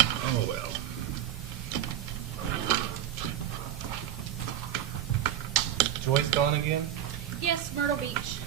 Oh well. Joyce gone again? Yes, Myrtle Beach.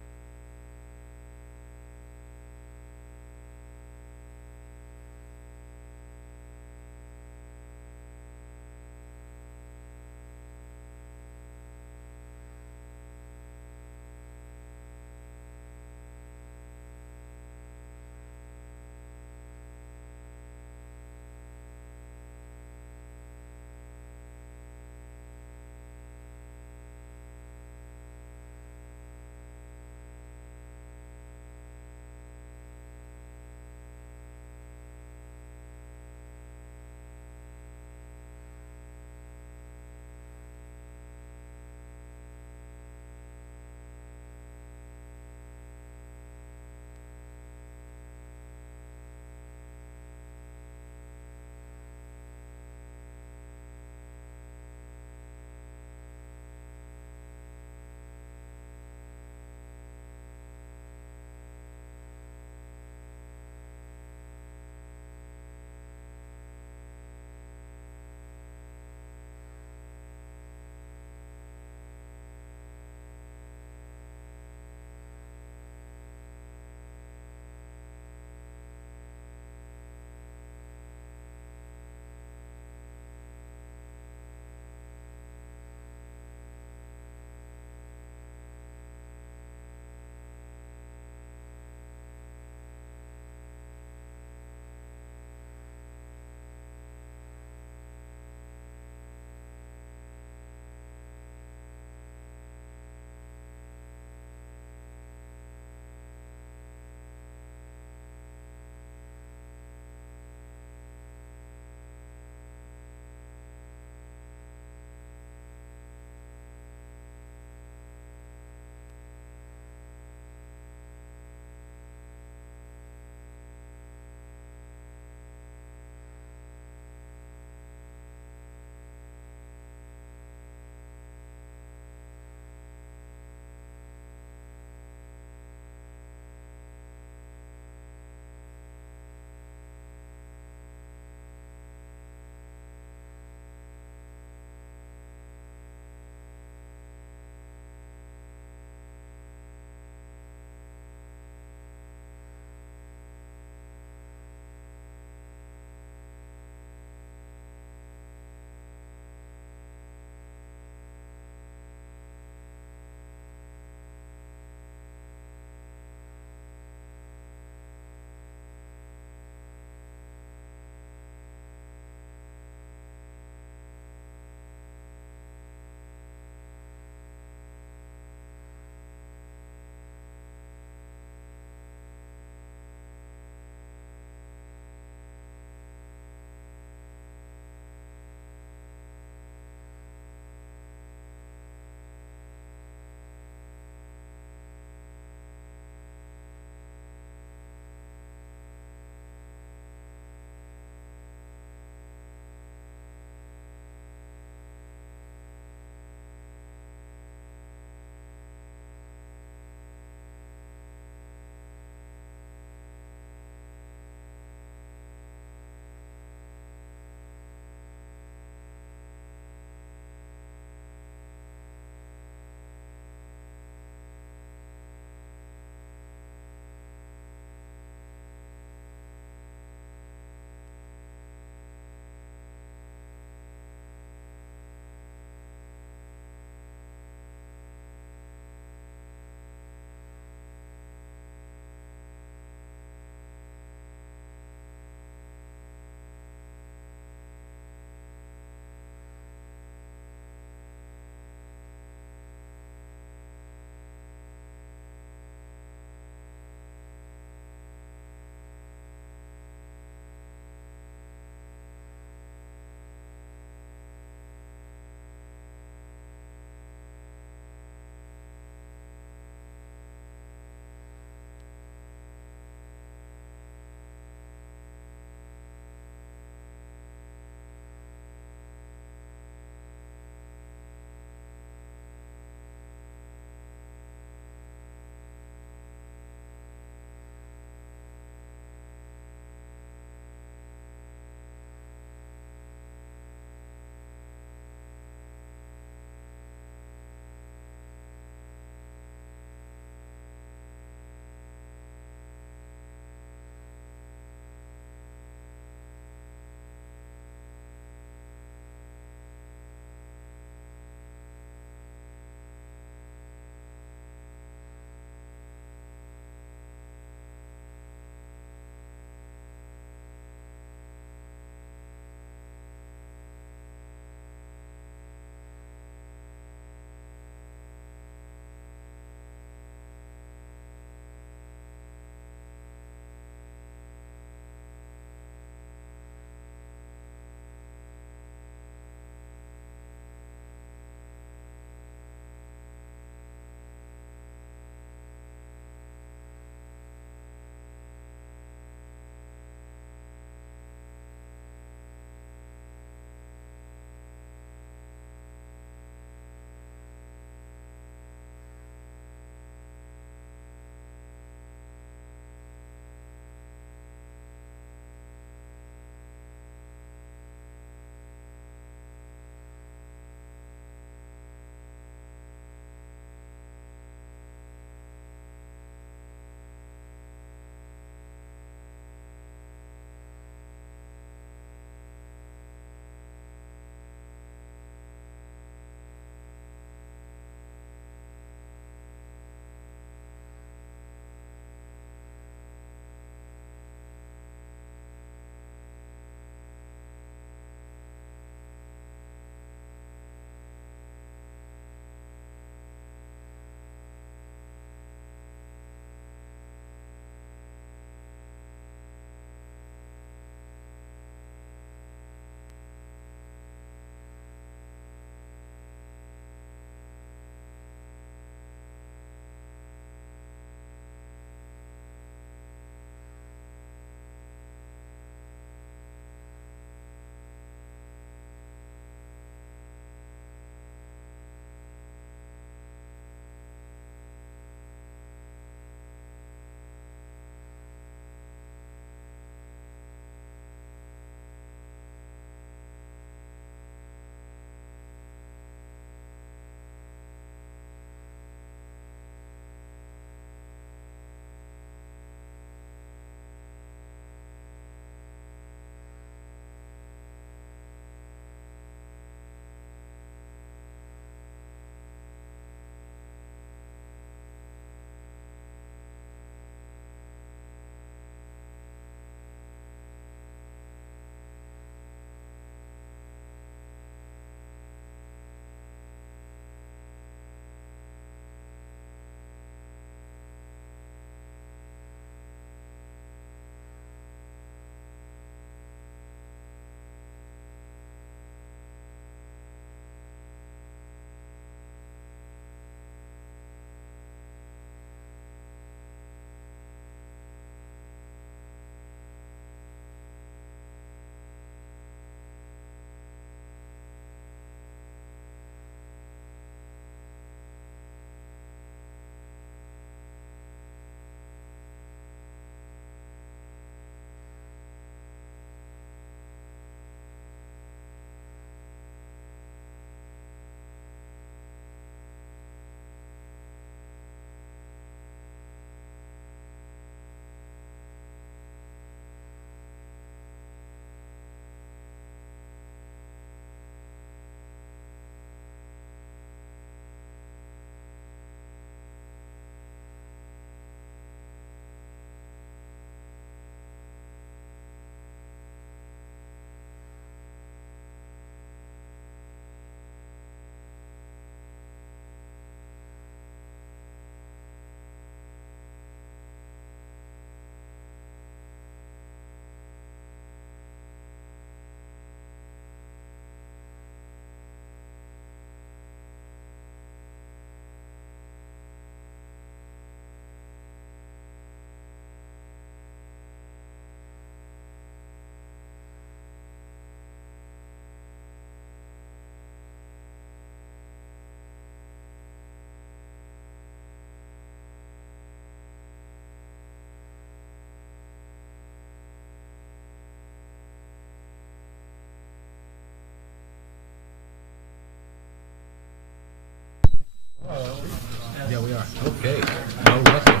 Yeah, we are. Okay. No, welcome.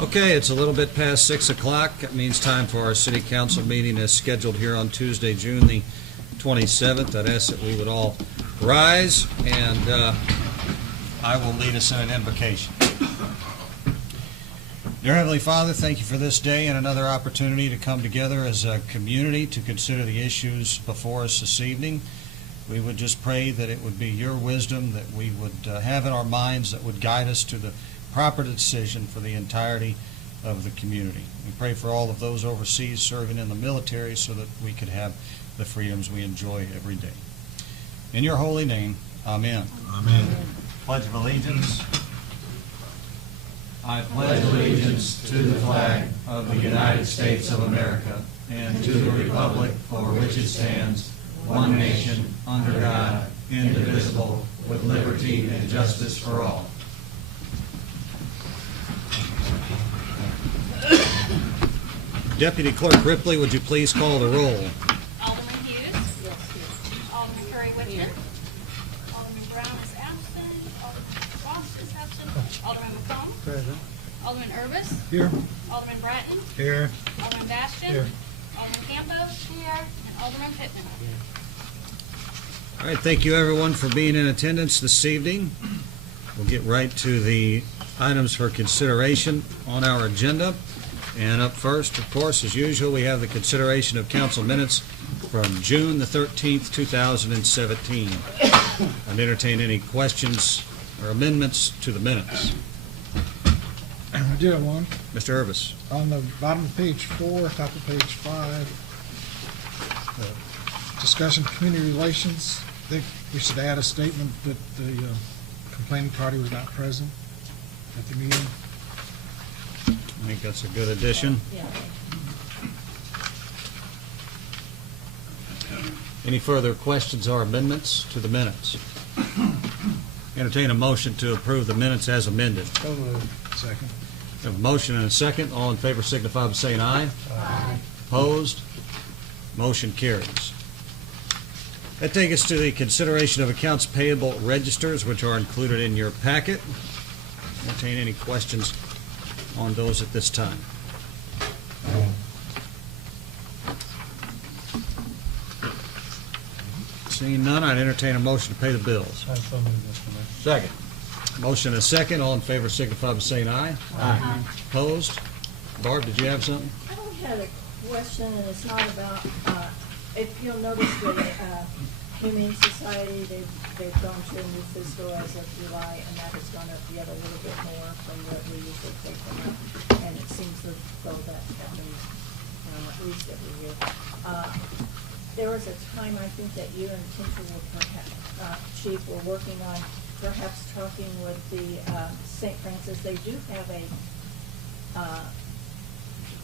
Okay, it's a little bit past 6 o'clock. That means time for our city council meeting as scheduled here on Tuesday, June the 27th. I'd ask that we would all rise, and I will lead us in an invocation. Dear Heavenly Father, thank you for this day and another opportunity to come together as a community to consider the issues before us this evening. We would just pray that it would be your wisdom that we would have in our minds that would guide us to the proper decision for the entirety of the community. We pray for all of those overseas serving in the military so that we could have the freedoms we enjoy every day. In your holy name, amen. Amen. Pledge of allegiance. I pledge allegiance to the flag of the United States of America and to the republic for which it stands, one nation, under God, indivisible, with liberty and justice for all. Deputy Clerk Ripley, would you please call the roll? Alderman Hughes. Yes. Alderman Curry Witcher. Alderman Brown is absent. Alderman Ross is absent. Alderman McComb. Present. Alderman Urbis. Here. Alderman Bratton. Here. Alderman Bastian. Here. Alderman Campos. Here. And Alderman Pittman. All right, thank you everyone for being in attendance this evening. We'll get right to the items for consideration on our agenda. And up first, of course, as usual, we have the consideration of council minutes from June the 13th, 2017. I'd entertain any questions or amendments to the minutes. I do have one. Mr. Urbis. On the bottom of page 4, top of page 5, discussion of community relations. I think we should add a statement that the complaining party was not present at the meeting. I think that's a good addition. Yeah. Any further questions or amendments to the minutes? Entertain a motion to approve the minutes as amended. So moved. Second. We have a motion and a second. All in favor signify by saying aye. Aye. Opposed? Motion carries. That takes us to the consideration of accounts payable registers, which are included in your packet. Entertain any questions on those at this time. Seeing none, I'd entertain a motion to pay the bills. I so moved, Mr. Mayor. Second. Motion and a second. All in favor signify by saying aye. Aye. Opposed? Barb, did you have something? I had a question, and it's not about, if you'll notice the Humane Society, they've gone to a new fiscal as of July, and that has gone up yet a little bit more from what we usually take them up. And it seems as though that happens at least every year. There was a time, I think, that you and Tinker were perhaps, Chief, were working on perhaps talking with the St. Francis. They do have a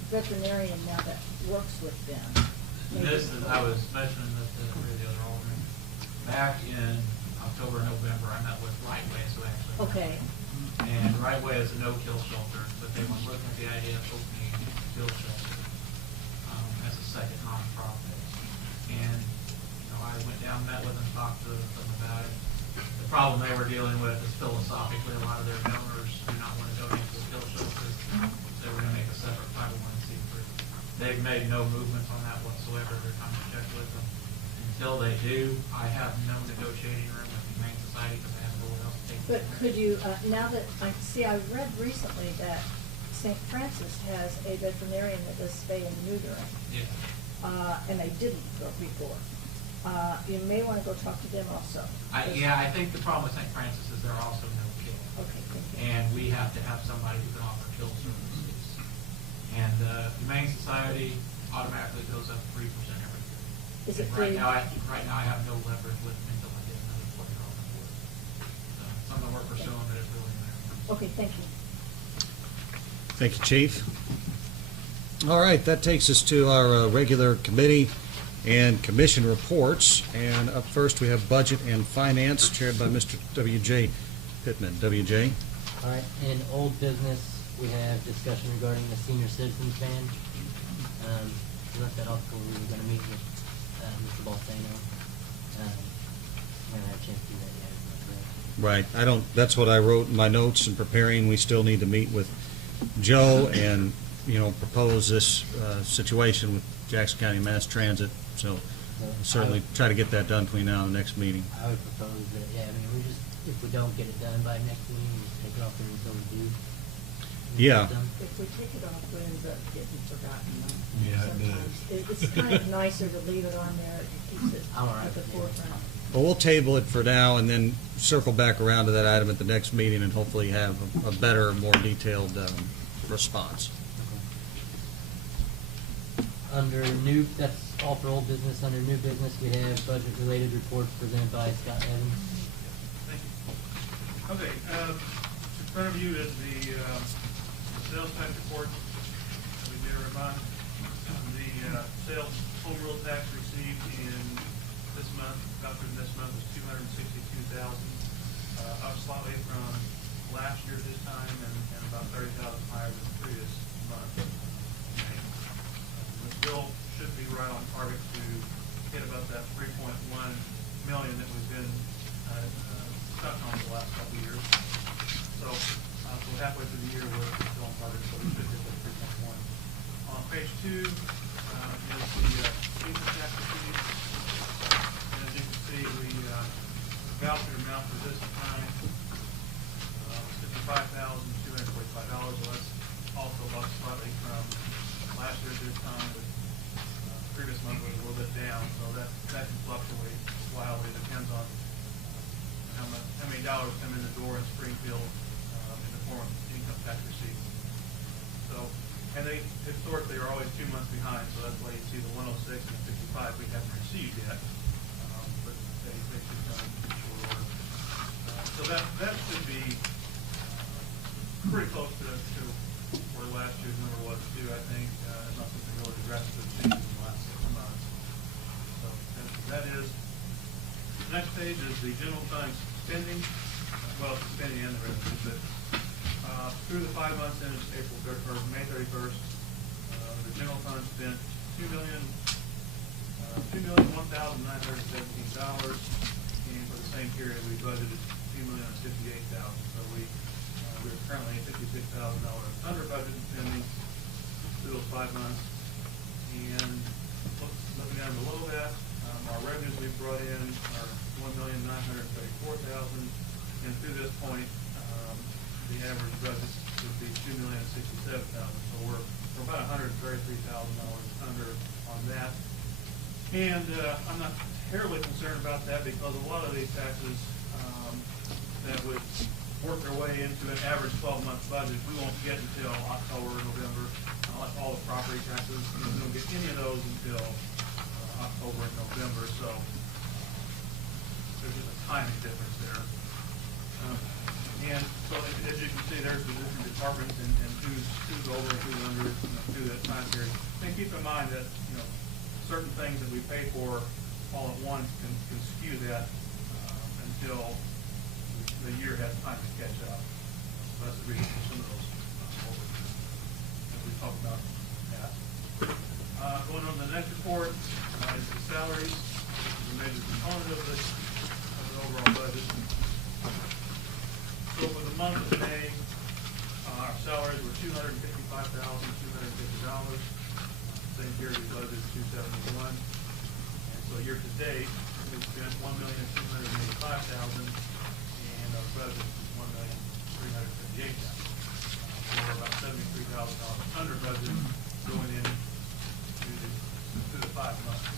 veterinarian now that works with them. This is, I was mentioning this to the other alderman. Back in October, November, I met with Right Way, so actually. Okay. And Right Way is a no-kill shelter, but they were looking at the idea of opening a kill shelter as a second nonprofit. And, I went down, met with them, talked to them about it. The problem they were dealing with is philosophically, a lot of their donors do not want to donate to the kill shelter. They were going to make a separate 501c3. They've made no movements on that whatsoever. They're trying to check with them. Until they do, I have no negotiating room with the Humane Society because I have no one else to take. But could you, now that, I read recently that St. Francis has a veterinarian that does spay and neutering. Yeah. And they didn't before. You may want to go talk to them also. I think the problem with St. Francis is they're also no kill. Okay, thank you. And we have to have somebody who can offer kill services. And the Humane Society automatically goes up 3% every year. Is it And free? right now I have no leverage with them until I get another employee on board. Something we're pursuing, but it's really matters. Okay, thank you. Thank you, Chief. All right, that takes us to our regular committee and commission reports. And up first, we have Budget and Finance, chaired by Mr. W.J. Pittman. W.J.? All right, in old business, we have discussion regarding the senior citizens ban. We left that off before we were going to meet with Mr. Balsano. We haven't had a chance to do that yet, is that correct? Right. That's what I wrote in my notes in preparing. We still need to meet with Joe and, propose this situation with Jackson County Mass Transit. So certainly try to get that done between now and the next meeting. I would propose that, if we don't get it done by next meeting, we just take it off there until we do. Yeah. If we take it off, it ends up getting forgotten. Yeah, it Sometimes it's kind of nicer to leave it on there. It keeps it I'm all right at the with that. forefront. Well, we'll table it for now and then circle back around to that item at the next meeting and hopefully have a better, more detailed response. Under new, that's all for old business. Under new business, we have budget-related reports presented by Scott Evans. Thank you. Okay, in front of you is the sales tax report that we did every month. The sales home rule tax received in this month, after this month, was $262,000, up slightly from last year this time and about $30,000 higher than the previous month. The bill should be right on target to hit about that 3.1 million that we've been stuck on the last couple of years. So halfway through the year, we're still on target, so we should hit that 3.1. On page 2 is the income tax receipts. And as you can see, we voucher amount for this time was $55,245. Well, that's also up slightly from last year at this time, but previous month was a little bit down, so that can fluctuate wildly. It depends on how many dollars come in the door in Springfield in the form of income tax receipts. So, and they historically are always 2 months behind, so that's why you see the 106 and the 65 we haven't received yet, but they should come in short order. So that should be pretty close to where last year's number was too, I think, not something really drastic changes in the last 6 months. So that is, the next page is the general fund spending, well, spending and the revenue, but through the 5 months ended May 31st, the general fund spent $2,001,917, and for the same period we budgeted $2,058,000. So we're currently $56,000 under budget in spending through those 5 months. And looking down below that, our revenues we brought in are $1,934,000, and through this point, the average budget would be $2,067,000. So we're about $133,000 under on that. And I'm not terribly concerned about that because a lot of these taxes that would work their way into an average 12-month budget, we won't get until October or November. Like all the property taxes, we don't get any of those until October and November. So there's just a timing difference there. And so as you can see, there's the different departments and who's over and who's under through that time period. And keep in mind that certain things that we pay for all at once can skew that until the year has time to catch up. So that's the reason for some of those as we talked about that. Going on to the next report is the salaries, which is a major component of the overall budget. So for the month of May, our salaries were $255,250. Same period we budgeted $271,000. And so year to date, we spent $1,285,000, and our budget is $1,358,000. So we're about $73,000 under budget going in to the 5 months.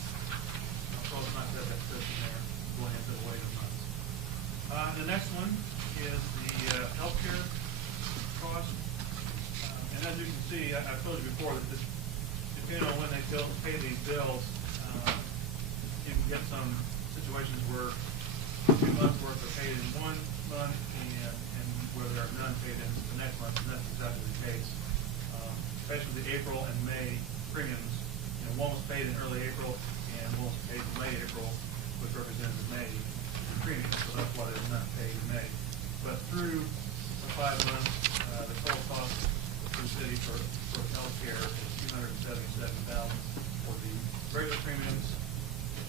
So it's not that that's sitting there going into the later months. The next one is the healthcare cost. And as you can see, I've told you before that this, depending on when they pay these bills, you can get some situations where 2 months worth are paid in 1 month and where there are none paid in the next month, and that's exactly the case. Especially the April and May premiums. One was paid in early April and one was paid in late April, which represents the May premium, so that's why there's none paid in May. But through the 5 months, the total cost for the city for health care is $277,000 for the regular premiums,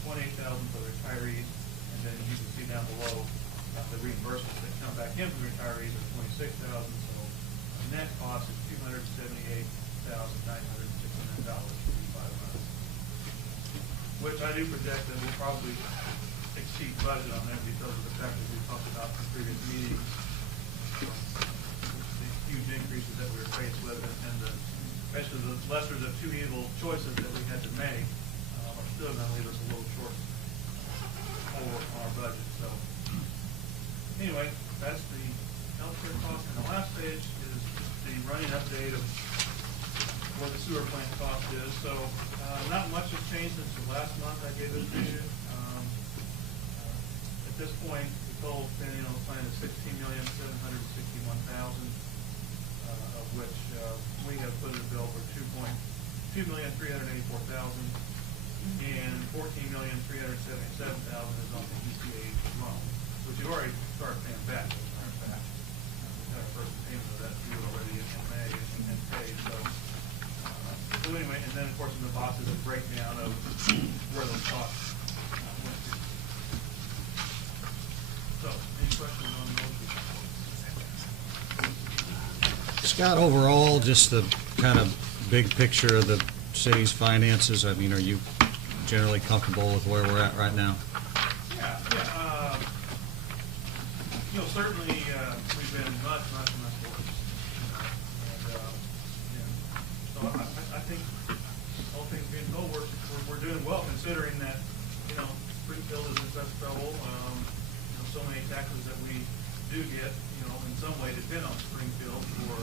$28,000 for the retirees, and then you can see down below The reimbursements that come back in from the retirees are $26,000, so the net cost is $278,969 for these 5 months. Which I do project that we'll probably exceed budget on that because of the fact that we talked about in previous meetings, the huge increases that we were faced with, and especially the lesser of two evil choices that we had to make are still going to leave us a little short over on our budget. So anyway, that's the healthcare cost. And the last page is the running update of where the sewer plant cost is. So not much has changed since the last month I gave this to you. At this point, the total spending on the plant is $16,761,000, of which we have put in a bill for $2,384,000, and $14,377,000 is on the EPA loan, which you've already started paying back. As a matter of fact, we had our first payment of that due already in May and paid. So anyway, and then of course in the box is a breakdown of where those costs went to. So, any questions on those? Scott, overall, just the kind of big picture of the city's finances, I mean, are you generally comfortable with where we're at right now? Yeah. Certainly, we've been much worse. So I think all things being told, we're doing well considering that, Springfield is in such trouble. So many taxes that we do get, in some way depend on Springfield for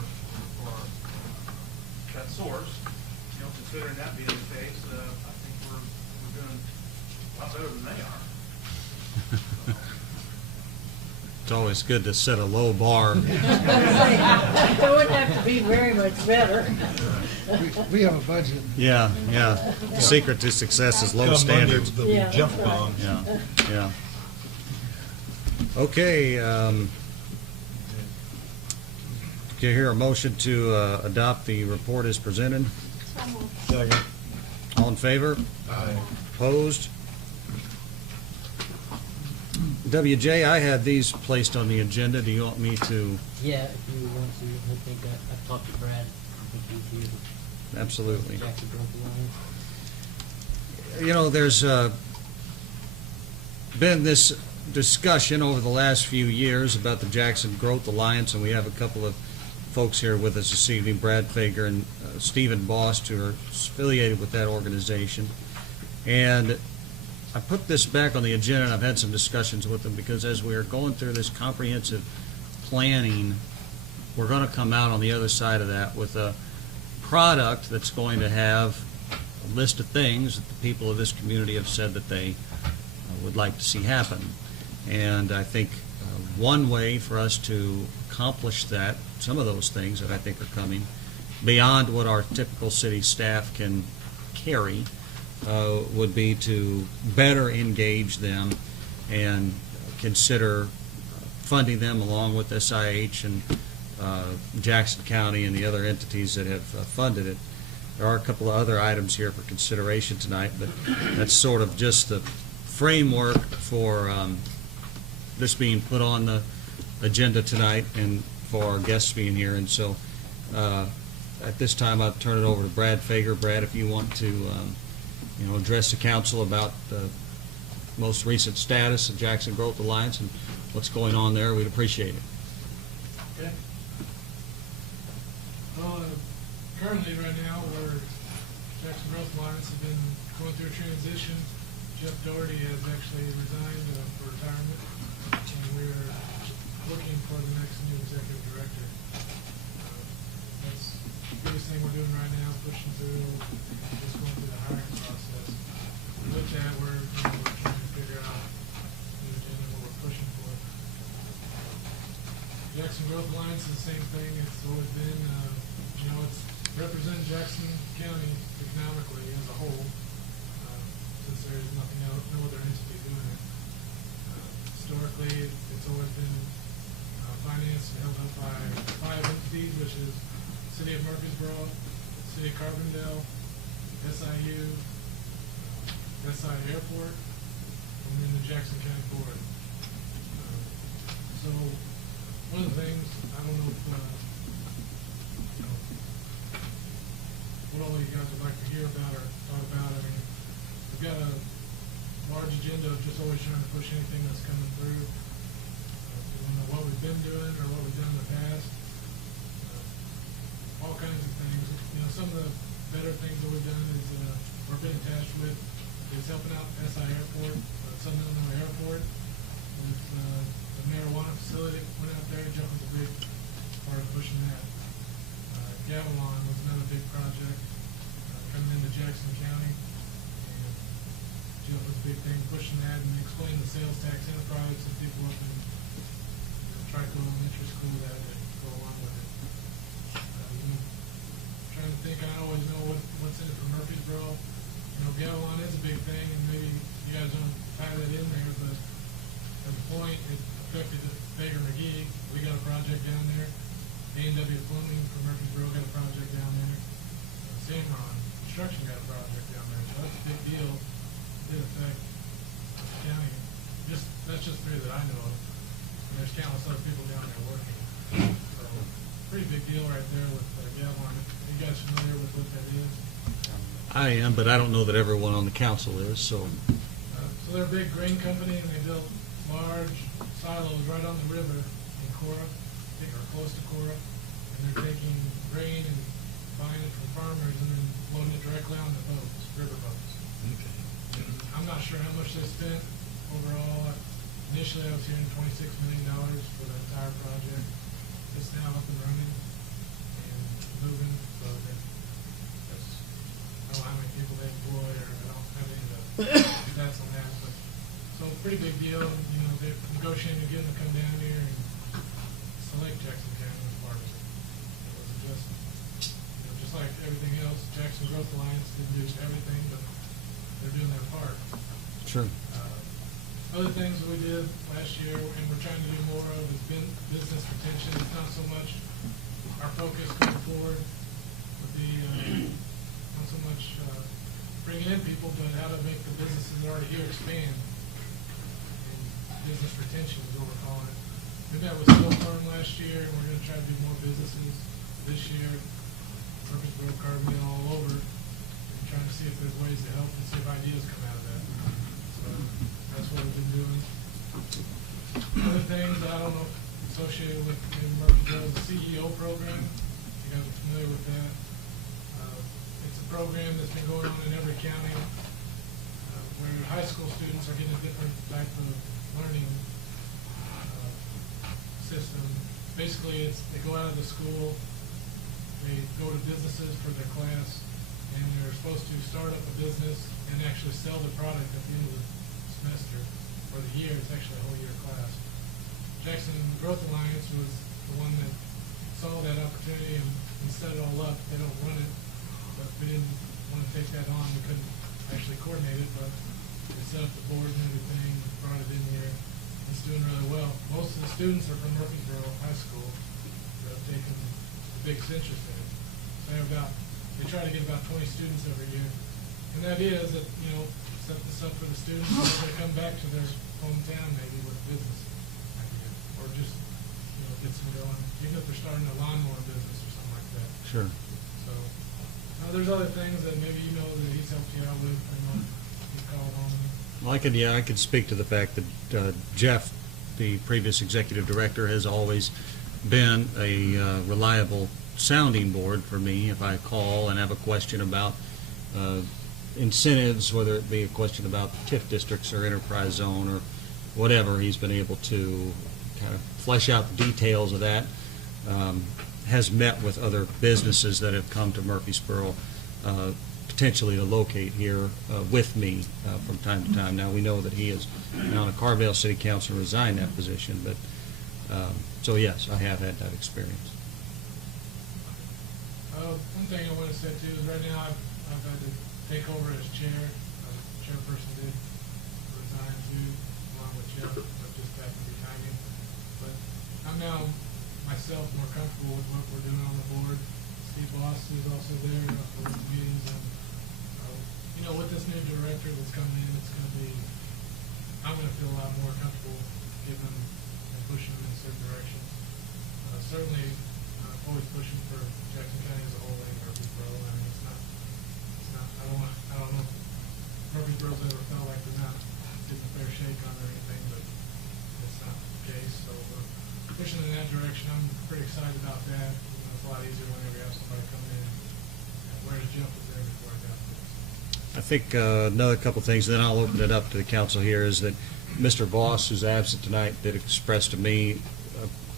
that source. Considering that being the case, I think we're doing a lot better than they are. So. It's always good to set a low bar. It wouldn't have to be very much better. We have a budget. Yeah. The secret to success is low Come Monday, standards. there'll be Yeah, jump that's right. bombs. Yeah. Okay, do you hear a motion to adopt the report as presented? So moved. Second. All in favor? Aye. Opposed? WJ, I had these placed on the agenda. Do you want me to? Yeah, if you want to, I think I've talked to Brad. I think he's here. Absolutely. Jackson Growth Alliance. There's been this discussion over the last few years about the Jackson Growth Alliance, and we have a couple of folks here with us this evening, Brad Fager and Stephen Bost, who are affiliated with that organization. And I put this back on the agenda, and I've had some discussions with them because as we are going through this comprehensive planning, we're going to come out on the other side of that with a product that's going to have a list of things that the people of this community have said that they would like to see happen. And I think one way for us to accomplish that, some of those things that I think are coming, beyond what our typical city staff can carry, would be to better engage them and consider funding them along with SIH and Jackson County and the other entities that have funded it. There are a couple of other items here for consideration tonight, but that's sort of just the framework for this being put on the agenda tonight and for our guests being here. And so at this time, I'll turn it over to Brad Fager. Brad, if you want to address the council about the most recent status of Jackson Growth Alliance and what's going on there, we'd appreciate it. Okay. Well, currently right now, Jackson Growth Alliance has been going through a transition. Jeff Doherty has actually resigned for retirement, and we're looking for the next new executive director. That's the biggest thing we're doing right now, pushing through, just going through the hiring process. With that, we're trying to figure out the agenda, what we're pushing for. Jackson Growth Alliance is the same thing. It's always been, it's represent Jackson County economically as a whole, since there's nothing else, no other entity doing it. Historically, it's always been financed and held up by 5 entities, which is City of Murphysboro, City of Carbondale, SIU, SI Airport, and then the Jackson County Board. So, one of the things, I don't know if, you know, what all you guys would like to hear about or thought about. I mean, we've got a large agenda of just always trying to push anything that's coming through. We don't know what we've been doing or what we've done in the past. All kinds of things. You know, some of the better things that we've done is we're been attached with is helping out SI Airport, Southern Illinois Airport, with the marijuana facility that went out there. Jeff was a big part of pushing that. Gavilon was another big project coming into Jackson County, and Jeff was a big thing pushing that and explaining the sales tax enterprise to people up in Trico Elementary School that go along with it. Trying to think, I always know what's in it for Murphysboro. You know, Gavilon is a big thing, and maybe you guys don't tie that in there, but at the point it affected Baker McGee. We got a project down there. A&W Plumbing from Murphysboro got a project down there. Samron Construction got a project down there. So that's a big deal. It did affect the county. That's just three that I know of. And there's countless other people down there working. So pretty big deal right there with Gavilon. Are you guys familiar with what that is? I am, but I don't know that everyone on the council is, so. So they're a big grain company, and they built large silos right on the river in Cora, I think, or close to Cora, and they're taking grain and buying it from farmers and then loading it directly on the boats, river boats. Okay. I'm not sure how much they spent overall. Initially, I was hearing $26 million for the entire project. It's now up and running and moving, so that's, I don't know how many people they employ, or I don't have any of the stats on that, but, so pretty big deal. You know, they're negotiating to get them to come down here and select Jackson County as part of it. It wasn't just, you know, just like everything else, Jackson Growth Alliance didn't do everything, but they're doing their part. Sure. Other things that we did last year, and we're trying to do more of, is business retention. It's not so much our focus going forward would be not so much bringing in people, but how to make the businesses that are already here expand. And business retention is what we're calling it. We met with Steel Firm last year, and we're going to try to do more businesses this year. Murphysboro, Carbondale, all over, and trying to see if there's ways to help and see if ideas come out of that. So that's what we've been doing. Other things, I don't know, associated with Murphysboro, the CEO program. You guys are familiar with that. It's a program that's been going on in every county where high school students are getting a different type of learning system. Basically, they go out of the school, they go to businesses for their class, and they're supposed to start up a business and actually sell the product at the end of the semester or the year. It's actually a whole year class. Jackson Growth Alliance was the one that saw that opportunity and set it all up. They don't run it, but we didn't want to take that on. We couldn't actually coordinate it, but we set up the board and everything, brought it in here. It's doing really well. Most of the students are from Murphysboro High School that have taken the biggest interest in it. They try to get about 20 students every year. And the idea is that, you know, set this up for the students so they come back to their hometown maybe with business idea, or just, you know, get some going, even if they're starting a lawnmower business or something like that. Sure. So, there's other things that maybe you know that he's helped you out with, and he called on me. Well, I could speak to the fact that Jeff, the previous executive director, has always been a reliable sounding board for me if I call and have a question about incentives, whether it be a question about TIF districts or enterprise zone or whatever. He's been able to kind of flesh out the details of that. Has met with other businesses that have come to Murphysboro potentially to locate here with me from time to time. Now we know that he is now on a Carbondale City Council and resigned that position, but so yes, I have had that experience. One thing I want to say too is right now I've had to take over as chair. Chairperson did resign too, along with Jeff, but just happened to be timing. But I'm now myself more comfortable with what we're doing on the board. Steve Boss is also there for the meetings, and you know, with this new director that's coming in, it's going to be, I'm going to feel a lot more comfortable giving and pushing them in certain directions. Certainly, always pushing for Jackson County as a whole and Murphysboro. I mean, it's not, I don't know if Murphysboro's ever felt like they're not getting a fair shake on or anything, but it's not the case. So we're pushing in that direction. I'm pretty excited about that. You know, it's a lot easier whenever you have somebody coming in. Whereas Jeff was there before I got there. I think another couple things, then I'll open it up to the council here, is that Mr. Voss, who's absent tonight, did express to me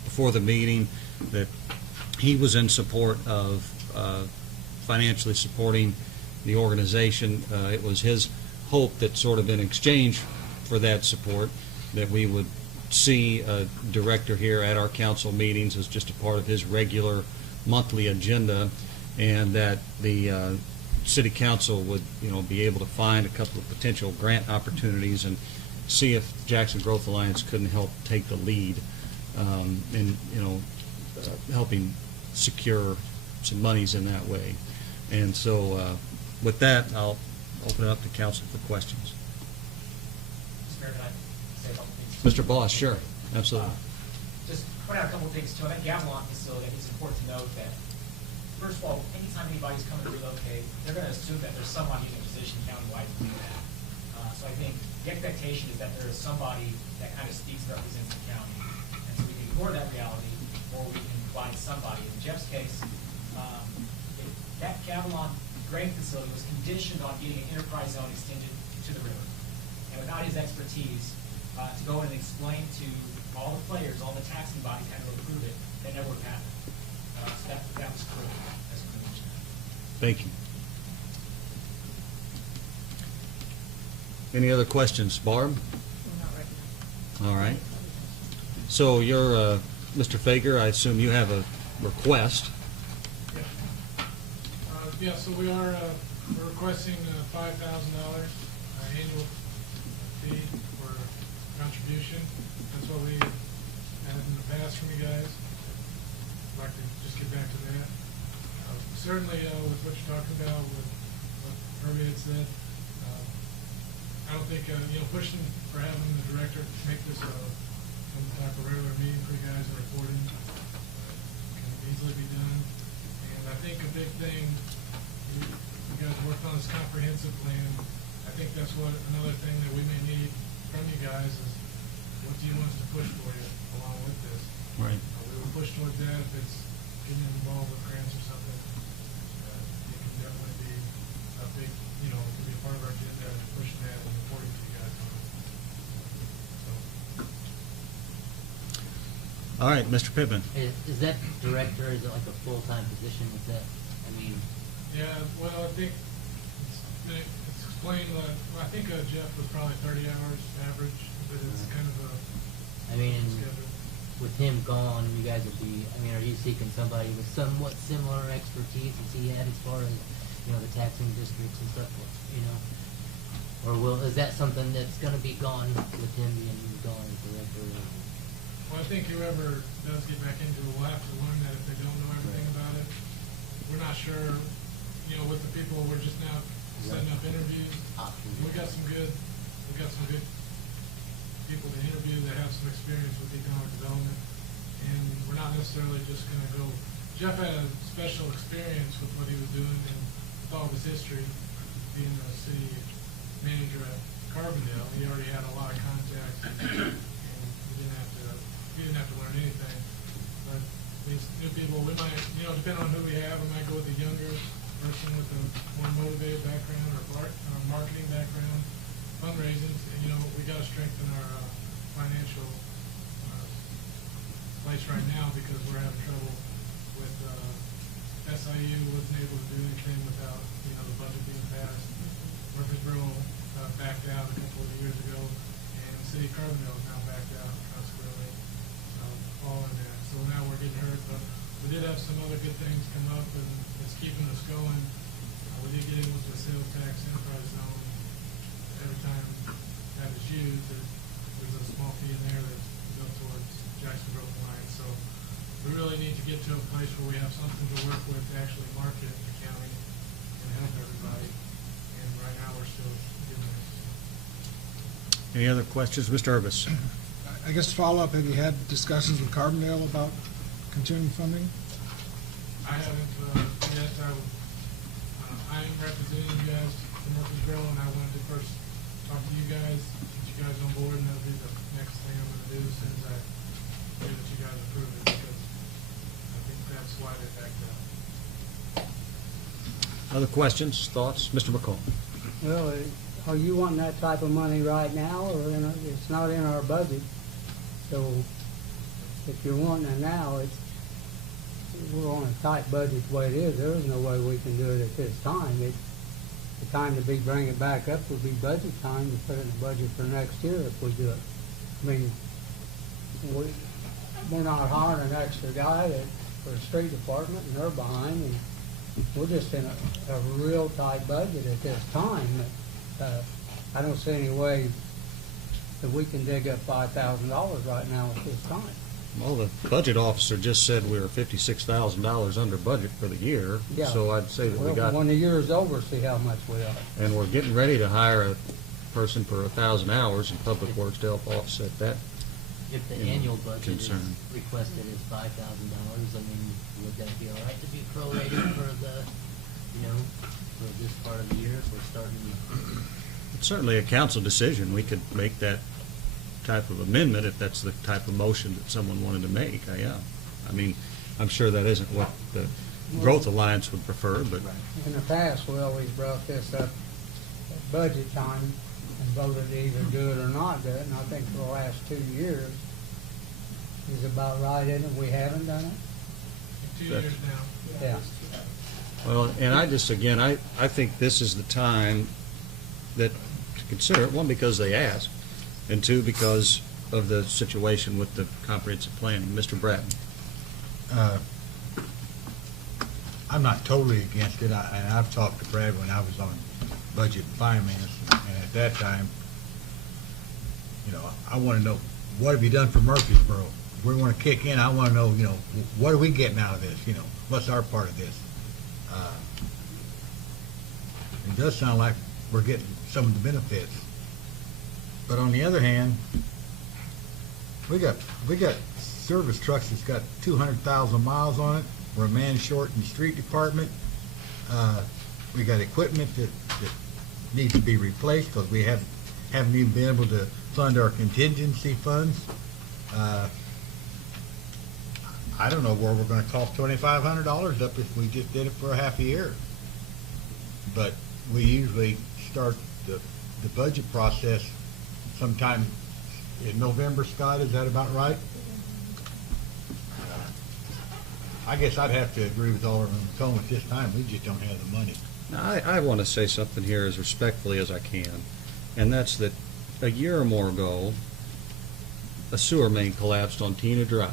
before the meeting that he was in support of financially supporting the organization. It was his hope that sort of in exchange for that support that we would see a director here at our council meetings as just a part of his regular monthly agenda, and that the city council would, be able to find a couple of potential grant opportunities and see if Jackson Growth Alliance couldn't help take the lead in, helping secure some monies in that way. And so with that, I'll open it up to council for questions. Mr. Mayor, can I say a couple things? Mr. Boss, sure, absolutely. Just point out a couple of things too. On that Gavilon facility, I think it's important to note that, first of all, anytime anybody's coming to relocate, they're going to assume that there's somebody in a position countywide to do that. So I think the expectation is that there is somebody that kind of speaks and represents the county. And so we can ignore that reality, or we can find somebody. In Jeff's case, that Gavilon grain facility was conditioned on getting an enterprise zone extended to the river. And without his expertise, to go in and explain to all the players, all the taxing bodies had to approve it, that never would have happened. So that was critical, as we mentioned. Thank you. Any other questions? Barb? Not recognized. All right. So you're, Mr. Fager, I assume you have a request. Yeah, so we're requesting $5,000 annual fee for contribution. That's what we had in the past from you guys. I'd like to just get back to that. Certainly, with what you're talking about, with what Herbie had said, I don't think, pushing for having the director make this some type of regular meeting for you guys and reporting can easily be done. And I think a big thing, you guys worked on this comprehensive plan. I think that's another thing that we may need from you guys is what do you want us to push for you along with this? Right. We will push towards that if it's getting involved with grants or something. It can definitely be a big, it can be a part of our agenda and pushing that and reporting to you guys on it. So. All right, Mr. Pittman. Is that director, is it like a full-time position? Is that, Yeah, well, I think it's explained, I think Jeff was probably 30 hours average, but it's kind of a schedule. with him gone, you guys would be, are you seeking somebody with somewhat similar expertise as he had as far as, the taxing districts and stuff, Or is that something that's gonna be gone with him being gone as director? Well, I think whoever does get back into it will have to learn that if they don't know everything about it. We're not sure, with the people, we're just now setting up interviews. We got some good people to interview that have some experience with economic development. And we're not necessarily just gonna go, Jeff had a special experience with what he was doing and with all of his history, being a city manager at Carbondale. He already had a lot of contacts and he didn't have to learn anything. But these new people, we might, depending on who we have, we might go with a younger person with a more motivated background or marketing background, fundraising. We got to strengthen our financial place right now because we're having trouble with SIU wasn't able to do anything without the budget being passed. Murphysboro backed out a couple of years ago, and the city of Carbondale is now backed out consequently, all in that. So now we're getting hurt, but we did have some other good things come up, and it's keeping us going. We did get into the sales tax enterprise zone. Every time that is used, there's a small fee in there that goes towards Jackson Growth Alliance. So we really need to get to a place where we have something to work with to actually market the county and help everybody. And right now we're still doing this. Any other questions? Mr. Urbis. I I guess to follow up, have you had discussions with Carbondale about continuing funding? I haven't, yet, I am representing you guys from Murphysboro, and I wanted to first talk to you guys, get you guys on board, and that'll be the next thing I'm gonna do as soon as I hear that you guys approve it, because I think that's why they backed out. Other questions, thoughts? Mr. McCall? Well, are you wanting that type of money right now, or it's not in our budget? So if you're wanting it now, we're on a tight budget the way it is. There is no way we can do it at this time. The time to bring it back up would be budget time to put it in the budget for next year if we do it. I mean, we're not hiring an extra guy for the street department, and they're behind, and we're just in a real tight budget at this time. I don't see any way that we can dig up $5,000 right now at this time. Well, the budget officer just said we were $56,000 under budget for the year. Yeah. So I'd say that we got, when the year's over, see how much we are. and we're getting ready to hire a person for 1,000 hours in Public Works to help offset that. If the you know, annual budget concern. is requested is $5,000, I mean, would that be all right to be prorated for the, for this part of the year if we're starting? It's certainly a council decision. We could make that type of amendment if that's the type of motion that someone wanted to make. Yeah. I mean, I'm sure that isn't what the Growth Alliance would prefer, but In the past, we always brought this up at budget time and voted to either do it or not do it, and I think for the last 2 years is about right, isn't it? We haven't done it? 2 That's- years now. Yeah. well, and I just, again, I think this is the time that to consider it, one, because they asked, and two, because of the situation with the comprehensive planning. Mr. Bratton? I'm not totally against it, and I've talked to Brad when I was on budget and finance, and at that time, I want to know, what have you done for Murphysboro? We want to kick in, I want to know, what are we getting out of this, what's our part of this? It does sound like we're getting some of the benefits. But on the other hand, we got service trucks that's got 200,000 miles on it. We're a man short in the street department. We got equipment that needs to be replaced because we haven't even been able to fund our contingency funds. I don't know where we're going to cost $2,500 up if we just did it for a half a year. But we usually start the budget process sometime in November, Scott, is that about right? I guess I'd have to agree with Alderman McComb at this time. We just don't have the money. Now, I want to say something here as respectfully as I can, and that's that a year or more ago, a sewer main collapsed on Tina Drive,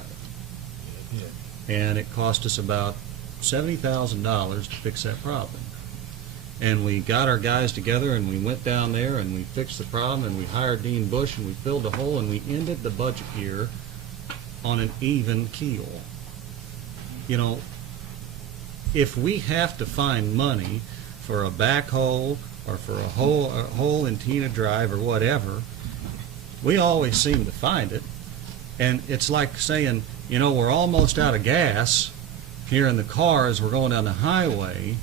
Yeah. and it cost us about $70,000 to fix that problem. And we got our guys together, and we went down there, and we fixed the problem, and we hired Dean Bush, and we filled the hole, and we ended the budget year on an even keel. If we have to find money for a backhoe or for a hole in Tina Drive or whatever, we always seem to find it. And it's like saying, we're almost out of gas here in the car as we're going down the highway,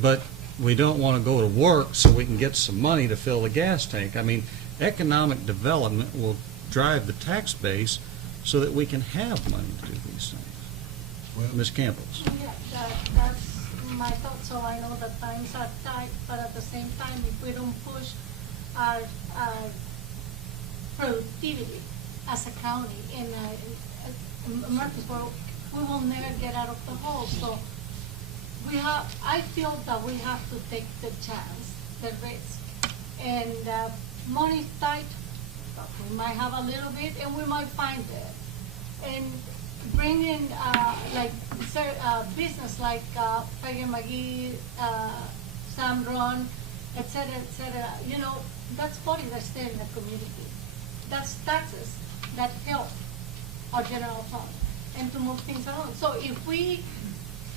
but we don't want to go to work so we can get some money to fill the gas tank. I mean, economic development will drive the tax base so that we can have money to do these things. Well, Ms. Campbell's. Yeah, that's my thought. So I know that times are tight, but at the same time, if we don't push our productivity as a county in Murphysboro, we will never get out of the hole. So I feel that we have to take the chance, the risk, and money's tight, but we might have a little bit, and we might find it. And bring in business like Tiger McGee, Sam Ron, et cetera, that's money that's there in the community. That's taxes that help our general fund and to move things along. So if we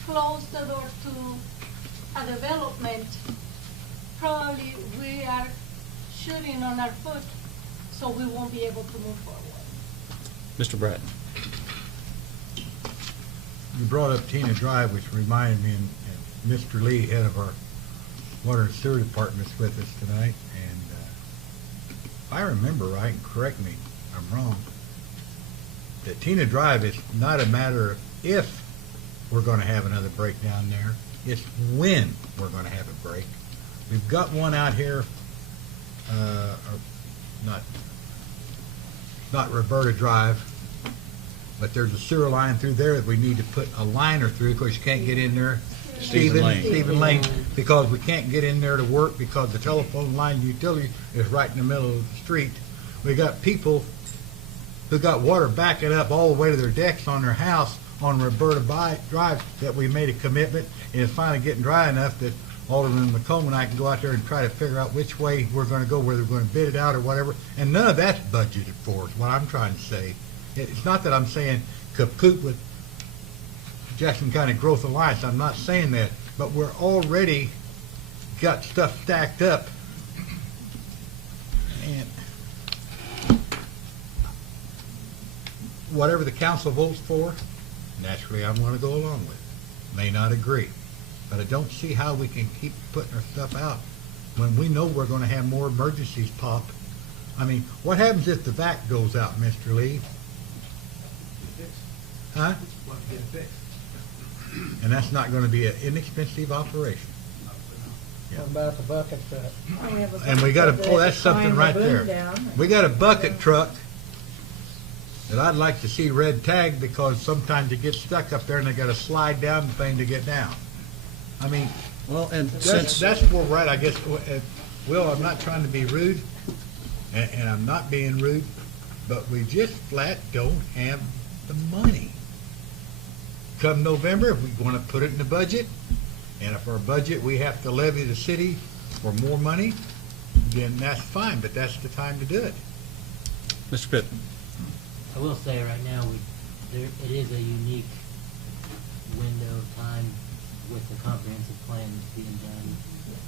close the door to a development, probably we are shooting on our foot, so we won't be able to move forward. Mr. Brett? You brought up Tina Drive, which reminded me, and Mr. Lee, head of our Water and Sewer Department, is with us tonight, and if I remember right, and correct me if I'm wrong, that Tina Drive is not a matter of if we're gonna have another breakdown there, it's when we're gonna have a break. We've got one out here, not Roberta Drive, but there's a sewer line through there that we need to put a liner through. Of course, you can't get in there. Stephen Lane. Because we can't get in there to work because the telephone line utility is right in the middle of the street. We got people who got water backing up all the way to their decks on their house on Roberta Drive that we made a commitment, and it's finally getting dry enough that Alderman McComb and I can go out there and try to figure out which way we're going to go, whether we're going to bid it out or whatever. And none of that's budgeted for, is what I'm trying to say. It's not that I'm saying kaput with Jackson County Growth Alliance. I'm not saying that. But we're already got stuff stacked up. And whatever the council votes for, naturally I'm going to go along with. May not agree. But I don't see how we can keep putting our stuff out when we know we're going to have more emergencies pop. I mean, what happens if the vac goes out, Mr. Lee? Huh? And that's not going to be an inexpensive operation. What about the bucket truck? And we got a, oh, that's something right there. We got a bucket truck that I'd like to see red tagged because sometimes it gets stuck up there and they got to slide down the thing to get down. I mean, Well, and that's where we're at, I guess. Will, I'm not trying to be rude, and I'm not being rude, but we just flat don't have the money. Come November, if we want to put it in the budget, and if our budget, we have to levy the city for more money, then that's fine, but that's the time to do it. Mr. Pitt? I will say right now, it is a unique window of time with the comprehensive plan being done,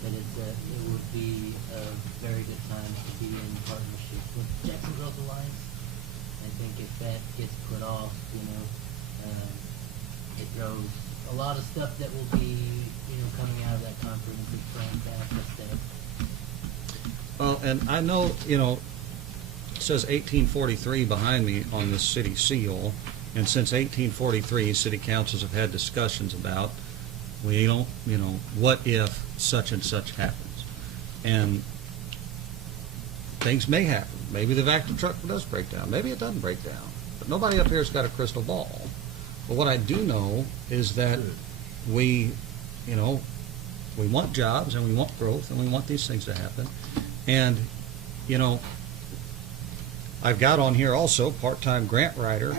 that it would be a very good time to be in partnership with Jackson Growth Alliance. I think if that gets put off, it throws a lot of stuff that will be, coming out of that comprehensive plan back a step. Well, and I know, it says 1843 behind me on the city seal, and since 1843, city councils have had discussions about, what if such and such happens? And things may happen. Maybe the vacuum truck does break down. Maybe it doesn't break down. But nobody up here has got a crystal ball. But what I do know is that we want jobs and we want growth and we want these things to happen. And, I've got on here also part-time grant writer.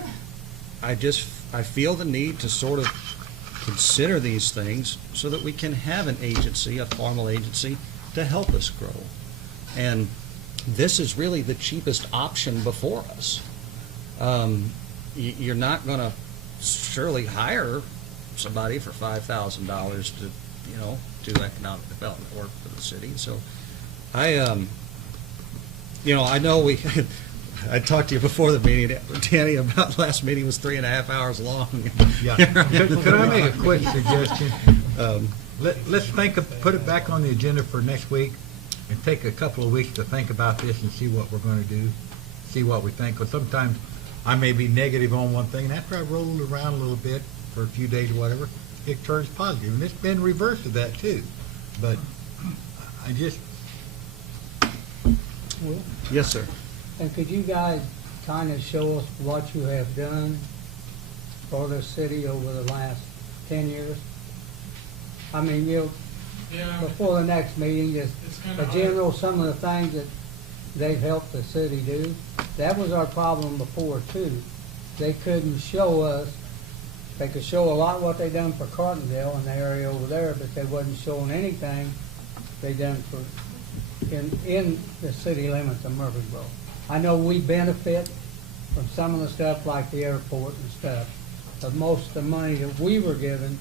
I feel the need to sort of consider these things so that we can have an agency, a formal agency, to help us grow. And this is really the cheapest option before us. You're not going to surely hire somebody for $5,000 to, do economic development work for the city. So I know I talked to you before the meeting, Danny, about last meeting was 3.5 hours long. Yeah. Could I make a quick suggestion? Let's put it back on the agenda for next week and take a couple of weeks to think about this and see what we're going to do, see what we think. Because sometimes I may be negative on one thing, and after I roll it around a little bit for a few days or whatever, it turns positive. And it's been reversed of that too. But I just... Well, Yes, sir. and could you guys kind of show us what you have done for the city over the last 10 years? I mean, Yeah, before the next meeting, just it's kind a of general, some of the things that they've helped the city do. That was our problem before too. They couldn't show us, they could show a lot what they done for Cartondale in the area over there, but they wasn't showing anything they done for in the city limits of Murphysboro. I know we benefit from some of the stuff like the airport and stuff, but most of the money that we were given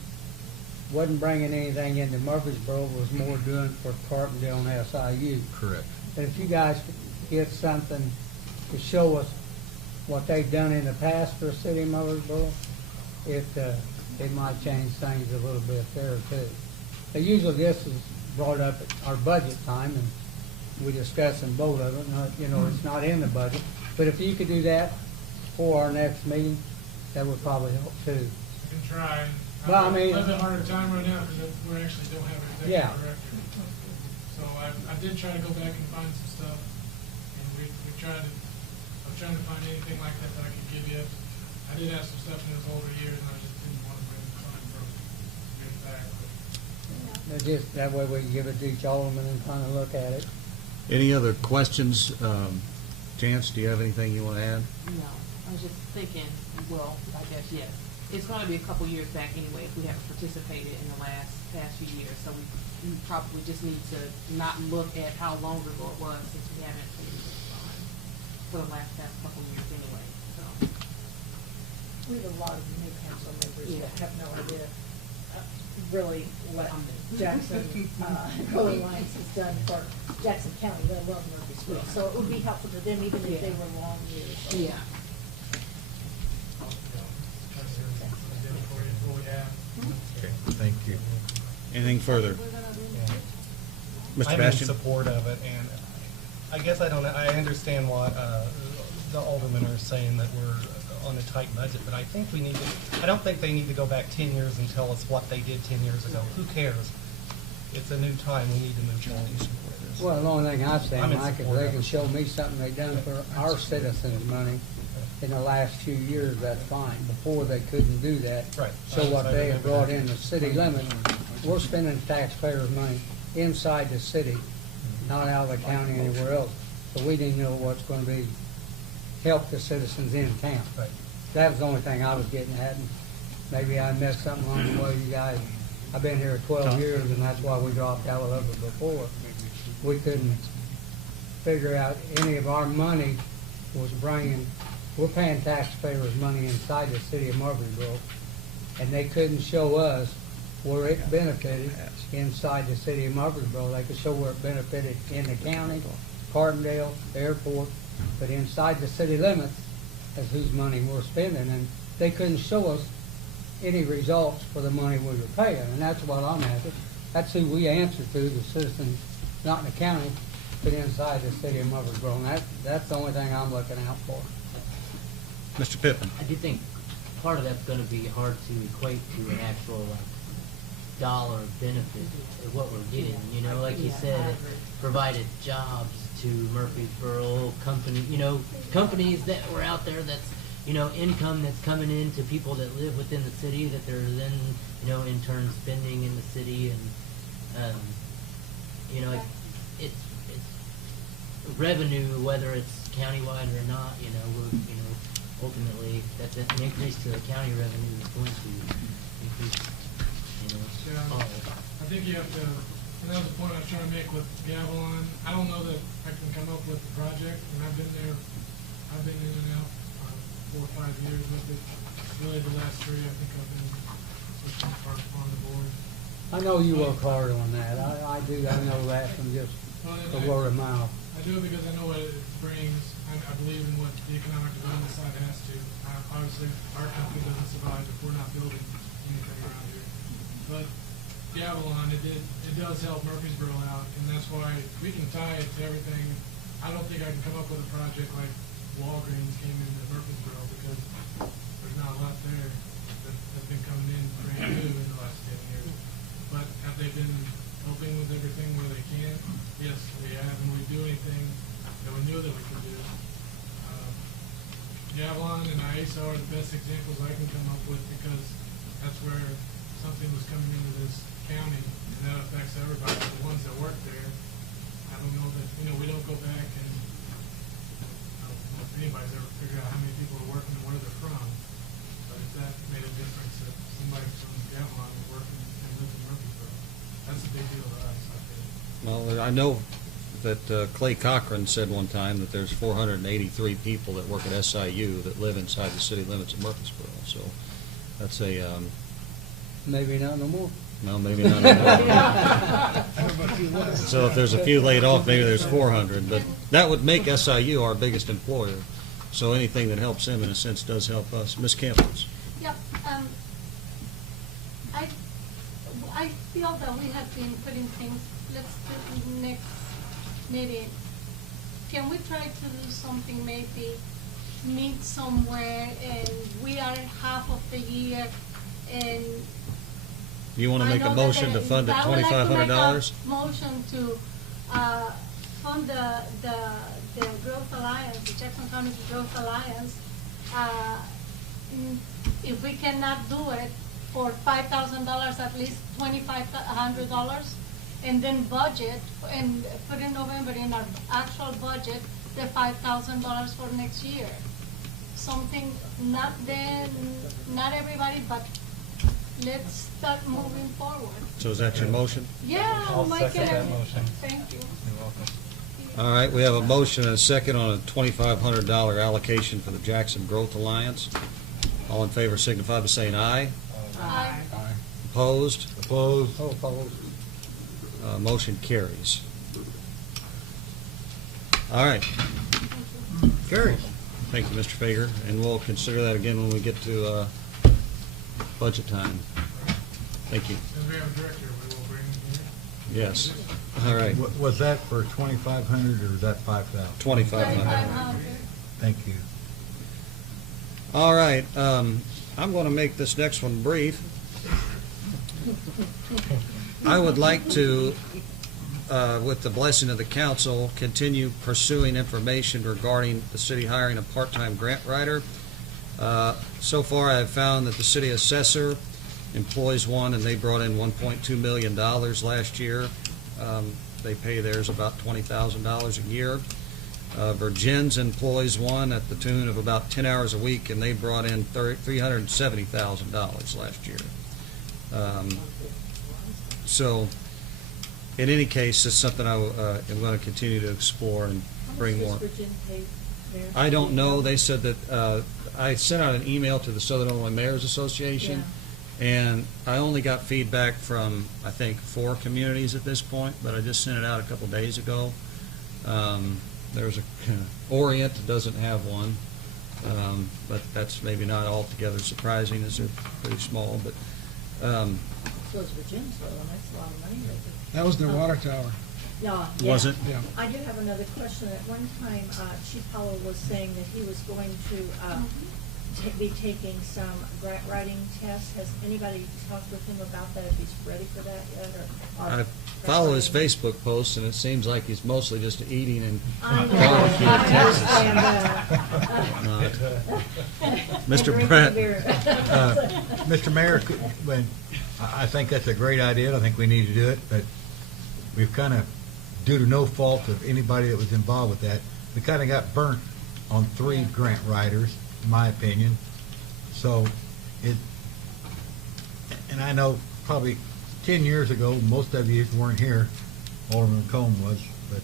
wasn't bringing anything into Murphysboro, was more doing for Carpendale and SIU. Correct. But if you guys could get something to show us what they've done in the past for the city of Murphysboro, it might change things a little bit there too. But usually this is brought up at our budget time, and we discuss and vote of it. It's not in the budget. But if you could do that for our next meeting, that would probably help too. I can try. Well, I I'm mean- a little bit harder time right now because we actually don't have an Yeah. executive director. So I did try to go back and find some stuff, and we tried to, I was trying to find anything like that that I could give you. I did have some stuff in those older years, and I just didn't want to bring the time from it back. Just that way we can give it to each alderman and kind of look at it. Any other questions? Chance, do you have anything you want to add? No, I was just thinking, well, I guess, yes. It's gonna be a couple years back anyway if we haven't participated in the past few years. So we probably just need to not look at how long ago it was since we haven't for the past couple years anyway, so. We have a lot of new council members Yeah. that have no idea really what Jackson Code Alliance has done for Jackson County, let alone Murphysboro. Yeah. So it would be helpful to them even if they were long years. Yeah. Try to see what we did for you, what we have. Okay, thank you. Anything further? Mr. I'm in Bastian? support of it, and I guess I understand what the aldermen are saying, that we're on a tight budget, but I think I don't think they need to go back 10 years and tell us what they did 10 years ago. Who cares? It's a new time, we need to move forward. Well, the only thing I say, I'm in Mike, is support they of can it. show me something they done for our citizens' money in the last few years, that's fine. Before, they couldn't do that. Right. So what I they have remember brought that. in the city limits, we're spending taxpayers' money inside the city, not out of the county anywhere else. So we didn't know what's gonna be, help the citizens in town. Right. That was the only thing I was getting at, and maybe I missed something along the way, you guys. I've been here 12 years, and that's why we dropped out of it before. We couldn't figure out any of our money was we're paying taxpayers' money inside the city of Murphysboro, and they couldn't show us where it benefited inside the city of Murphysboro. They could show where it benefited in the county, Carbondale, the airport, but inside the city limits is whose money we're spending, and they couldn't show us any results for the money we were paying, and that's what I'm after. That's who we answer to, the citizens, not in the county, but inside the city of Murphysboro, and that's the only thing I'm looking out for. Mr. Pippin? I do think part of that's gonna be hard to equate to an actual dollar benefit of what we're getting, like you said, it provided jobs to Murphysboro companies that were out there that's, income that's coming in to people that live within the city that they're then, in turn spending in the city, and, it's revenue, whether it's countywide or not, ultimately, that's an increase to the county revenue is going to increase, Yeah. all. I think you have to, and that was the point I was trying to make with Gavilan. I don't know that I can come up with the project, and I've been in and out 4 or 5 years with it. Really, the last 3, I think I've been switching parts on the board. I know you work hard on that, I do, I know that from just the word of mouth. I do it because I know what it brings. I believe in what the economic development side has to. Obviously, our company doesn't survive if we're not building anything around here. But Gavilan, it does help Murphysboro out, and that's why we can tie it to everything. I don't think I can come up with a project like Walgreens came into Murphysboro, because there's not a lot there that's been coming in brand new in the last 10 years. But have they been helping with everything where they can? Yes, we have, and we do anything that we knew that we could do. Gavilan and IASA are the best examples I can come up with, because that's where something was coming into this county, and that affects everybody. The ones that work there, I don't know that, we don't go back and, I don't know if anybody's ever figured out how many people are working and where they're from. But if that made a difference, if somebody from Gavilan was working and lived in Murphysboro, that's a big deal to us, I think. Well, I know that Clay Cochran said one time that there's 483 people that work at SIU that live inside the city limits of Murphysboro. So that's Maybe not no more. well, maybe not anymore. So if there's a few laid off, maybe there's 400. But that would make SIU our biggest employer. So anything that helps them, in a sense, does help us. Ms. Campbell? Yep, I feel that we have been putting things, let's do the next meeting. Can we try to do something, maybe meet somewhere and we are in half of the year and. You want to make a motion to fund at I would like to make a $2,500? motion to, fund the Growth Alliance, the Jackson County Growth Alliance. If we cannot do it for $5,000, at least $2,500, and then budget and put in November in our actual budget the $5,000 for next year. Something not then, not everybody, but let's start moving forward. So is that your motion? Yeah, I'll Mike second that and motion. thank you. You're welcome. All right, we have a motion and a second on a $2,500 allocation for the Jackson Growth Alliance. All in favor signify by saying aye. Aye. Opposed? Opposed? Motion carries. All right. Carries. Thank you, Mr. Fager, and we'll consider that again when we get to budget time. Thank you. And we have a director, we will bring him here. Yes. All right. Was that for 2,500 or was that 5,000? 2,500. $2,500. Thank you. All right. I'm going to make this next one brief. I would like to, with the blessing of the council, continue pursuing information regarding the city hiring a part-time grant writer. So far, I have found that the city assessor employs one, and they brought in $1.2 million last year. They pay theirs about $20,000 a year. Virgin's employs one at the tune of about 10 hours a week, and they brought in $370,000 last year. So, in any case, it's something I am going to continue to explore and bring more. How much does Virgin pay there? I don't know. They said that I sent out an email to the Southern Illinois Mayors Association, and I only got feedback from, I think, 4 communities at this point, but I just sent it out a couple days ago. There's a Orient doesn't have one, but that's maybe not altogether surprising, as they're pretty small. But So is Virgin's, though, and that's a lot of money right there. That was their water tower. Yeah. Was it? Yeah. I do have another question. At one time, Chief Powell was saying that he was going to be taking some grant writing tests. Has anybody talked with him about that, if he's ready for that yet? Or I follow his Facebook posts, and it seems like he's mostly just eating and I know. barbecue in I Texas. understand Mr. Drinking Brett. beer. Mr. Mayor, I think that's a great idea. I think we need to do it, but we've kind of, due to no fault of anybody that was involved with that, we kind of got burnt on 3 grant writers, in my opinion. So and I know probably 10 years ago, most of you weren't here, Alderman Combe was, but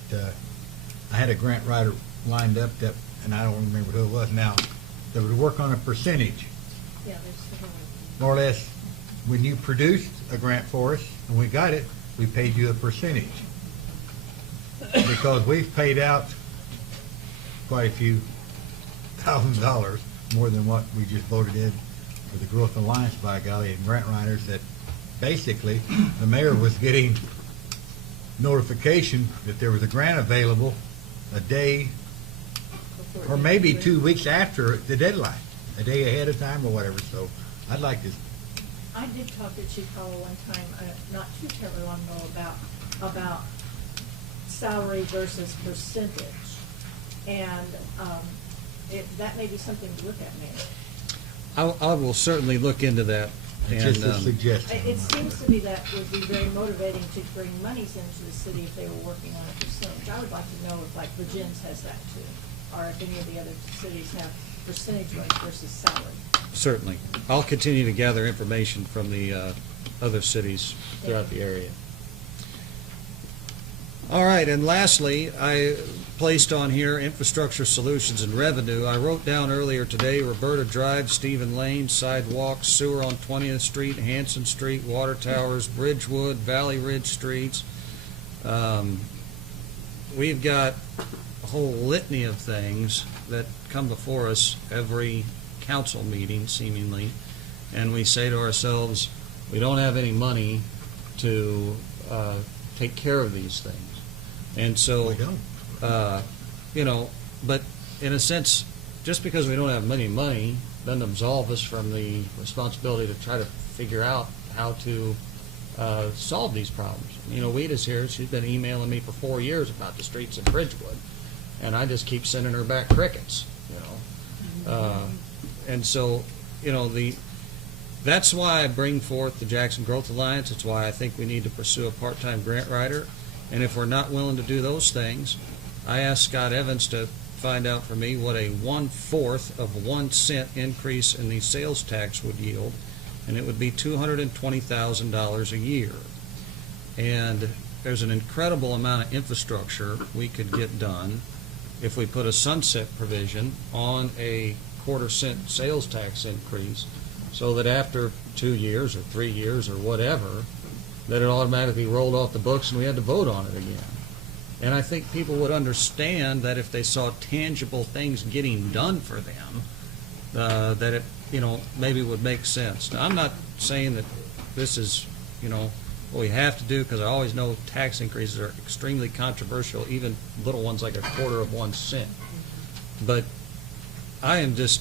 I had a grant writer lined up that, and I don't remember who it was now, that would work on a percentage. Yeah, there's More or less, when you produced a grant for us, and we got it, we paid you a percentage. Because we've paid out quite a few $1,000s, more than what we just voted in for the Growth Alliance, by golly, and grant writers, that basically the mayor was getting notification that there was a grant available a day or maybe 2 weeks after the deadline, a day ahead of time or whatever. So I'd like to. I did talk to Chief Powell one time, not too terribly long ago, about salary versus percentage. And that may be something to look at, Mayor. I will certainly look into that. It's And just a suggestion. It seems to me that would be very motivating to bring monies into the city if they were working on a percentage. I would like to know if, like, Virgin's has that too, or if any of the other cities have percentage rate versus salary. certainly. I'll continue to gather information from the other cities throughout the area. All right, and lastly, I placed on here infrastructure solutions and revenue. I wrote down earlier today Roberta Drive, Stephen Lane, sidewalks, sewer on 20th Street, Hanson Street, water towers, Bridgewood, Valley Ridge Streets. We've got a whole litany of things that come before us every council meeting seemingly, and we say to ourselves, we don't have any money to take care of these things. And so, We don't. you know, but in a sense, just because we don't have any money doesn't absolve us from the responsibility to try to figure out how to solve these problems. You know, Weeda's here. She's been emailing me for 4 years about the streets in Bridgewood, and I just keep sending her back crickets, you know. And so, you know, that's why I bring forth the Jackson Growth Alliance. It's why I think we need to pursue a part-time grant writer. And if we're not willing to do those things, I asked Scott Evans to find out for me what a 1/4 of 1 cent increase in the sales tax would yield, and it would be $220,000 a year. And there's an incredible amount of infrastructure we could get done if we put a sunset provision on a 1/4 cent sales tax increase, so that after 2 years or 3 years or whatever, that it automatically rolled off the books and we had to vote on it again. And I think people would understand that if they saw tangible things getting done for them, that it, you know, maybe would make sense. Now, I'm not saying that this is, you know, what we have to do, because I always know tax increases are extremely controversial, even little ones like a 1/4 of 1 cent. But I am just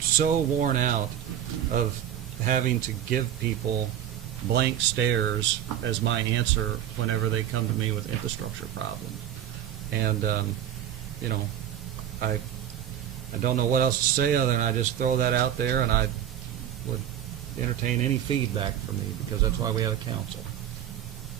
so worn out of having to give people blank stares as my answer whenever they come to me with infrastructure problems. And, you know, I don't know what else to say other than I just throw that out there, and I would entertain any feedback from me, because that's why we have a council.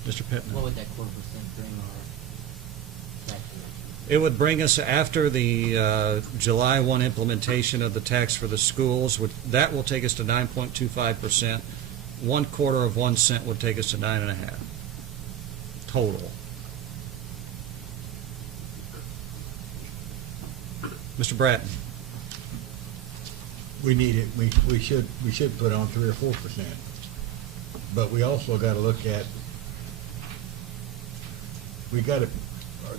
Mr. Pittman. What would that 1/4% bring our tax rate? It would bring us, after the July 1 implementation of the tax for the schools, that will take us to 9.25%. 1/4 of 1 cent would take us to 9.5 total. Mr. Bratton. We need it, we should put on 3 or 4%. But we also gotta look at,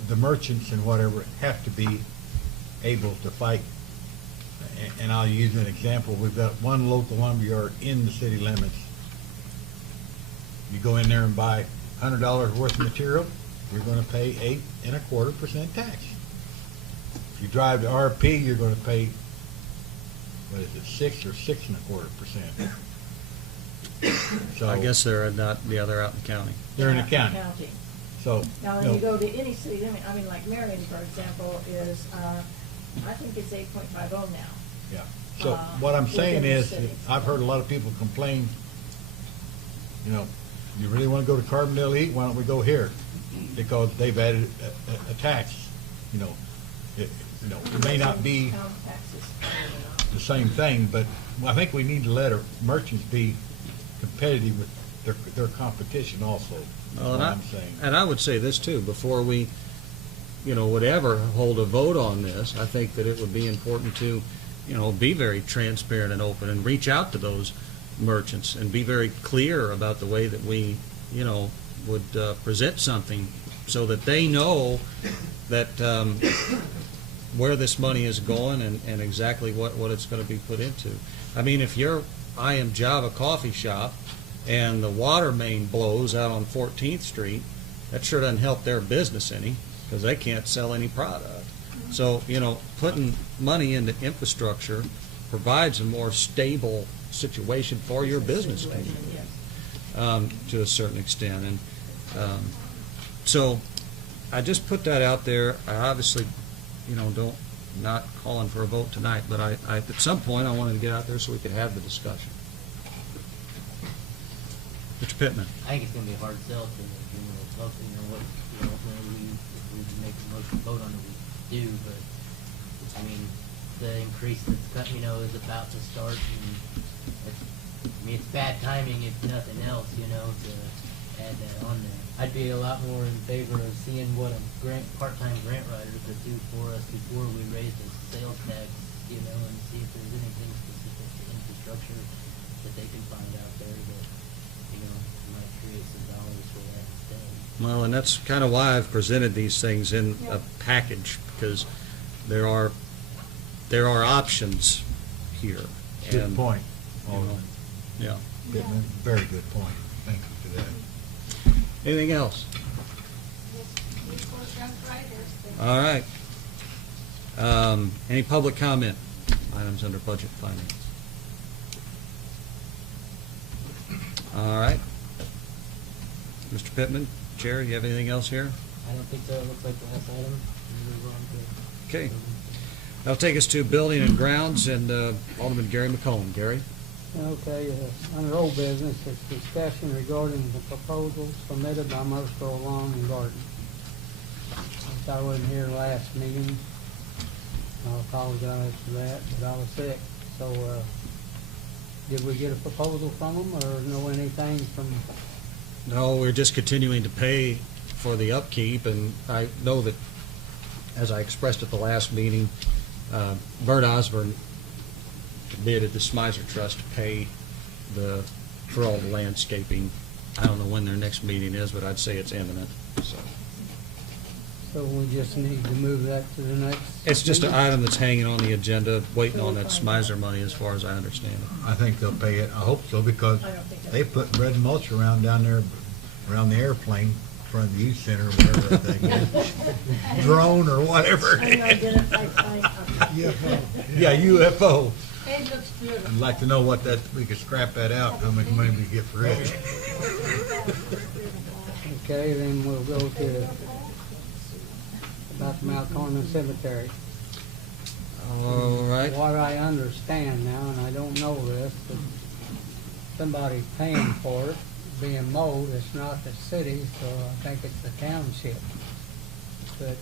the merchants and whatever have to be able to fight. And I'll use an example. We've got one local lumberyard in the city limits. You go in there and buy $100 worth of material, you're gonna pay 8.25% tax. If you drive to RP, you're gonna pay, what is it, 6 or 6.25%. So I guess they're not the other out in the county. they're in the county. So, Now, you when you know, go to any city limit, I mean, like Marion, for example, is, I think it's 8.50 now. yeah. So what I'm saying within the is, city. I've heard a lot of people complain, you know, you really want to go to Carbondale to eat, why don't we go here? Because they've added a tax, you know. It may not be Town taxes. the same thing, but I think we need to let our merchants be competitive with their competition also, is Well, what I'm saying. and I would say this too, before we, you know, would ever hold a vote on this, I think that it would be important to, you know, be very transparent and open and reach out to those merchants and be very clear about the way that we, you know, would present something so that they know that where this money is going and exactly what it's going to be put into. I mean, if you're I Am Java coffee shop and the water main blows out on 14th Street, that sure doesn't help their business any, because they can't sell any product. So, you know, putting money into infrastructure provides a more stable situation for your business community, to a certain extent. And so I just put that out there. I obviously, you know, not calling for a vote tonight, but I at some point I wanted to get out there so we could have the discussion. Mr. Pittman. I think it's gonna be a hard sell to, vote, when we make a motion to vote on it, we do, but, I mean, the increase that's cut, is about to start, and it's bad timing if nothing else, to add that on there. I'd be a lot more in favor of seeing what a part-time grant writer could do for us before we raise the sales tax, and see if there's anything specific to infrastructure that they can find out there that, might create some dollars for that instead. Well, and that's kind of why I've presented these things in a package, because there are there are options here. Good And, point. you know, yeah. Pittman, very good point. Thank you for that. Anything else? Riders, All right. Any public comment? Items under budget finance. All right. Mr. Pittman, Chair, you have anything else here? I don't think so. It looks like the last item. We move on to. Okay. That'll take us to Building and Grounds and Alderman Gary McCollum. Gary? Okay, under old business, it's discussion regarding the proposals submitted by Murphysboro Lawn and Garden. Since I wasn't here last meeting, I apologize for that, but I was sick. So, did we get a proposal from them or know anything from? No, we're just continuing to pay for the upkeep, and I know that, as I expressed at the last meeting, Bert Osborne bid the Smizer Trust to pay for all the landscaping. I don't know when their next meeting is, but I'd say it's imminent. So we just need to move that to the next? It's just an item that's hanging on the agenda, waiting on that Smizer money, as far as I understand it. I think they'll pay it. I hope so, because they put red mulch around down there, around the airplane, in front of the youth center, whatever that thing is. Drone or whatever. UFO. Yeah, UFO. It looks beautiful. I'd like to know what that, we could scrap that out, how much money we get for it. Okay, then we'll go to about the Mount Carmel Cemetery. All right. What I understand now, and I don't know this, but somebody's paying for it, being mowed. It's not the city, so I think it's the township. But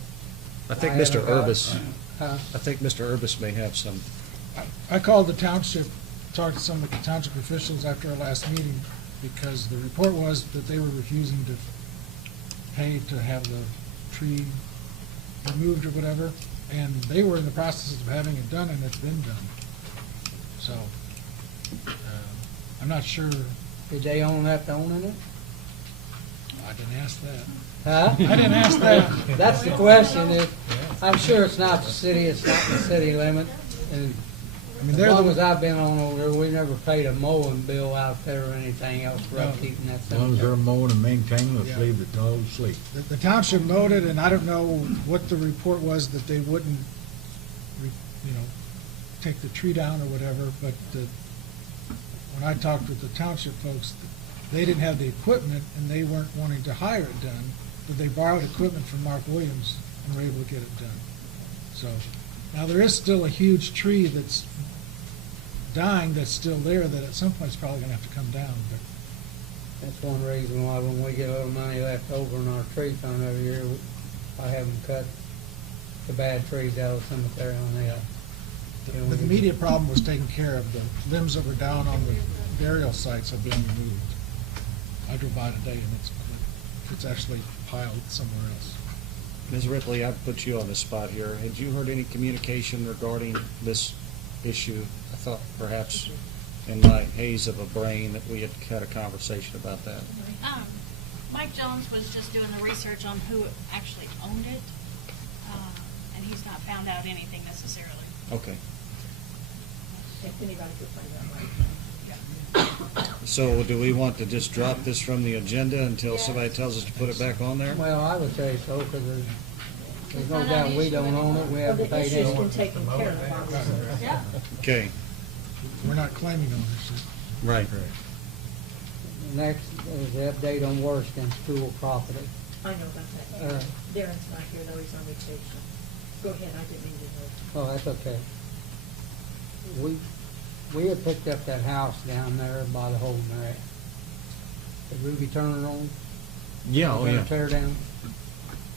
I think haven't Mr. got- Urbis, Huh? I think Mr. Urbis may have some. I called the township, talked to some of the township officials after our last meeting, because the report was that they were refusing to pay to have the tree removed or whatever, and they were in the process of having it done, and it's been done. So, I'm not sure, Did they own that to owning it? I didn't ask that. Huh? I didn't ask that. That's the question. I'm sure it's not the city, it's not the city limit. And I mean, as they're long the, as I've been on over there, we never paid a mowing bill out there or anything else for No. upkeeping that As long as they're cemetery. mowing and maintaining, let's Yeah. leave the dogs sleep. the township mowed it, and I don't know what the report was, that they wouldn't, take the tree down or whatever, but when I talked with the township folks, they didn't have the equipment, and they weren't wanting to hire it done, but they borrowed equipment from Mark Williams and were able to get it done. So, now there is still a huge tree that's dying that's still there, that at some point is probably gonna have to come down, but That's one reason why when we get a little money left over in our tree fund every year, I have them cut the bad trees out of the cemetery on that. You know, the immediate problem was taken care of. The limbs that were down on the burial sites have been removed. I drove by today, and it's actually piled somewhere else. Ms. Ripley, I've put you on the spot here. Had you heard any communication regarding this issue? I thought perhaps in my haze of a brain that we had a conversation about that. Mike Jones was just doing the research on who actually owned it, and he's not found out anything necessarily. Okay. If anybody could find out right now. So do we want to just drop this from the agenda until somebody tells us to put it back on there? Well, I would say so, because there's no not doubt an we issue don't own it, we Well, haven't the paid issue's anyone. been taken care of. Yeah. Okay, We're not claiming ownership. right. Next is the update on Worthington School property. I know about that. Darren's not here, though, he's on vacation. Go ahead, I didn't mean to Oh, that's okay. We had picked up that house down there by the Holden area. Did Ruby Turner on? Yeah, oh, Gonna yeah. tear down.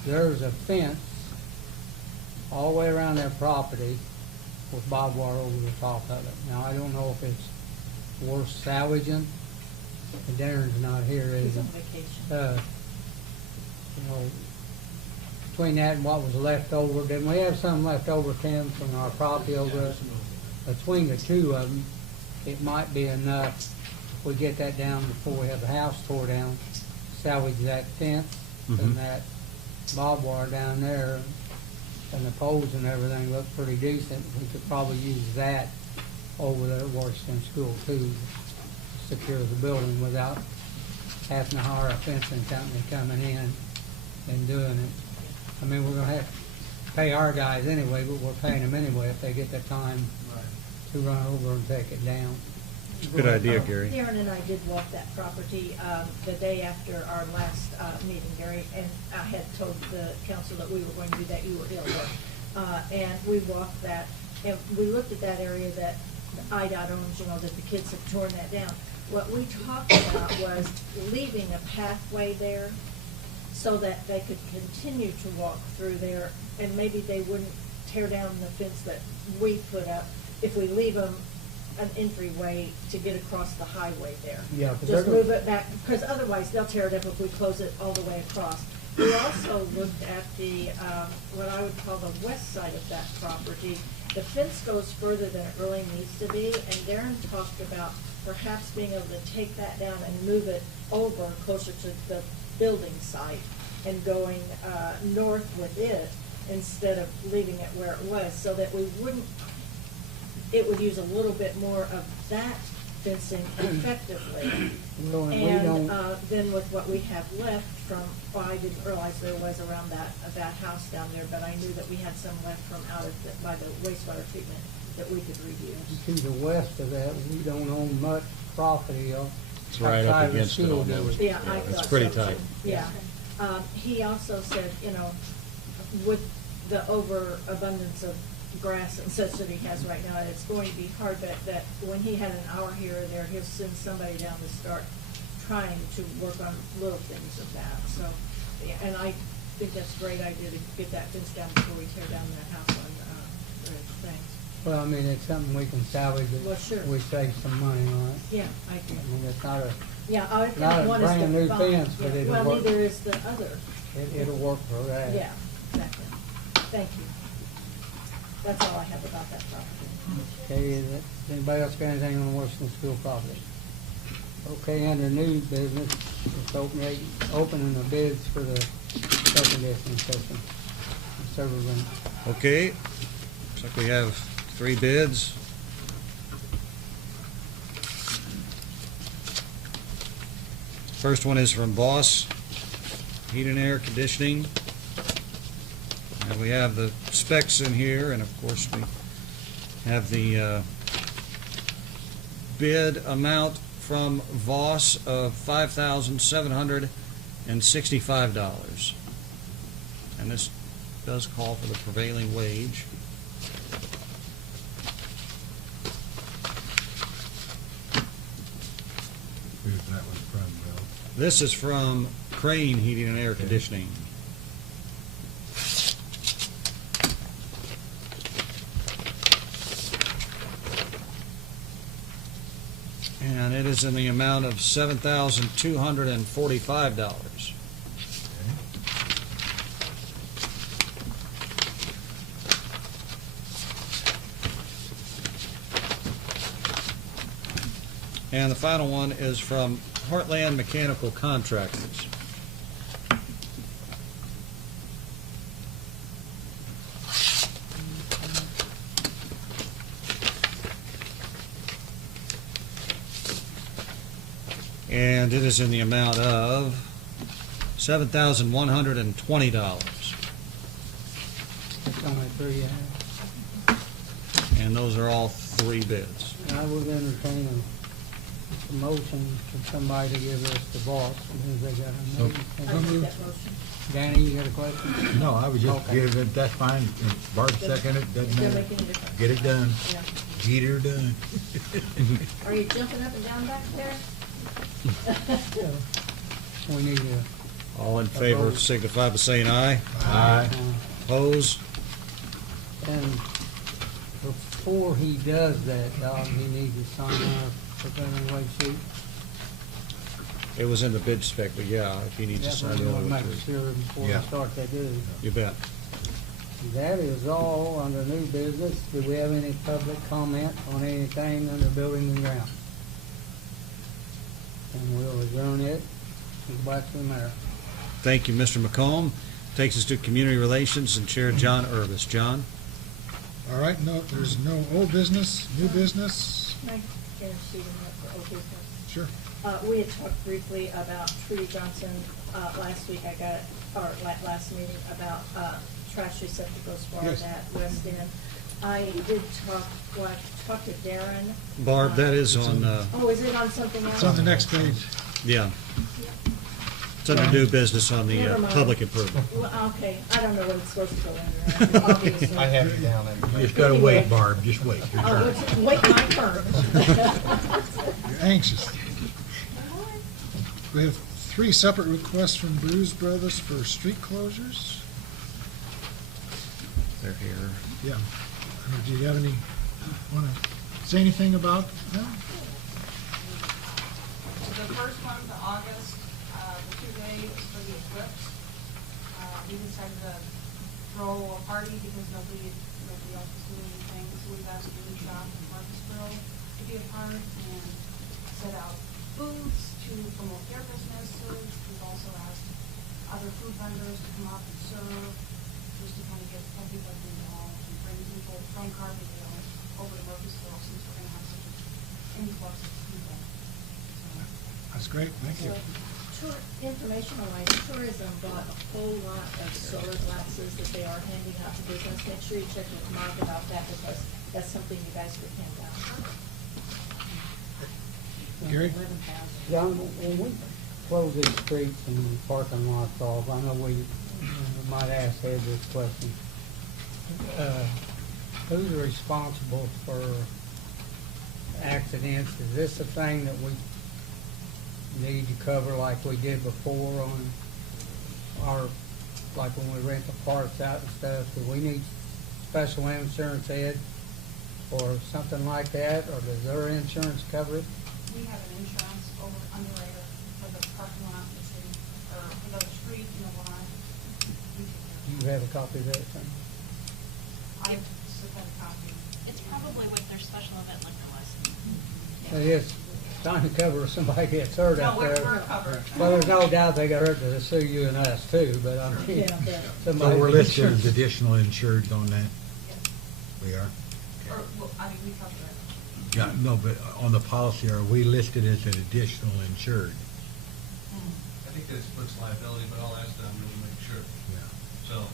There's a fence all the way around their property with barbed wire over the top of it. Now, I don't know if it's worth salvaging. And Darren's not here, is He's he? on vacation. You know, between that and what was left over, didn't we have some left over, Tim, from our property over there? Between the two of them, it might be enough, if we get that down before we have the house tore down, salvage that fence and Mhm. that barbed wire down there, and the poles and everything look pretty decent. We could probably use that over there at Washington School too, to secure the building without having to hire a fencing company coming in and doing it. I mean, we're gonna have to pay our guys anyway, but we're paying them anyway if they get the time to run over and take it down. Good idea, Gary. Darren and I did walk that property the day after our last meeting, Gary, and I had told the council that we were going to do that, you were ill. And we walked that, and we looked at that area that IDOT owns, you know, that the kids have torn that down. What we talked about was leaving a pathway there so that they could continue to walk through there, and maybe they wouldn't tear down the fence that we put up if we leave them an entryway to get across the highway there. Yeah, 'cause Just they're move it back, because otherwise they'll tear it up if we close it all the way across. We also looked at the, what I would call the west side of that property. The fence goes further than it really needs to be, and Darren talked about perhaps being able to take that down and move it over closer to the building site and going north with it instead of leaving it where it was, so that we wouldn't, it would use a little bit more of that fencing effectively. Well, and we And don't- then with what we have left from, well, I didn't realize there was around that house down there, but I knew that we had some left from out of, by the wastewater treatment that we could reuse. To the west of that, we don't own much property It's right up outside of the against it school almost. district. Yeah, I It's thought pretty so, tight. too. Yeah. He also said, you know, with the overabundance of grass and such that he has right now, it's going to be hard, but that when he had an hour here or there, he'll send somebody down to start trying to work on little things of that. So, yeah, and I think that's a great idea to get that fence down before we tear down that house on Ridge. Thanks. Well, I mean, it's something we can salvage Well, it. sure. We save some money on it. Yeah, I do. I mean, it's not a, Yeah, I Not kind a of want us to brand new find. fence, but Yeah. it'll Well, work. neither is the other. it'll work for that. Yeah, exactly. Thank you. That's all I have about that property. Okay, does anybody else got anything on the Washington School property? Okay, under new business, it's opening the bids for the air conditioning system, the server room. Okay, looks like we have 3 bids. First one is from Boss Heat and Air Conditioning. And we have the specs in here, and of course we have the bid amount from Voss of $5,765. And this does call for the prevailing wage. Who's that one from, Bill? This is from Crane Heating and Air Conditioning. And it is in the amount of $7,245. And the final one is from Heartland Mechanical Contractors. And it is in the amount of $7,120. It's only 3, And those are all 3 bids. I would entertain a motion for somebody to give us the boss, and they got a I motion. make that motion. Danny, you got a question? No, I was just Okay. giving it, that's fine. If Bart second it, doesn't Doesn't matter. make any difference. Get it done. Yeah. Get her done. Are you jumping up and down back there? We need a, All in favor vote. signify by saying aye. Aye. Opposed? and before he does that, Doc, he needs to sign our prevailing wage sheet. It was in the bid spec, but yeah, if you need to Yeah, sign but it we want over to make to sure before we Yeah. start that do. you bet. That is all under new business. Do we have any public comment on anything under building and ground? And we'll adjourn it and go back to the mayor. Thank you, Mr. McComb. Takes us to Community Relations and Chair John Urvis. John? All right, no, there's no old business, new business? Can I get a sheet in there for old business? Sure. We had talked briefly about Trudy Johnson, last week, last meeting, about, trash receptacles for Yes. that West End. I did talk to Darren. Barb, that is on, Oh, is it on something else? It's on the next page. yeah. It's under new business on the Never mind. public improvement. Well, okay, I don't know what it's supposed to go in there, obviously. I have you down You in. just gotta wait, Barb, just wait. Your Oh, turn. wait my turn. You're anxious. We have 3 separate requests from Bruise Brothers for street closures. They're here. Yeah. Do you have any, want to say anything about them? The first one, the August, the 2 days for the eclipse, we decided to throw a party because nobody else was doing anything, so we've asked the new shop in Murphysboro to be a part and set out booths to promote their businesses. We've also asked other food vendors to come out and serve, just to kind of get everybody involved and bring people from Carbondale over to Murphysboro since we're going to have such an influx of people. That's great, thank you. Informational wise, tourism bought a whole lot of solar glasses that they are handing out to business. Make sure you check with Mark about that because that's something you guys would hand out. Gary? John, when we close these streets and parking lots off, I know we might ask Ed this question. Who's responsible for accidents? Is this a thing that we need to cover like we did before on our, like when we rent the parks out and stuff? Do we need special insurance, Ed, or something like that, or does their insurance cover it? We have an insurance underwriter for the parking lot in the city, or for the street in the line. Do you have a copy of that thing? I just have a copy. It's probably with their special event liquor license. It is trying to cover if somebody gets hurt No, out there. we're covered. Well, there's no doubt they got hurt, they'll sue you and us too, but I mean, Yeah, yeah. somebody. So we're listed as additional insured on that? Yes. We are? Or, well, I mean, we cover it. Yeah, no, but on the policy, are we listed as an additional insured? I think that puts liability, but I'll ask them really make sure. Yeah. So,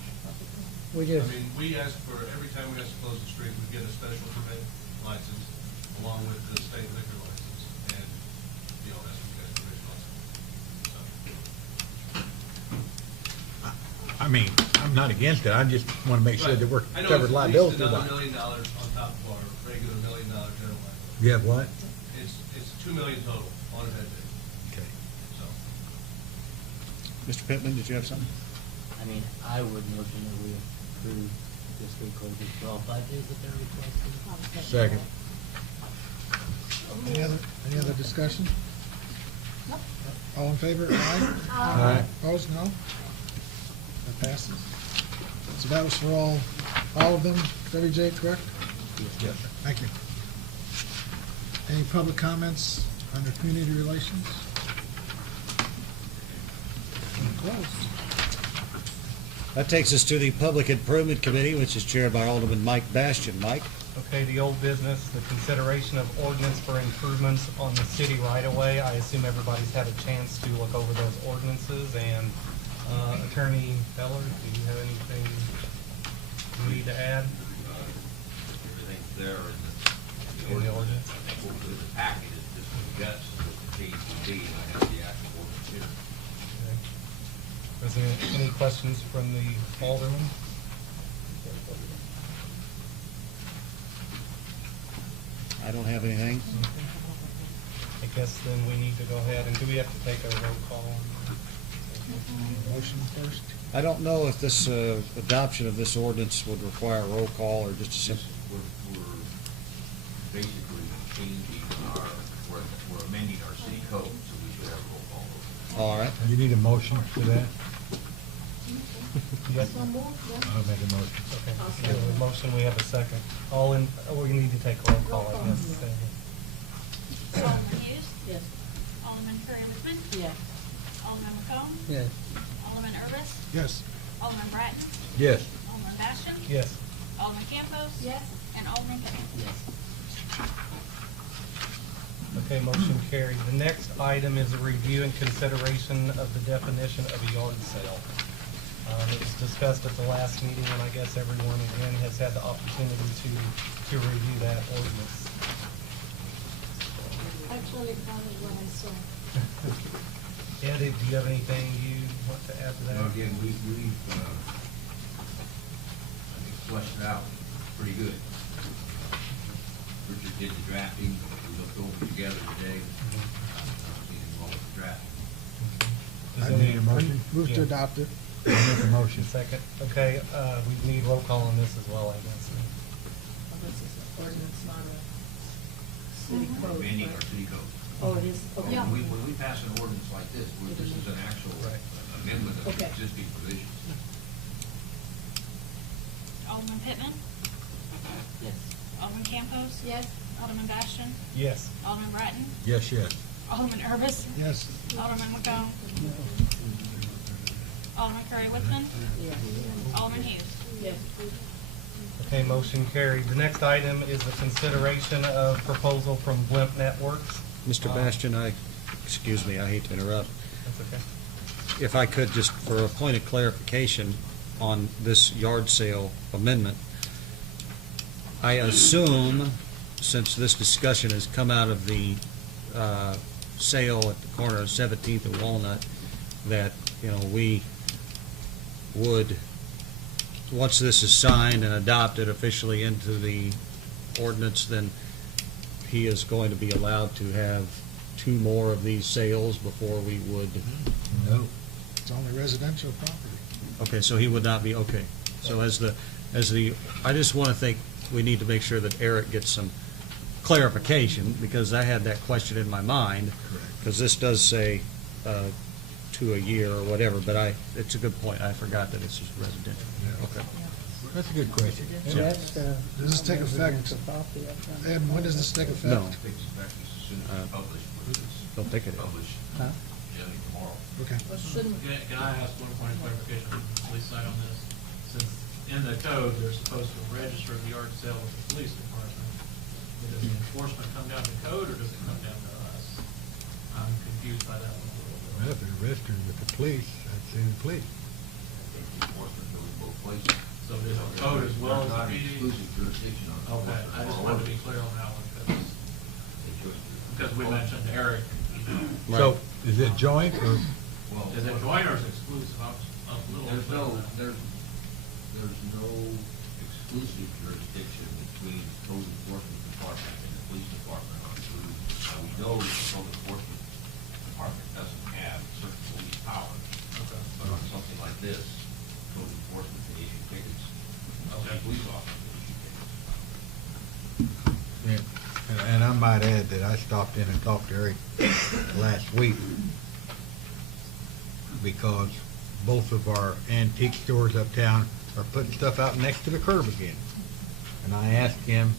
We I just, mean, we ask for, every time we ask to close the street, we get a special permit license along with the state liquor license, and, you know, that's what you guys provision license. I mean, I'm not against it, I just wanna make sure that we're I know covered it's at liability least wise. another $1 million on top of our regular $1 million general liability. You have what? It's 2 million total on a bad day, Okay. so. Mr. Pittman, did you have something? I mean, I would motion that we approve the street closures for all 5 days that they're requesting. Second. Any other discussion? All in favor? Aye. Aye. Opposed? No? That passes. So that was for all of them, WJ, correct? Yes. Thank you. Any public comments under community relations? Closed. That takes us to the Public Improvement Committee, which is chaired by Alderman Mike Bastian. Mike? Okay, the old business, the consideration of ordinance for improvements on the city right-of-way. I assume everybody's had a chance to look over those ordinances, and Attorney Beller, do you have anything you need to add? Everything's there In the ordinance? I think we'll do the packet, it's just the guts with the T's and D's, I have the actual ordinance here. Okay. Is there any questions from the alderman? I don't have anything. I guess then we need to go ahead, and do we have to take a roll call? Motion first. I don't know if this adoption of this ordinance would require a roll call or just a simple. We're basically changing we're amending our city code, so we should have a roll call. All right. You need a motion for that? Yes. I'll make a motion. Okay, we have a motion, we have a second. We need to take a roll call, I guess. Alderman Hughes? Yes. Alderman Curry Wickman? Yes. Alderman McComb? yes. Alderman Urban? Yes. Alderman Bratton? Yes. Alderman Bastian? Yes. Alderman Campos? Yes. And Alderman Pittman? Yes. Okay, motion carried. The next item is a review and consideration of the definition of a yard sale. It was discussed at the last meeting, and I guess everyone again has had the opportunity to review that ordinance. Actually, that is what I saw. Ed, do you have anything you want to add to that? Now, again, we've, I think, fleshed it out pretty good. Richard did the drafting, we looked over together today, he's involved with the drafting. Does I any- need a motion. Move to Yeah. adopt it. I make a motion. Second. Okay, we need roll call on this as well, I guess. This is an ordinance, not a city Mm-hmm. code. Amending but- our city code. Oh, it is, okay. Yeah. When we pass an ordinance like this, this is an actual Right. amendment of Okay. existing provisions. Alderman Pittman? Yes. Alderman Campos? Yes. Alderman Bastian? Yes. Alderman Bratton? Yes, yes. Alderman Urbis? Yes. Alderman McComb? Alderman Curry Whitman? Yes. Alderman Hughes? Yes. Okay, motion carried. The next item is the consideration of proposal from Blimp Networks. Mr. Bastian, excuse me, I hate to interrupt. That's okay. If I could, just for a point of clarification on this yard sale amendment, I assume, since this discussion has come out of the sale at the corner of 17th and Walnut, that, we would, once this is signed and adopted officially into the ordinance, then he is going to be allowed to have 2 more of these sales before we would. No. It's only residential property. Okay, so he would not be, okay. So as the, I just want to think, we need to make sure that Eric gets some clarification, because I had that question in my mind. Correct. Because this does say 2 a year or whatever, but it's a good point. I forgot that it's just residential. Yeah. Okay. That's a good question. That's, Does this take effect? residential property, I think. And when does this take effect? No. It takes effect as soon as it's published, which is Don't think it is. published Huh? generally tomorrow. Okay. Well, shouldn't, Can I ask one point of clarification on the police side on this? Since in the code, they're supposed to register the yard sale with the police department, does the enforcement come down to code, or does it come down to us? I'm confused by that one a little Well, bit. if they're registered with the police, I'd say the police. Enforcement goes both places. So there's a code as well There's as not the an PD? exclusive jurisdiction on Okay, I just wanted to be clear on that one, because we mentioned Eric, So, is it joint or? Well, is it joint or is it exclusive? I'm a little. There's unclear on no, that. there's no exclusive jurisdiction between the code enforcement department and the police department on food. We know that the code enforcement department doesn't have certain police powers, Okay. but on something like this, code enforcement can issue tickets, Okay. police officers can issue tickets. Yeah, and I might add that I stopped in and talked to Eric last week because both of our antique stores uptown are putting stuff out next to the curb again. And I asked him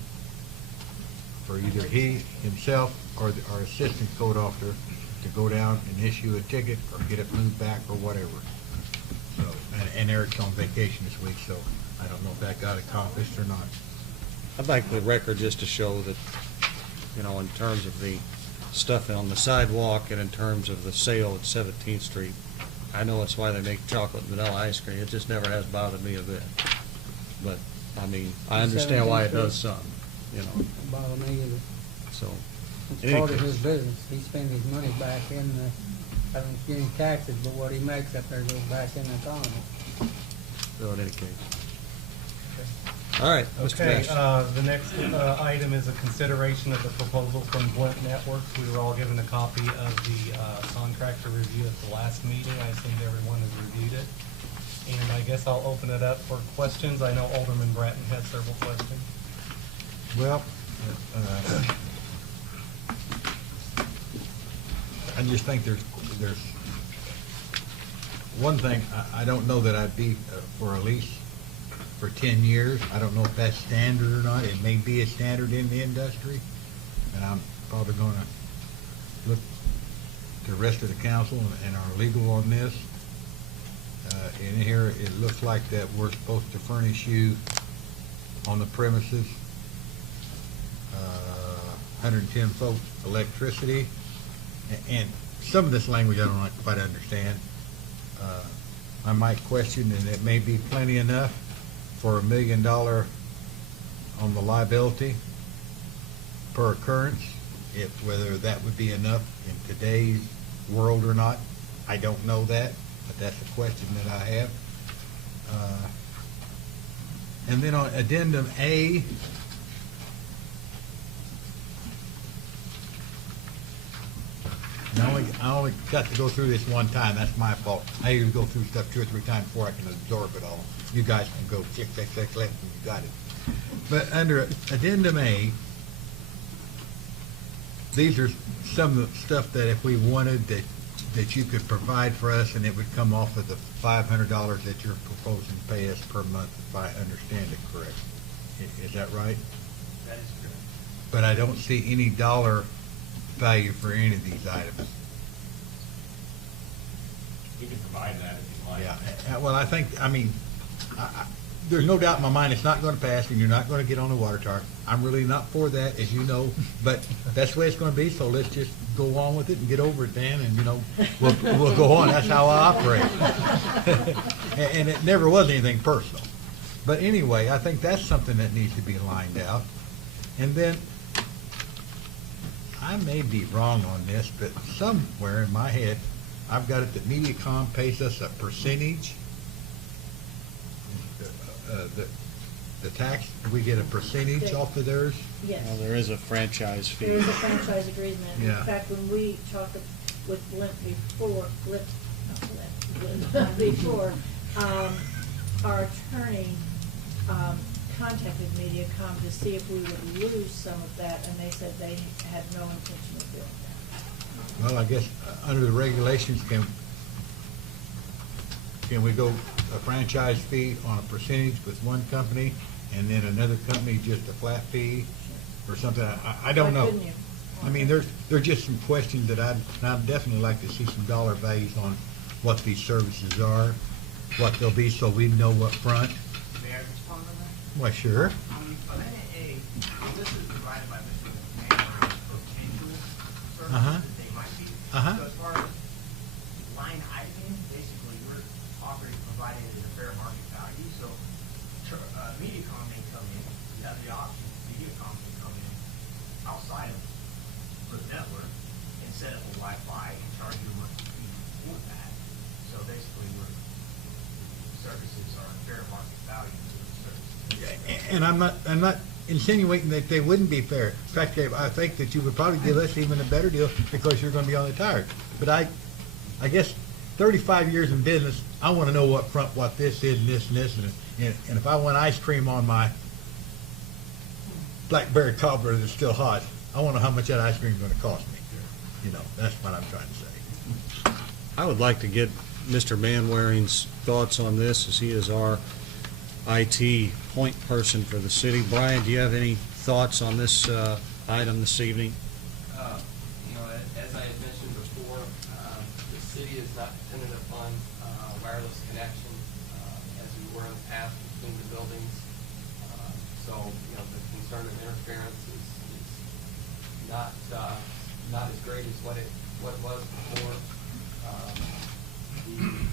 for either he himself or our assistant code officer to go down and issue a ticket or get it moved back or whatever. So, and Eric's on vacation this week, so I don't know if that got accomplished or not. I'd like the record just to show that, in terms of the stuff on the sidewalk and in terms of the sale at 17th Street, I know it's why they make chocolate and vanilla ice cream. It just never has bothered me a bit. But, I understand why it does some, Don't bother me either. so. It's in any part of case. his business. He spends his money back in the, I don't get any taxes, but what he makes up there goes back in the economy. So in any case. All right, Mr. Okay, Bass. the next item is a consideration of the proposal from Blimp Networks. We were all given a copy of the contractor review at the last meeting. I assume everyone has reviewed it. And I guess I'll open it up for questions. I know Alderman Bratton had several questions. Well, I just think there's one thing, I don't know that I'd be for a lease for 10 years. I don't know if that's standard or not. It may be a standard in the industry, and I'm probably going to look to the rest of the council and our legal on this. In here, it looks like that we're supposed to furnish you on the premises 110 volts electricity, and some of this language I don't quite understand. I might question, and it may be plenty enough for $1 million on the liability per occurrence. Whether that would be enough in today's world or not, I don't know that, but that's a question that I have. And then on addendum A, and I only got to go through this one time. That's my fault. I usually go through stuff 2 or 3 times before I can absorb it all. You guys can go click, click, click, click, and you got it. But under addendum A, these are some of the stuff that if we wanted that you could provide for us, and it would come off of the $500 that you're proposing to pay us per month, if I understand it correct. Is that right? That is correct. But I don't see any dollar value for any of these items. We can provide that if you like. Yeah, well, I mean, there's no doubt in my mind it's not going to pass, and you're not going to get on the water tower. I'm really not for that, as you know, but that's the way it's going to be, so let's just go on with it and get over it, Dan, and, we'll go on. That's how I operate. And it never was anything personal. But anyway, I think that's something that needs to be lined out. And then, I may be wrong on this, but somewhere in my head, I've got it that MediaCom pays us a percentage. The tax, we get a percentage off of theirs? Yes. Well, there is a franchise fee. There is a franchise agreement. Yeah. In fact, when we talked with Flint before, our attorney contacted MediaCom to see if we would lose some of that, and they said they had no intention of doing that. Well, I guess under the regulations, can we go a franchise fee on a percentage with one company and then another company just a flat fee or something? I don't know. Couldn't you? I mean, there's just some questions that I'd definitely like to see some dollar values on what these services are, what they'll be, so we know up front. May I respond to that? Why, sure. On NAA, this is provided by Mr. McMahon for potential Uh-huh. services that they might be. Uh-huh. So as far as line item, basically, we're offering to provide it at a fair market value. So MediaCom may come in, you have the option, MediaCom can come in outside of the network and set up a Wi-Fi and charge you a monthly fee for that. So basically, services are a fair market value to the services. And I'm not insinuating that they wouldn't be fair. In fact, Dave, I think that you would probably give us even a better deal because you're going to be on the tire. But I guess 35 years in business, I want to know up front what this is and this and this. And if I want ice cream on my blackberry cobbler that's still hot, I want to know how much that ice cream is going to cost me. That's what I'm trying to say. I would like to get Mr. Manwaring's thoughts on this, as he is our IT point person for the city. Brian, do you have any thoughts on this item this evening? As I had mentioned before, the city is not dependent upon wireless connection as we were in the past between the buildings. So, the concern of interference is not as great as what it was before.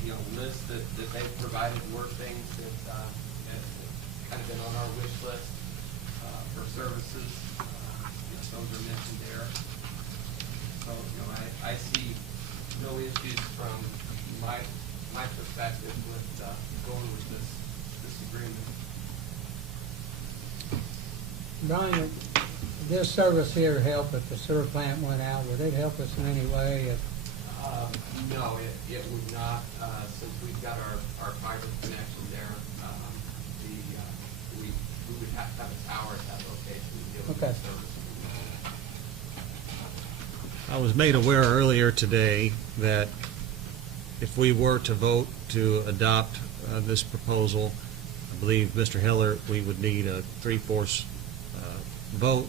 The list that they've provided were things that have kind of been on our wish list for services. Those are mentioned there. So, I see no issues from my perspective with going with this agreement. Brian, this service here help if the sewer plant went out? Would it help us in any way? No, it would not. Since we've got our fiber connection there, we would have to have a tower at that location to be able to Okay. service. I was made aware earlier today that if we were to vote to adopt this proposal, I believe, Mr. Heller, we would need a 3/4 vote.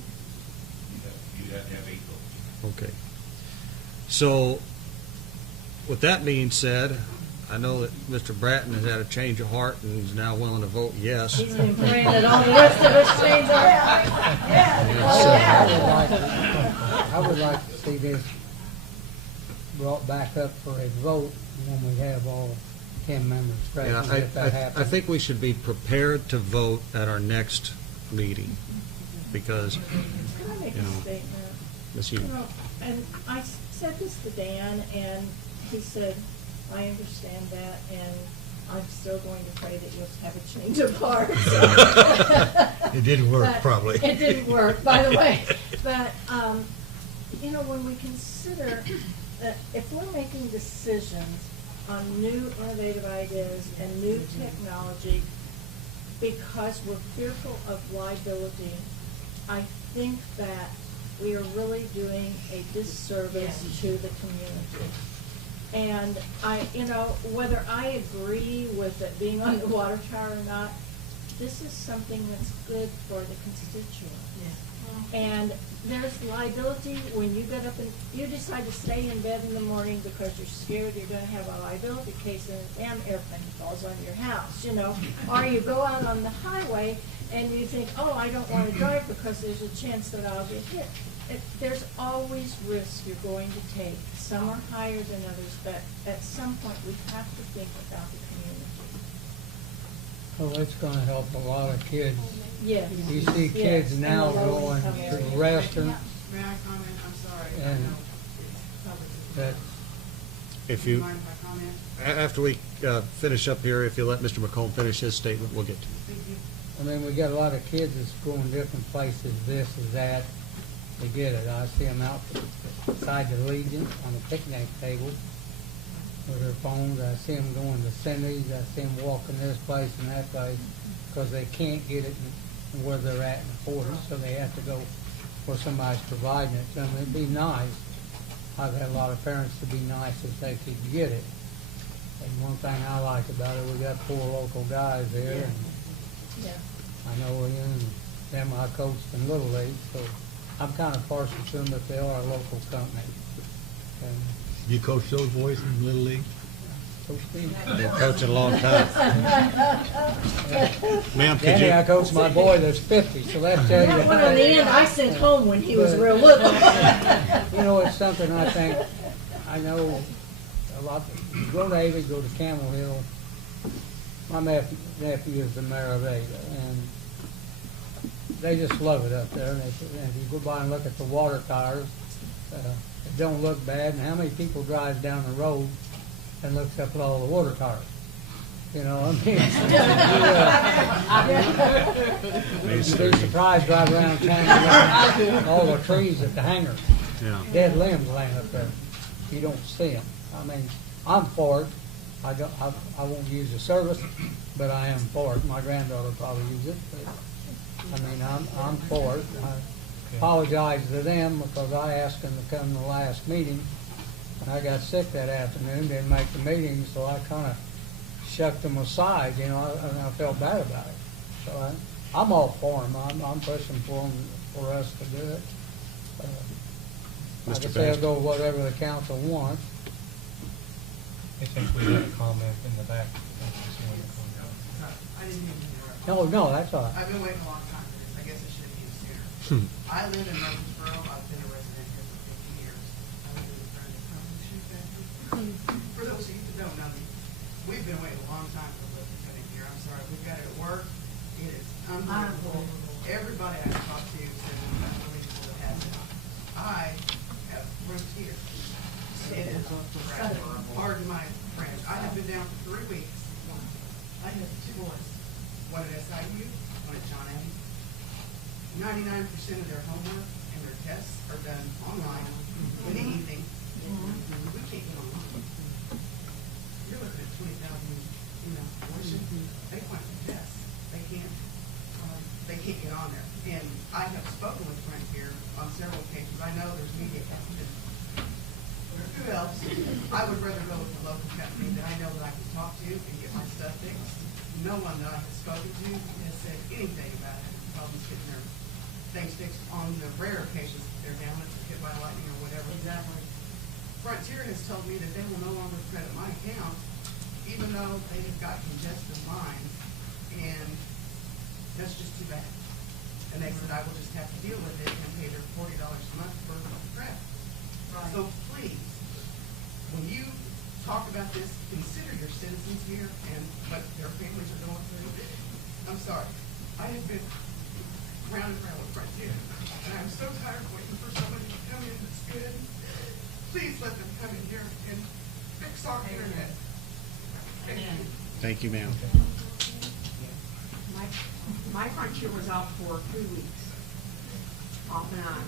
You'd have to have 8 votes. Okay. So, with that being said, I know that Mr. Bratton has had a change of heart and is now willing to vote yes. He's been praying that all the rest of us change our I would like to see this brought back up for a vote when we have all 10 members Yeah, present, if that I happens. think we should be prepared to vote at our next meeting, because, Can I make you a know, statement? Miss You you. know, and I said this to Dan, and he said, I understand that, and I'm still going to pray that you'll have a change of heart. It didn't work, But probably. It didn't work, by the way. But, you know, when we consider that if we're making decisions on new innovative ideas and new technology because we're fearful of liability, I think that we are really doing a disservice to the community. And you know, whether I agree with it being on the water tower or not, this is something that's good for the constituents. And there's liability when you get up and you decide to stay in bed in the morning because you're scared you're going to have a liability case and a damn airplane falls on your house, you know. Or you go out on the highway and you think, oh, I don't want to drive because there's a chance that I'll get hit. There's always risks you're going to take. Some are higher than others, but at some point we have to think about the community. Well, it's gonna help a lot of kids. Yes. You see Yes, kids in now the going low-income to areas. restaurants, May I comment? I'm sorry. I and know it's covered. that, If Do you you, mind if I comment? after we finish up here, if you let Mr. McComb finish his statement, we'll get to you. Thank you. I mean, we got a lot of kids that's going different places, this is that, they get it. I see them out beside the Legion on a picnic table with their phones. I see them going to Cindy's. I see them walking this place and that place because they can't get it where they're at and afford it, so they have to go where somebody's providing it to them. It'd be nice. I've had a lot of parents to be nice if they could get it. And one thing I like about it, we got 4 local guys there, and Yeah. I know them I coached in Little League, so I'm kind of partial to them, but they are a local company. And You coach those boys in Little League? Coach Steve. Been coaching a long time. Ma'am, could Danny, I you, coach my boy that's 50, so that tells you. That one on the end, I sent home when he was real little. You know, it's something I think, I know a lot, you go to Ada, go to Camel Hill. My nephew is the mayor of Ada, and they just love it up there. And if you go by and look at the water towers, it don't look bad. And how many people drive down the road and looks up at all the water towers? You know, I mean, you'd be surprised drive around town and look at all the trees at the hangar. yeah. Dead limbs laying up there. You don't see them. I mean, I'm for it. I won't use the service, but I am for it. My granddaughter probably use it, but I mean, I'm for it. I apologize to them because I asked them to come to the last meeting, and I got sick that afternoon, didn't make the meeting, so I kind of shucked them aside, you know, and I felt bad about it. So I'm all for them. I'm pushing for them, for us to do it. Like I Mr. say, I'll Bass. go whatever the council wants. I think we had a comment in the back. I didn't mean to interrupt. No, that's all right. I've been waiting a long time for this. I guess I should have used sooner. I live in Murphysboro. I've been a resident here for 50 years. I live in front of the company shoe factory. For those of you that don't know me, we've been waiting a long time for the lift to come in here. I'm sorry, we've got it at work. It is unbelievable. Everybody I've talked to says it's unbelievable it has it. I have roots here. It is, pardon my French, I have been down for 3 weeks. I have 2 boys, one at SIU, one at John A. 99% of their homework and their tests are done online in the evening. We can't get online. You're looking at 20,000, tuition. They want the tests. They can't get on there. And I have spoken with Brent here on several occasions. I know there's media hesitant. Who else? I would rather go with a local company that I know that I can talk to and get my stuff fixed. No one that I have spoken to has said anything about having problems getting their things fixed on the rare occasions that they're down or hit by lightning or whatever. Exactly. Frontier has told me that they will no longer credit my account even though they have got congested lines, and that's just too bad. And they said, I will just have to deal with it and pay their $40 a month for crap. Right. So please, when you talk about this, consider your citizens here and what their families are going through. I'm sorry, I have been round and round with right here, and I'm so tired of waiting for somebody to come in that's good. Please let them come in here and fix our internet. Thank you. Thank you, ma'am. My frontier was out for 3 weeks, off and on.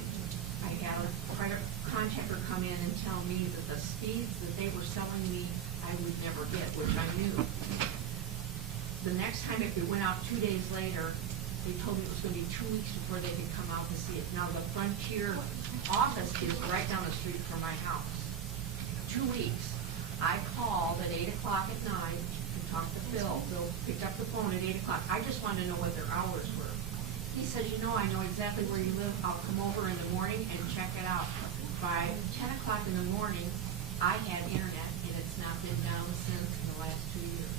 I had a private contractor come in and tell me that the speeds that they were selling me, I would never get, which I knew. The next time, if we went out 2 days later, they told me it was going to be 2 weeks before they could come out to see it. Now, the Frontier office is right down the street from my house. 2 weeks. I called at 8 o'clock at night and talked to Phil. Phil picked up the phone at 8 o'clock. I just wanted to know what their hours were. He says, you know, I know exactly where you live. I'll come over in the morning and check it out. By 10 o'clock in the morning, I had internet, and it's not been down since in the last 2 years.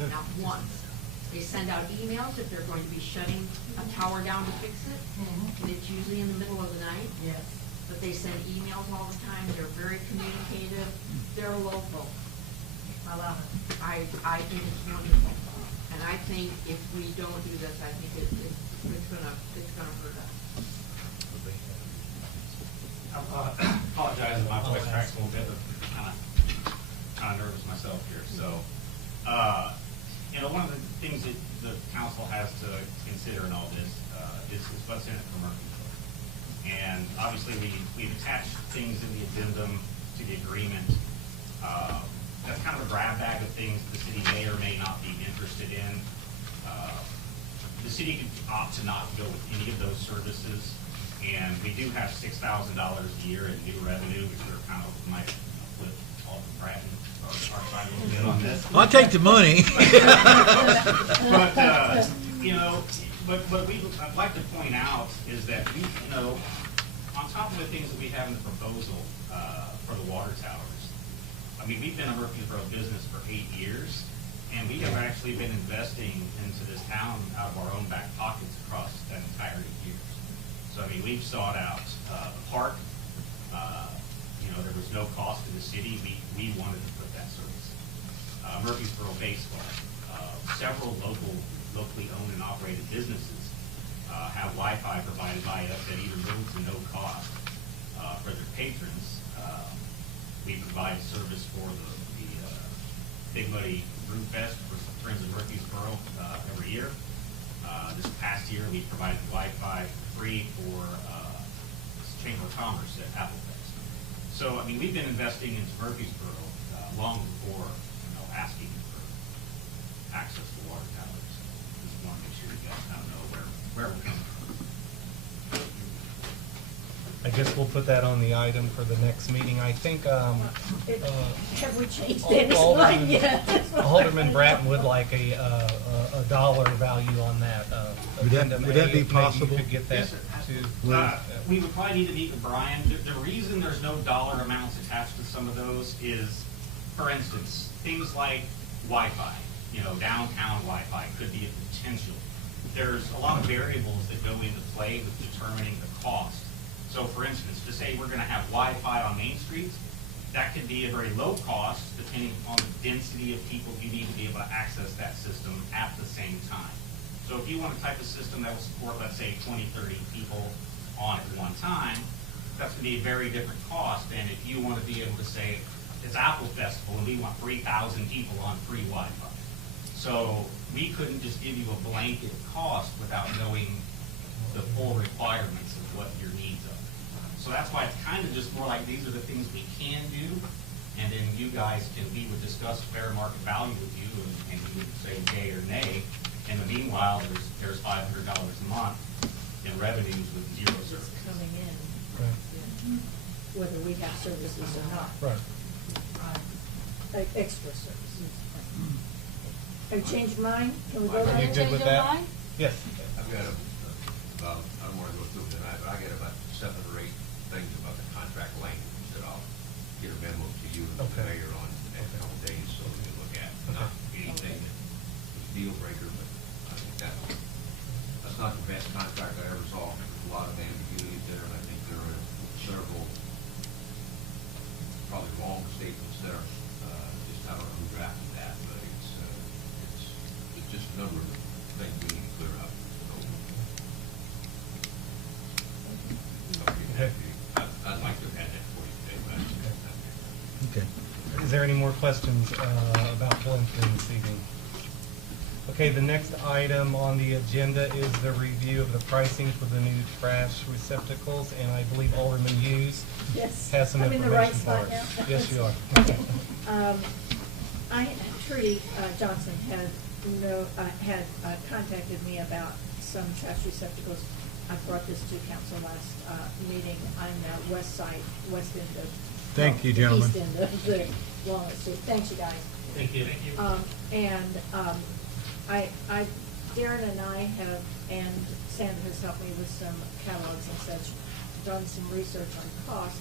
Good. Not once. They send out emails if they're going to be shutting a tower down to fix it, and it's usually in the middle of the night. Yes. But they send emails all the time. They're very communicative. They're local. I love it. I think it's wonderful. And I think if we don't do this, I think it's gonna hurt us. I apologize if my voice cracks a little bit, but kind of nervous myself here. So, one of the things that the council has to consider in all this is what's in it for Murphysboro. And obviously, we've attached things in the addendum to the agreement. That's kind of a grab bag of things the city may or may not be interested in. The city could opt to not go with any of those services, and we do have $6,000 a year in new revenue, which we're kind of might flip all the Brad and our side a little bit on this. I'll take the money. But what I'd like to point out is that on top of the things that we have in the proposal for the water towers, I mean, we've been a Murphysboro business for 8 years, and we have actually been investing into this town out of our own back pockets across that entire 8 years. So, I mean, we've sought out the park. There was no cost to the city. We wanted to put that service. Murphysboro Baseball. Several locally owned and operated businesses have Wi-Fi provided by us at either little to no cost for their patrons. We provide service for the Big Muddy Brew Fest for Friends of Murphysboro every year. This past year, we provided Wi-Fi free for Chamber of Commerce at Apple Fest. So, I mean, we've been investing into Murphysboro long before, asking for access to water towers. Just want to make sure you guys kind of know where we're coming from. I guess we'll put that on the item for the next meeting. I think, Have we changed Dennis' mind yet? Alderman Bratton would like a dollar value on that. Would that be Maybe possible? you could get that to. We would probably need to meet with Brian. The reason there's no dollar amounts attached to some of those is, for instance, things like Wi-Fi, downtown Wi-Fi could be a potential. There's a lot of variables that go into play with determining the cost. So, for instance, to say we're going to have Wi-Fi on Main Street, that could be a very low cost depending on the density of people you need to be able to access that system at the same time. So if you want a type of system that will support, let's say, 20, 30 people on at one time, that's going to be a very different cost than if you want to be able to say, it's Apple Festival and we want 3,000 people on free Wi-Fi. So we couldn't just give you a blanket cost without knowing the full requirements of what your needs are. So that's why it's kind of just more like these are the things we can do, and then you guys we would discuss fair market value with you, and you would say yay or nay. In the meanwhile, there's $500 a month in revenues with zero service. Coming in, whether we have services or not. Right. Extra services. Have you changed your mind? Can we go Are there? you good with that? Yes. I've got about, I don't want to go through it tonight, but I got about 7 or 8 things about the contract language that I'll get a memo to you and the mayor on the next couple of days, so you'll Okay. Is there any more questions about Bloomfield this evening? Okay, the next item on the agenda is the review of the pricing for the new trash receptacles, and I believe Alderman Hughes Yes. has some I'm in the right information for spot us. now. Yes, you are. Okay. Trudy Johnson had contacted me about some trash receptacles. I brought this to council last meeting on the west end of. Thank you, gentlemen. East end of the Walnut Street. Thanks, you guys. Thank you. Darren and I have, and Sandra has helped me with some catalogs and such, done some research on cost.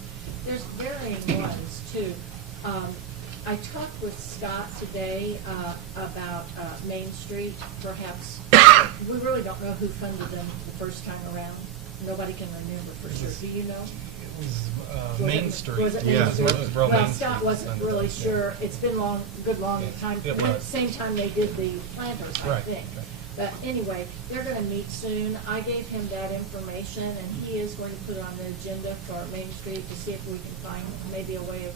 There's varying ones too. I talked with Scott today about Main Street. Perhaps we really don't know who funded them the first time around. Nobody can remember for sure. Do you know? It was Main Street. Was it Main Street? Murphysboro Well, Main Scott Street wasn't funded really that, yeah. sure. It's been long time. It was. Same time they did the planters, I Right, think. right. But anyway, they're gonna meet soon. I gave him that information, and he is going to put it on the agenda for Main Street to see if we can find maybe a way of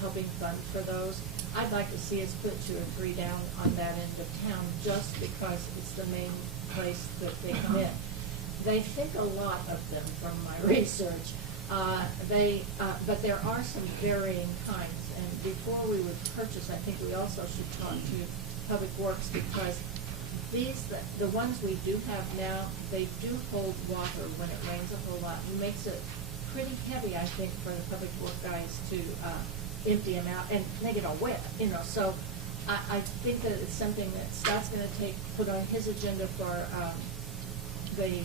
helping fund for those. I'd like to see us put 2 or 3 down on that end of town, just because it's the main place that they come in. They think a lot of them from my research. But there are some varying kinds, and before we would purchase, I think we also should talk to Public Works, because the ones we do have now, they do hold water when it rains a whole lot. It makes it pretty heavy, I think, for the Public Works guys to empty them out, and they get all wet, so I think that it's something that Scott's gonna put on his agenda for the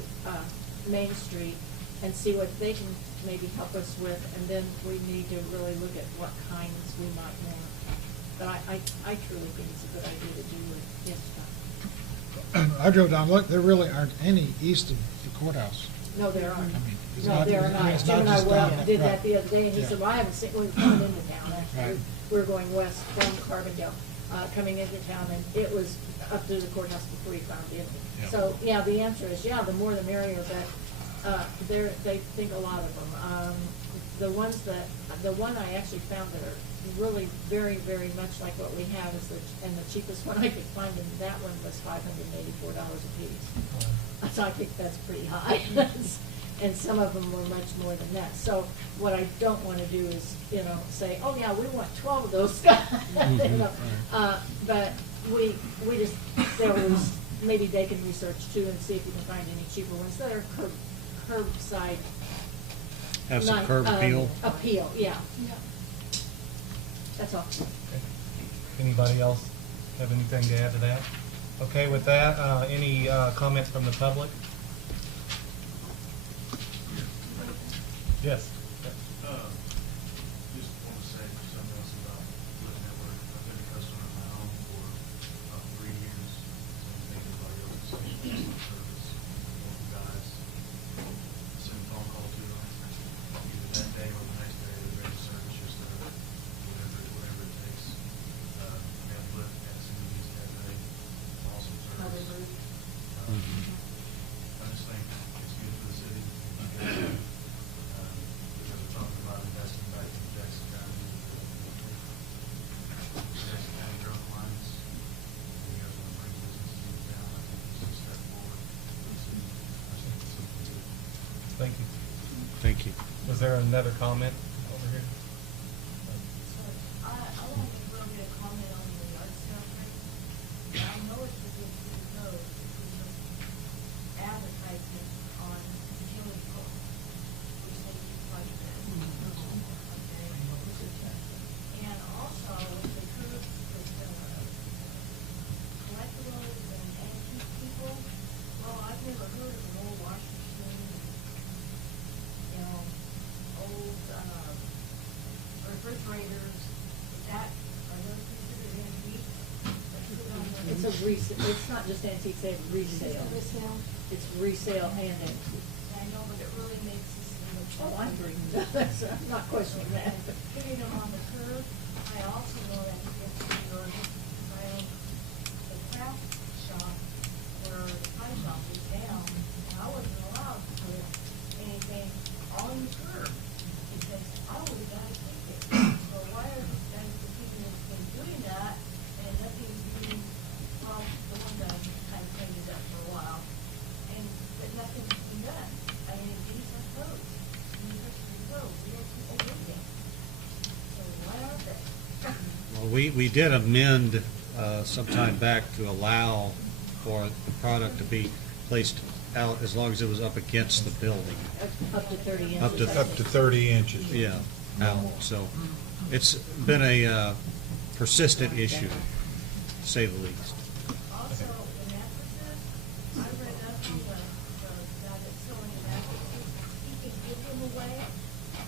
Main Street, and see what they can maybe help us with, and then we need to really look at what kinds we might want. But I truly think it's a good idea to do it. Yes, Scott. I drove down, look, there really aren't any east of the courthouse. No, there aren't. it's No, not- there are I mean, not. it's Jim not and I just down there. did that Right. the other day, and he Yeah. said, well, I haven't seen, we're coming into town, actually. Right. We were going west from Carbondale, coming into town, and it was up to the courthouse before you found it. Yeah. So, yeah, the answer is, yeah, the more the merrier, but they think a lot of them. The one I actually found that are really very, very much like what we have is and the cheapest one I could find, and that one was $584 a piece. So I think that's pretty high. And some of them were much more than that. So what I don't want to do is, say, oh yeah, we want 12 of those. But we just, maybe they can research too and see if we can find any cheaper ones that are curbside. Have some curb appeal. Appeal, yeah. That's all. Anybody else have anything to add to that? Okay, with that, any comments from the public? Yes. Just want to say something else about the network. I've been a customer of my own for about 3 years. So thank you for your organization, service, all the guys. Send a phone call to them, either that day or the next day, they're ready to service your stuff, whatever it takes. We have Lyft, we have CDs that day, awesome service. I just think it's good for the city. Because we're talking about investing back in Jackson County. Jackson County growth lines. And you guys want to bring businesses down, I think this is a step forward for the city. I think it's something good. Thank you. Thank you. Was there another comment over here? I want to really get a comment on the yard sale thing. I know it's within city code, advertisement on the county code, which they use like that. Okay? And also with the group, with the collectibles and antique people, well, I've never heard of an old washing machine, old refrigerators. Are those considered antiques? It's not just antiques, they have resale. Resale? It's resale and antique. I know, but it really makes us. Oh, I'm bringing that, I'm not questioning that. Putting them on the curb, I also know that if you're, I own the craft shop where the pie shop is down, and I wasn't allowed to put anything on the curb, because I would've got a ticket. So why are Well, we did amend sometime back to allow for the product to be placed out as long as it was up against the building. Up to 30 inches. Up to, I think. 30 inches. Yeah, out. So it's been a persistent issue, to say the least. Also, the mattresses, I read up on the guy that's selling the mattresses, he can give them away,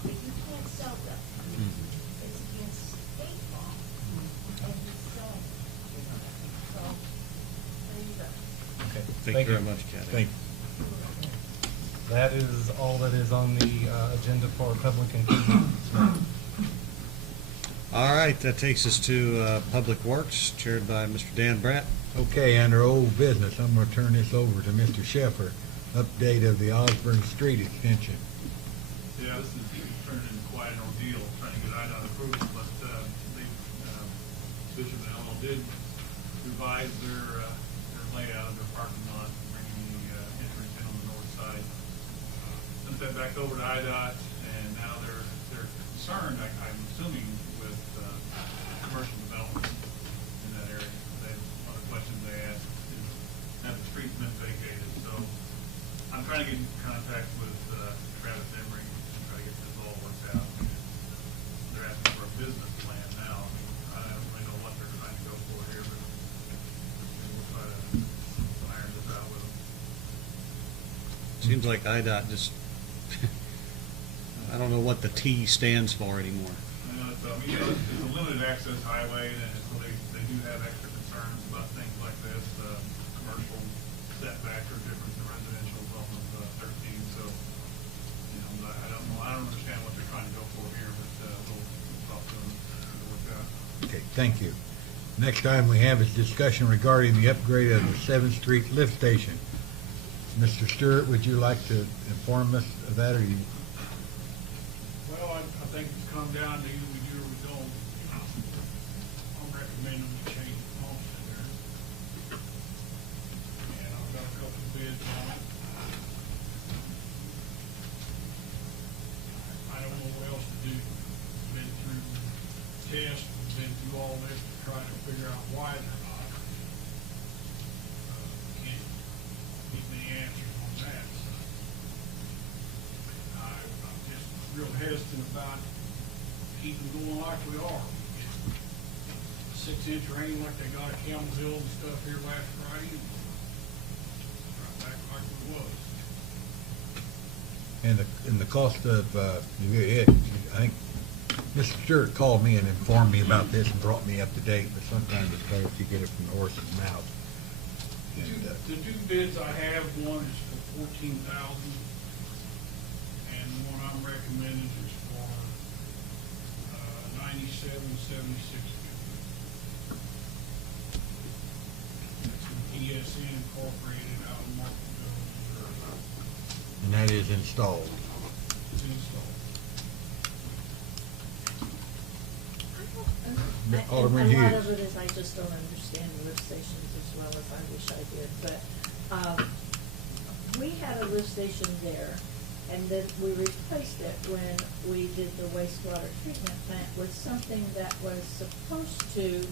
but you can't sell them. It's against state law, and he's selling them. So, there you go. Okay. Thank you very much, Kathy. Thank you. That is all that is on the agenda for public improvement. All right, that takes us to Public Works, chaired by Mr. Dan Bratt. Okay, under old business, I'm gonna turn this over to Mr. Sheffer. Update of the Osborne Street extension. Yeah, this is turning into quite an ordeal, trying to get IDOT approval, but Bishop and Elmo did revise their layout of their parking lot, bringing the entrance in on the north side. Sent that back over to IDOT, and now they're concerned, I'm assuming, with commercial development in that area. One of the questions they asked is, have the streets been vacated? So I'm trying to get in contact with Travis Emery and try to get this all worked out. They're asking for a business plan now. I mean, I don't really know what they're trying to go for here, but we'll try to iron this out with them. Seems like IDOT just, I don't know what the T stands for anymore. So, I mean, it's a limited access highway, and so they do have extra concerns about things like this. Commercial setbacks are different than residential off of 13, so, I don't know, I don't understand what they're trying to go for here, but we'll talk to them and work out. Okay, thank you. Next item we have is discussion regarding the upgrade of the 7th Street lift station. Mr. Stewart, would you like to inform us of that, or you? Well, I think it's come down to either we do or we don't. I'm recommending we change the pumps in there. And I've got a couple of bids on it. I don't know what else to do. Been through tests, been through all this to try to figure out why they're not. Can't get any answers on that. So I'm just real hesitant about keeping going like we are. 6-inch rain like they got at Camel Hill and stuff here last Friday. Right back like it was. And the cost of, I think Mr. Stewart called me and informed me about this and brought me up to date, but sometimes it's better if you get it from the horse's mouth. The two bids I have, one is for $14,000, and the one I'm recommending is for $97,760. That's from ESN Incorporated out of Murphysboro, Missouri. And that is installed. It's installed. Alderman And a lot Hughes. of it is I just don't understand lift stations as well as I wish I did, but, we had a lift station there, and then we replaced it when we did the wastewater treatment plant with something that was supposed to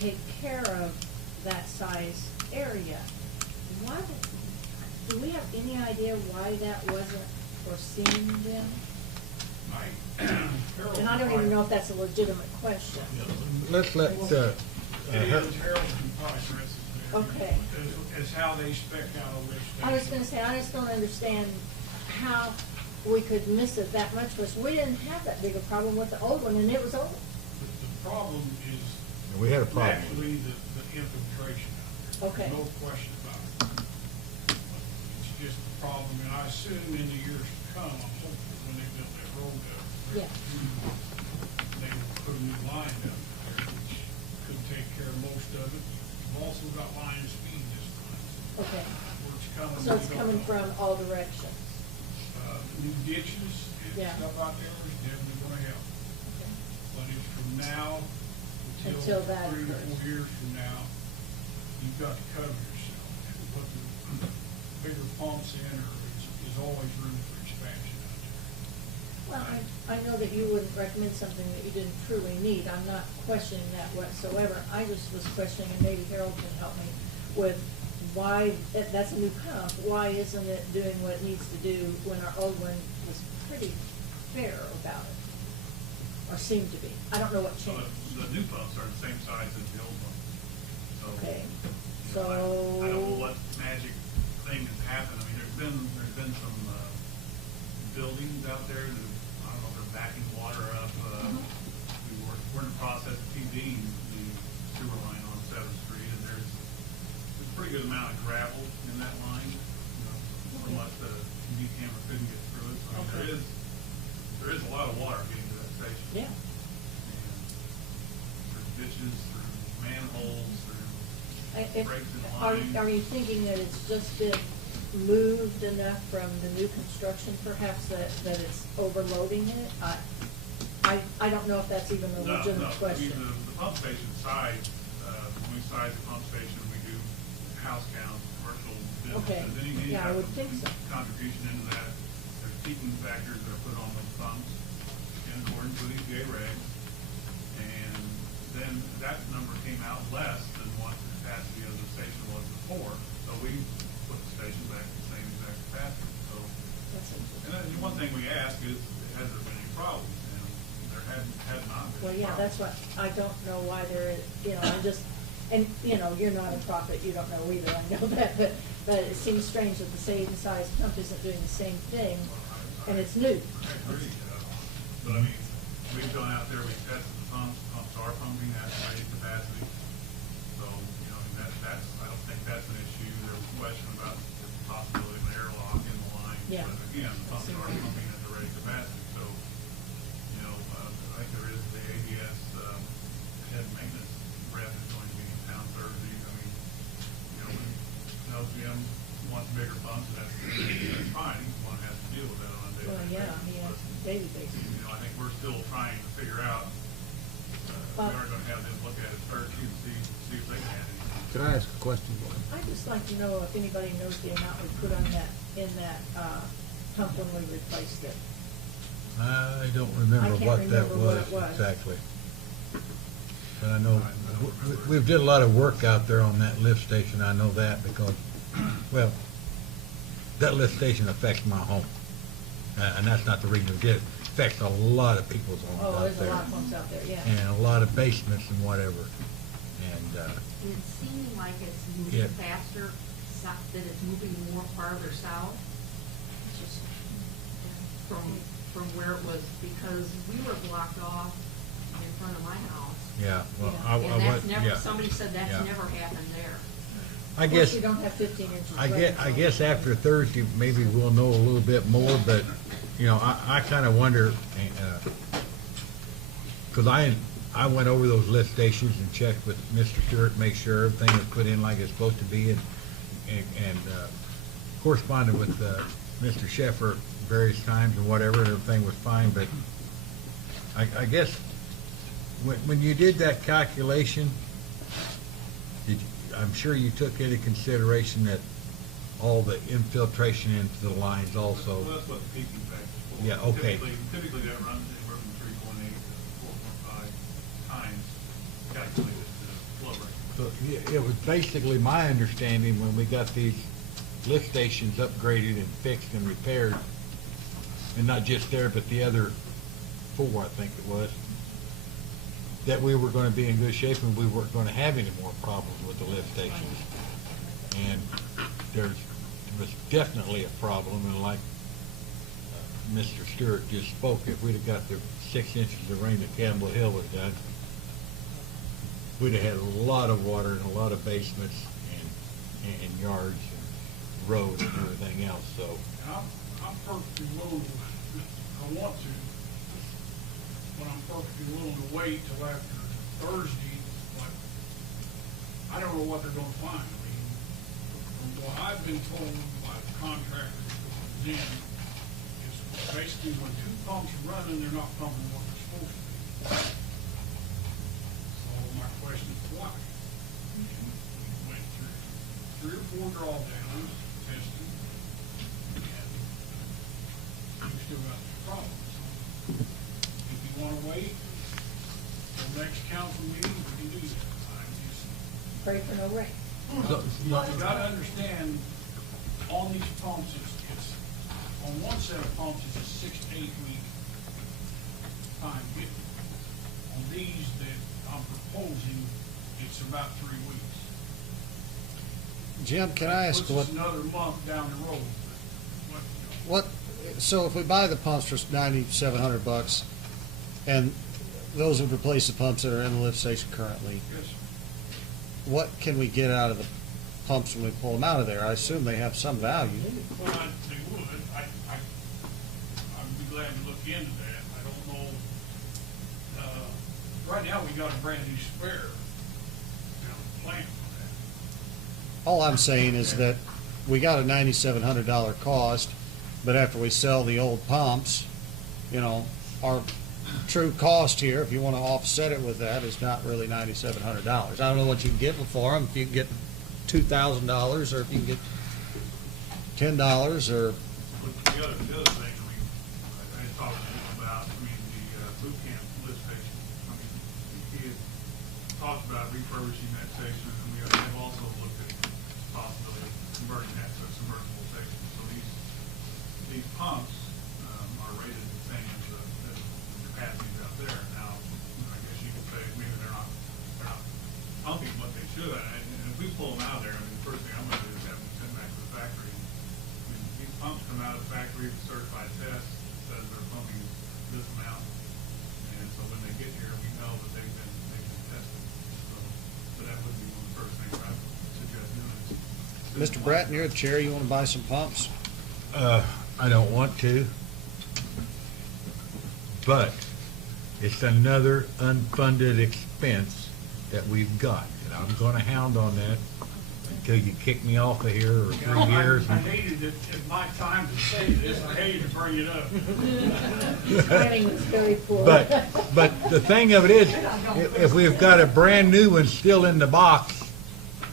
take care of that size area. Why, do we have any idea why that wasn't foreseen then? And I don't even know if that's a legitimate question. Let's let, It is Harrelson Price, Okay. Is how they spec out a lift station. I was gonna say, I just don't understand how we could miss it that much, because we didn't have that big a problem with the old one, and it was old. The problem is we had a problem. actually the infiltration out there. Okay. No question about it. It's just the problem, and I assume in the years to come, I'm hopeful when they build that road up, Yeah. they will put a new line up there, which could take care of most of it. We've also got line of speed this time. Okay. Where it's coming. So it's coming from all directions. New ditches and Yeah. stuff out there is definitely gonna help. Okay. But it's from now Until until that 3 to occurs. 4 years from now, you've got to cover yourself. And put the bigger pumps in, or is always room for expansion out there. Well, I know that you wouldn't recommend something that you didn't truly need. I'm not questioning that whatsoever. I just was questioning, and maybe Harold can help me, with why, that's a new pump, why isn't it doing what it needs to do when our old one was pretty fair about it? Or seemed to be. I don't know what So changed. the new pumps are the same size as the old ones. So, Okay, you so. know, I don't know what magic thing has happened. I mean, there's been some, buildings out there that, I don't know, they're backing water up. We're in the process of PDing the sewer line on 7th Street, and there's a pretty good amount of gravel in that line, you know, unless the TV camera couldn't get through it. So, I mean, there is a lot of water getting to that station. Yeah. And through ditches, through manholes, through breaks in lines. Are you thinking that it's just been moved enough from the new construction perhaps that it's overloading it? I don't know if that's even a legitimate question. I mean, the pump station size, when we size the pump station, we do house counts, commercial Okay. businesses, any Yeah, I would think so. contribution into that. There's peaking factors that are put on those pumps in accordance with EPA regs. And then that number came out less than what the capacity of the station was before. So we put the station back to the same exact capacity. So, and then the one thing we ask is, has there been any problems? And there has not been. Well, any yeah, problems. that's what, I don't know why there is, I'm just, and, you're not a prophet, you don't know either, I know that, but it seems strange that the same size pump isn't doing the same thing, and it's new. I agree, but I mean, we've gone out there, we've tested the pumps are pumping at rated capacity. So, that's, I don't think that's an issue. There was a question about the possibility of an airlock in the line. Yeah. But again, the pumps are pumping at the rated capacity. So, I think there is the ABS, head maintenance rep is going to be in town Thursday. I mean, we know Jim wants bigger pumps, and that's fine. He's the one that has to deal with that on a daily basis. Well, yeah, he has daily basis. I think we're still trying to figure out, we are gonna have them look at it first, and see if they can add anything. Could I ask a question? I'd just like to know if anybody knows the amount we put on that, in that, pump when we replaced it. I don't remember I can't what that remember what was it was. exactly. But I know, we did a lot of work out there on that lift station, I know that, because, well, that lift station affects my home. And that's not the reason we did it. It affects a lot of people's homes Oh, out there's a there. lot of pumps out there, yeah. And a lot of basements and whatever. And, It's seeming like it's Yeah. moving faster, that it's moving more farther south. Just from where it was, because we were blocked off in front of my house. yeah, well, And that's yeah. never, somebody said that's Yeah. never happened there. I Of course, guess, you don't have 15 inches. I guess after Thursday, maybe we'll know a little bit more, but, I kinda wonder, cause I went over those lift stations and checked with Mr. Stewart, make sure everything was put in like it's supposed to be, and corresponded with, Mr. Sheffer various times and whatever, and everything was fine, but I guess, when you did that calculation, I'm sure you took into consideration that all the infiltration into the lines also. Well, that's what the peaking factor is for. Yeah, okay. Typically that runs anywhere from 3.8 to 4.5 times calculated flow rate. So, yeah, it was basically my understanding when we got these lift stations upgraded and fixed and repaired, and not just there, but the other 4, I think it was, that we were gonna be in good shape and we weren't gonna have any more problems with the lift stations. And there was definitely a problem, and like Mr. Stewart just spoke, if we'd have got the 6 inches of rain that Campbell Hill was done, we'd have had a lot of water in a lot of basements and yards and roads and everything else, so. And I'm perfectly willing, I want to, but I'm perfectly willing to wait till after Thursday, but I don't know what they're gonna find. I mean, from what I've been told by the contractor that was in, is basically when 2 pumps are running, they're not pumping what they're supposed to be. So my question is why? We went through 3 or 4 drawdowns, testing, and we still got some problems. next council meeting, we can do that. I'm just, Pray for no rain. you gotta understand, on these pumps, it's, on one set of pumps, it's a 6 to 8 week time given. On these that I'm proposing, it's about 3 weeks. Jim, can I ask Puts us another month down the road, but what, so if we buy the pumps for $9,700, and those would replace the pumps that are in the lift station currently, yes, what can we get out of the pumps when we pull them out of there? I assume they have some value. well, they would, I'd be glad to look into that. I don't know, right now, we got a brand new spare, plant for that. All I'm saying is that we got a $9,700 cost, but after we sell the old pumps, our true cost here, if you want to offset it with that, is not really $9,700. I don't know what you can get for them, if you can get $2,000, or if you can get $10, or... But the other thing, I talked to him about, the boot camp lift station. He had talked about refurbishing that station, and we have also looked at the possibility of converting that to a submersible station. So these pumps are rated the same as the capacities out there. Now, I guess you could say maybe they're not pumping what they should. And if we pull them out of there, the first thing I'm going to do is have them send back to the factory. These pumps come out of the factory with certified tests, says they're pumping this amount. And so when they get here, we know that they've been tested. So that would be one of the first things I would suggest doing. Mr. Bratton, you're the chair, you want to buy some pumps? I don't want to, but it's another unfunded expense that we've got, and I'm gonna hound on that until you kick me off of here or 3 years. I hated it, it's my time to say this, I hated to bring it up. Timing was very poor. But the thing of it is, if we've got a brand new one still in the box,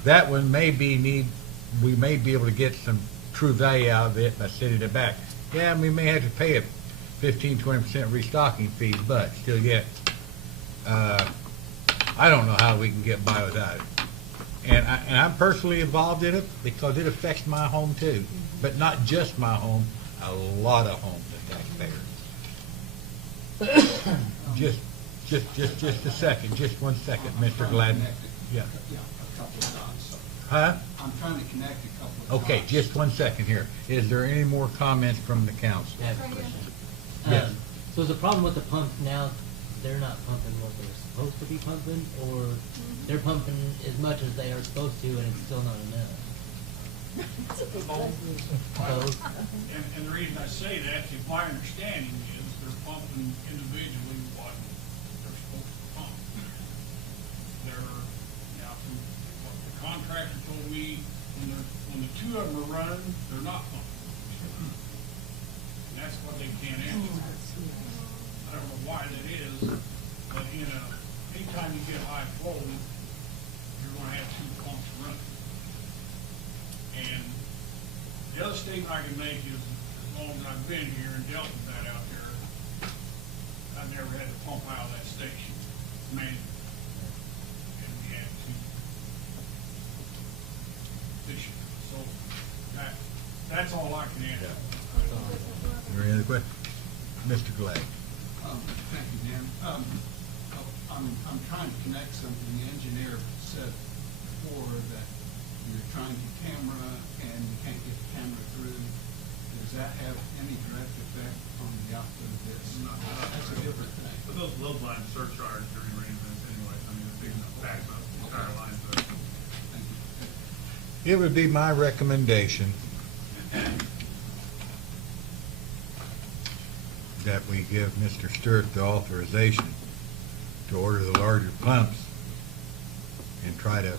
that one we may be able to get some true value out of it by sending it back. Yeah, we may have to pay a 15-20% restocking fee, but still yet, I don't know how we can get by without it. And I'm personally involved in it because it affects my home too, but not just my home, a lot of homes and taxpayers. Just a second, just 1 second, Mr. Gladden. Yeah. A couple of dots. Huh? I'm trying to connect a couple of dots. Okay, just 1 second here. Is there any more comments from the council? I have a question. Yes. So is the problem with the pump now, they're not pumping what they're supposed to be pumping, or they're pumping as much as they are supposed to and it's still not enough? Both. And the reason I say that is my understanding is they're pumping individually what they're supposed to pump. Now, from what the contractor told me, when the two of them are running, they're not pumping. And that's what they can't answer. I don't know why that is, but anytime you get high flow, you're gonna have two pumps running. And the other statement I can make is, as long as I've been here and dealt with that out there, I've never had to pump out of that station manually. And we had to fish it. So that's all I can answer. Is there any other questions? Mr. Glad. Thank you, Dan. I'm trying to connect something. The engineer said before that you're trying to camera and you can't get the camera through. Does that have any direct effect on the output of this? That's a different thing. But those low line surcharge during arrangements anyway. It's big enough backs up the entire lines up. It would be my recommendation that we give Mr. Sturt the authorization to order the larger pumps and try to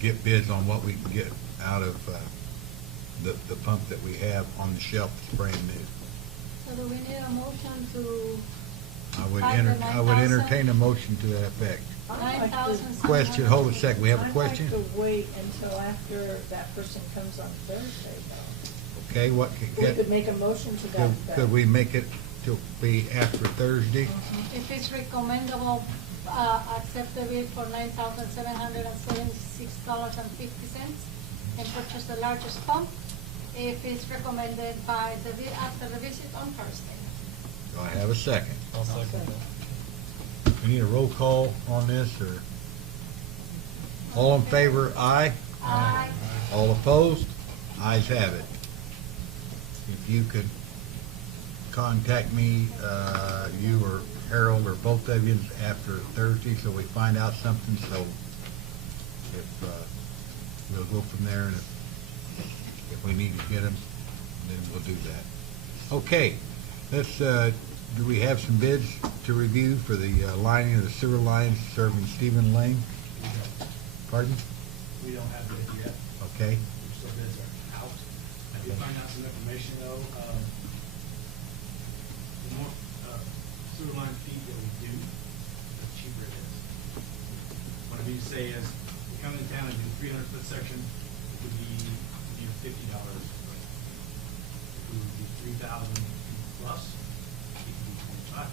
get bids on what we can get out of the pump that we have on the shelf that's brand new. So do we need a motion to? I would entertain a motion to that effect. Question, hold a second, we have a question? I'd like to wait until after that person comes on Thursday, though. Okay, what We could make a motion to that effect. could we make it to be after Thursday? If it's recommendable accept the bid for $9,776.50 and purchase the largest pump if it's recommended by the bid after the visit on Thursday. Do I have a second? I'll second that. We need a roll call on this, or? All in favor, aye? Aye. All opposed? Ayes have it. If you could contact me, you or Harold or both of you after Thursday, so we find out something, so if, we'll go from there, and if we need to get them, then we'll do that. Okay, let's, do we have some bids to review for the lining of the sewer lines serving Stephen Lane? Pardon? We don't have it yet. Okay. So bids are out. I did find out some information though. The more sewer line feet that we do, the cheaper it is. What I mean to say is, we come in town and do 300-foot section, it would be $50 a foot. If we would do 3,000 feet plus, it would be $25.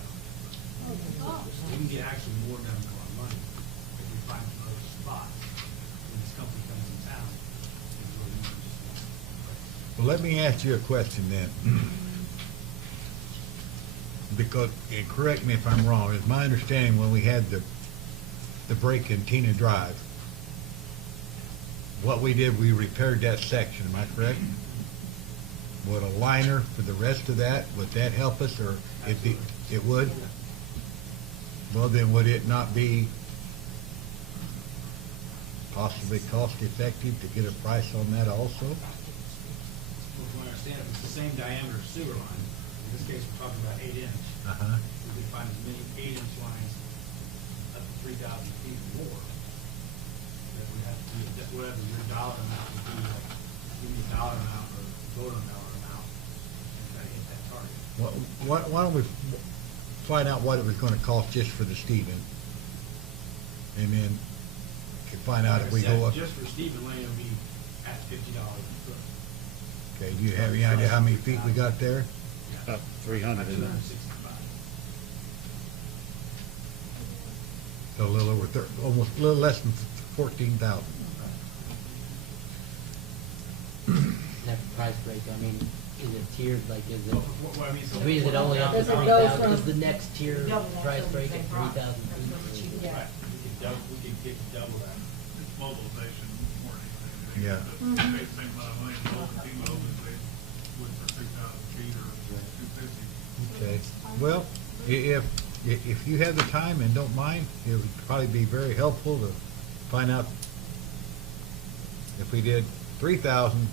So we can get actually more done for our money if we find another spot. When this company comes in town, it's really more just one. Well, let me ask you a question then. Because, and correct me if I'm wrong, it's my understanding when we had the break in Tina Drive, what we did, we repaired that section, am I correct? Would a liner for the rest of that, would that help us, or it would? Well, then would it not be possibly cost effective to get a price on that also? Well, from what I understand, if it's the same diameter sewer line, in this case, we're talking about 8 inch. Uh-huh. We could find as many 8-inch lines up to 3,000 feet or more. That would have to be, whatever your dollar amount would be, like, give me a dollar amount or vote on dollar amount, and try to hit that target. Why don't we find out what it was gonna cost just for the Stephen? And then can find out if we go up. Just for Stephen Lane, it would be at $50 a foot. Okay, do you have any idea how many feet we got there? About 300, isn't it? 265. So a little over, almost a little less than 14,000. That price break, I mean, is it tiered, like, is it, Well, I mean, so- is it only up to Does it go 3,000, from- is the next tier Double that, price so break the at same price. 3,000 feet? Yeah. Right, we could get double that. It's mobilization more than anything. Yeah. They pay the same amount of money to local T-Mobile as they would for 3,000 feet or 250. Okay, well, if you have the time and don't mind, it would probably be very helpful to find out if we did 3,000,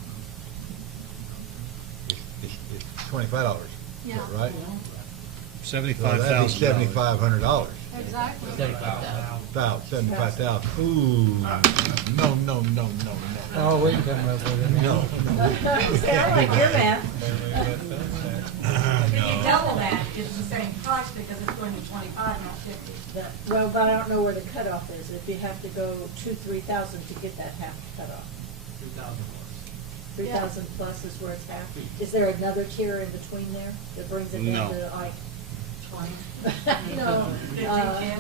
it's $25, Yeah. right? So that'd be $75,000. $7,500. Exactly. 75,000. $75,000. Ooh, no. Oh, we can come up with it. No. Sound like your math. No. If you double that, it's the same price because it's going to be 25, not 50. Well, but I don't know where the cutoff is. If you have to go 3,000 to get that half cutoff. 2,000 plus. 3,000 plus is where it's half. Is there another tier in between there that brings it down No. to like 20. you know, 15, 10.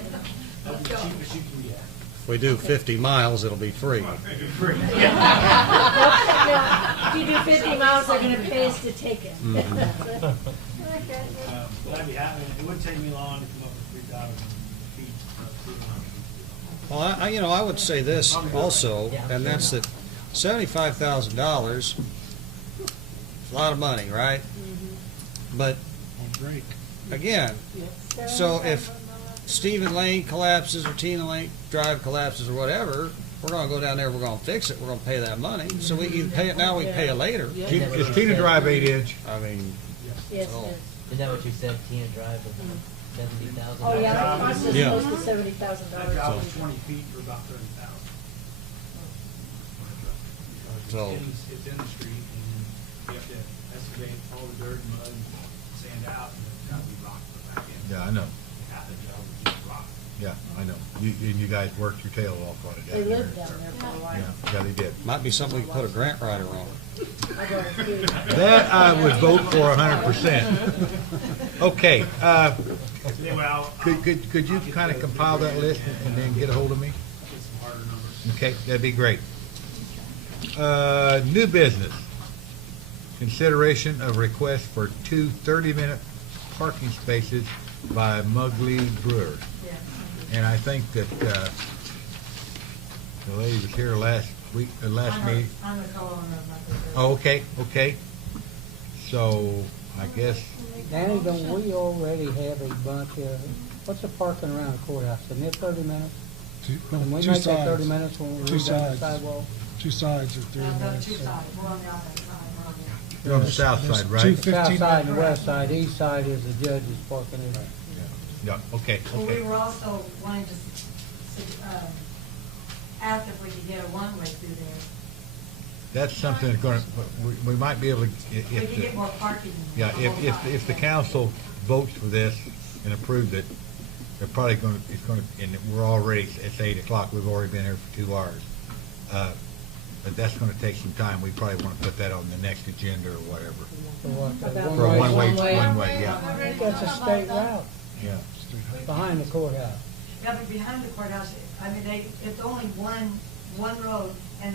That's the cheapest you can get. If we do 50 miles, it'll be free. Now, if you do 50 miles, they're gonna pay us to take it. Mhm. Okay. But I'd be happy, it wouldn't take me long to come up with 3,000 feet of sewer line. Well, I would say this also, and that's that $75,000 is a lot of money, right? But again, so if Stephen Lane collapses or Tina Lane Drive collapses or whatever, we're gonna go down there, we're gonna fix it, we're gonna pay that money. So we either pay it now, or we pay it later. Is Tina Drive 8-inch? I mean, Yes, so- yes. Is that what you said, Tina Drive was 70,000? Oh, yeah, that cost us Yeah. close to $70,000. That job was 20 feet for about 30,000. So- It's in the street, and you have to excavate all the dirt, mud, and sand out, and it's got to be rock put back in. Yeah, I know. Half the job is just rock. Yeah, I know. You guys worked your tail off on it. They lived down there for a while. Yeah, they did. Might be something we could put a grant writer on. That I would vote for 100%. Okay, Well, could you kind of compile that list and then get a hold of me? get some harder numbers. Okay, that'd be great. New business. Consideration of request for 2 30-minute parking spaces by Mugley Brewer. And I think that, the lady was here last week, last meeting. I'm the co-owner of Murphysboro. Oh, okay. So, I guess, Danny, don't we already have a bunch of, what's the parking around the courthouse? Isn't it 30 minutes? Can we Two make that sides. 30 minutes when we Two read down the sides. sidewalk? Two sides are 30 No, minutes. two so- sides, we're on the opposite side, we're on the. you're on the south There's side, two right? South 15 side and the west side, east side is the judge's parking area. Yeah, okay. Well, we were also wanting to, ask if we could get a one-way through there. That's something that's gonna, we might be able to, We could if, get more parking. yeah, if the council votes for this and approves it, they're probably gonna, it's gonna, and we're already, it's 8 o'clock, we've already been here for 2 hours. But that's gonna take some time, we probably wanna put that on the next agenda or whatever. For what, the About For a one-way? one-way, yeah. I think that's a state route, Yeah. behind the courthouse. Yeah, but behind the courthouse, I mean, it's only one road, and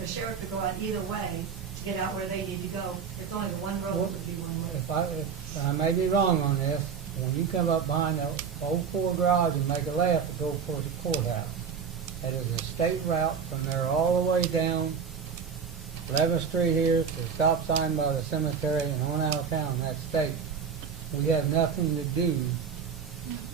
the sheriff could go out either way to get out where they need to go. It's only the one road that would be one way. If I may be wrong on this, when you come up behind the old Ford garage and make a left to go towards the courthouse, that is a state route from there all the way down 11th Street here to the stop sign by the cemetery and on out of town, that's state. We have nothing to do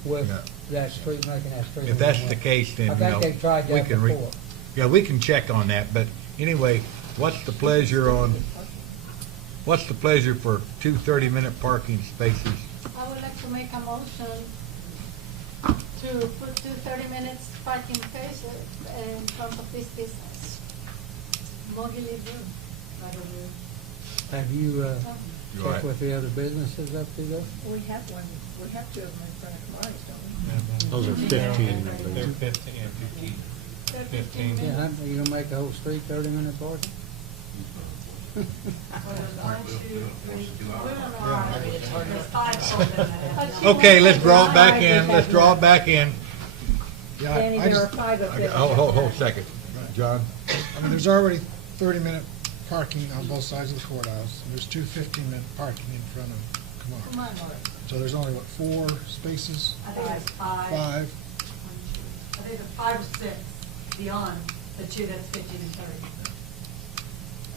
with Yeah. that street, making that street. If that's one the way. case, then, I you think know, they've tried we that can, before. yeah, we can check on that, but anyway, what's the pleasure for 2 30-minute parking spaces? I would like to make a motion to put 2 30 minutes parking spaces in front of this business. Mogul Brew. Have you, You all right? checked with the other businesses up to there? We have we have 2 of them in front of Kamari's, don't we? Those are 15, I They're believe. 15, yeah, 15. Yeah, you gonna make the whole street 30-minute parking? Well, there's 1, 2, 3, 4, there's 5 of them. Okay, let's draw it back in, Yeah, Danny, I there just- are 5 of them. Hold a second. John? I mean, there's already 30-minute parking on both sides of the courthouse, and there's 2 15-minute parking in front of Kamar. So there's only, what, 4 spaces? I think it's 5. 5. I think it's 5 or 6 beyond the 2 that's 15 and 30.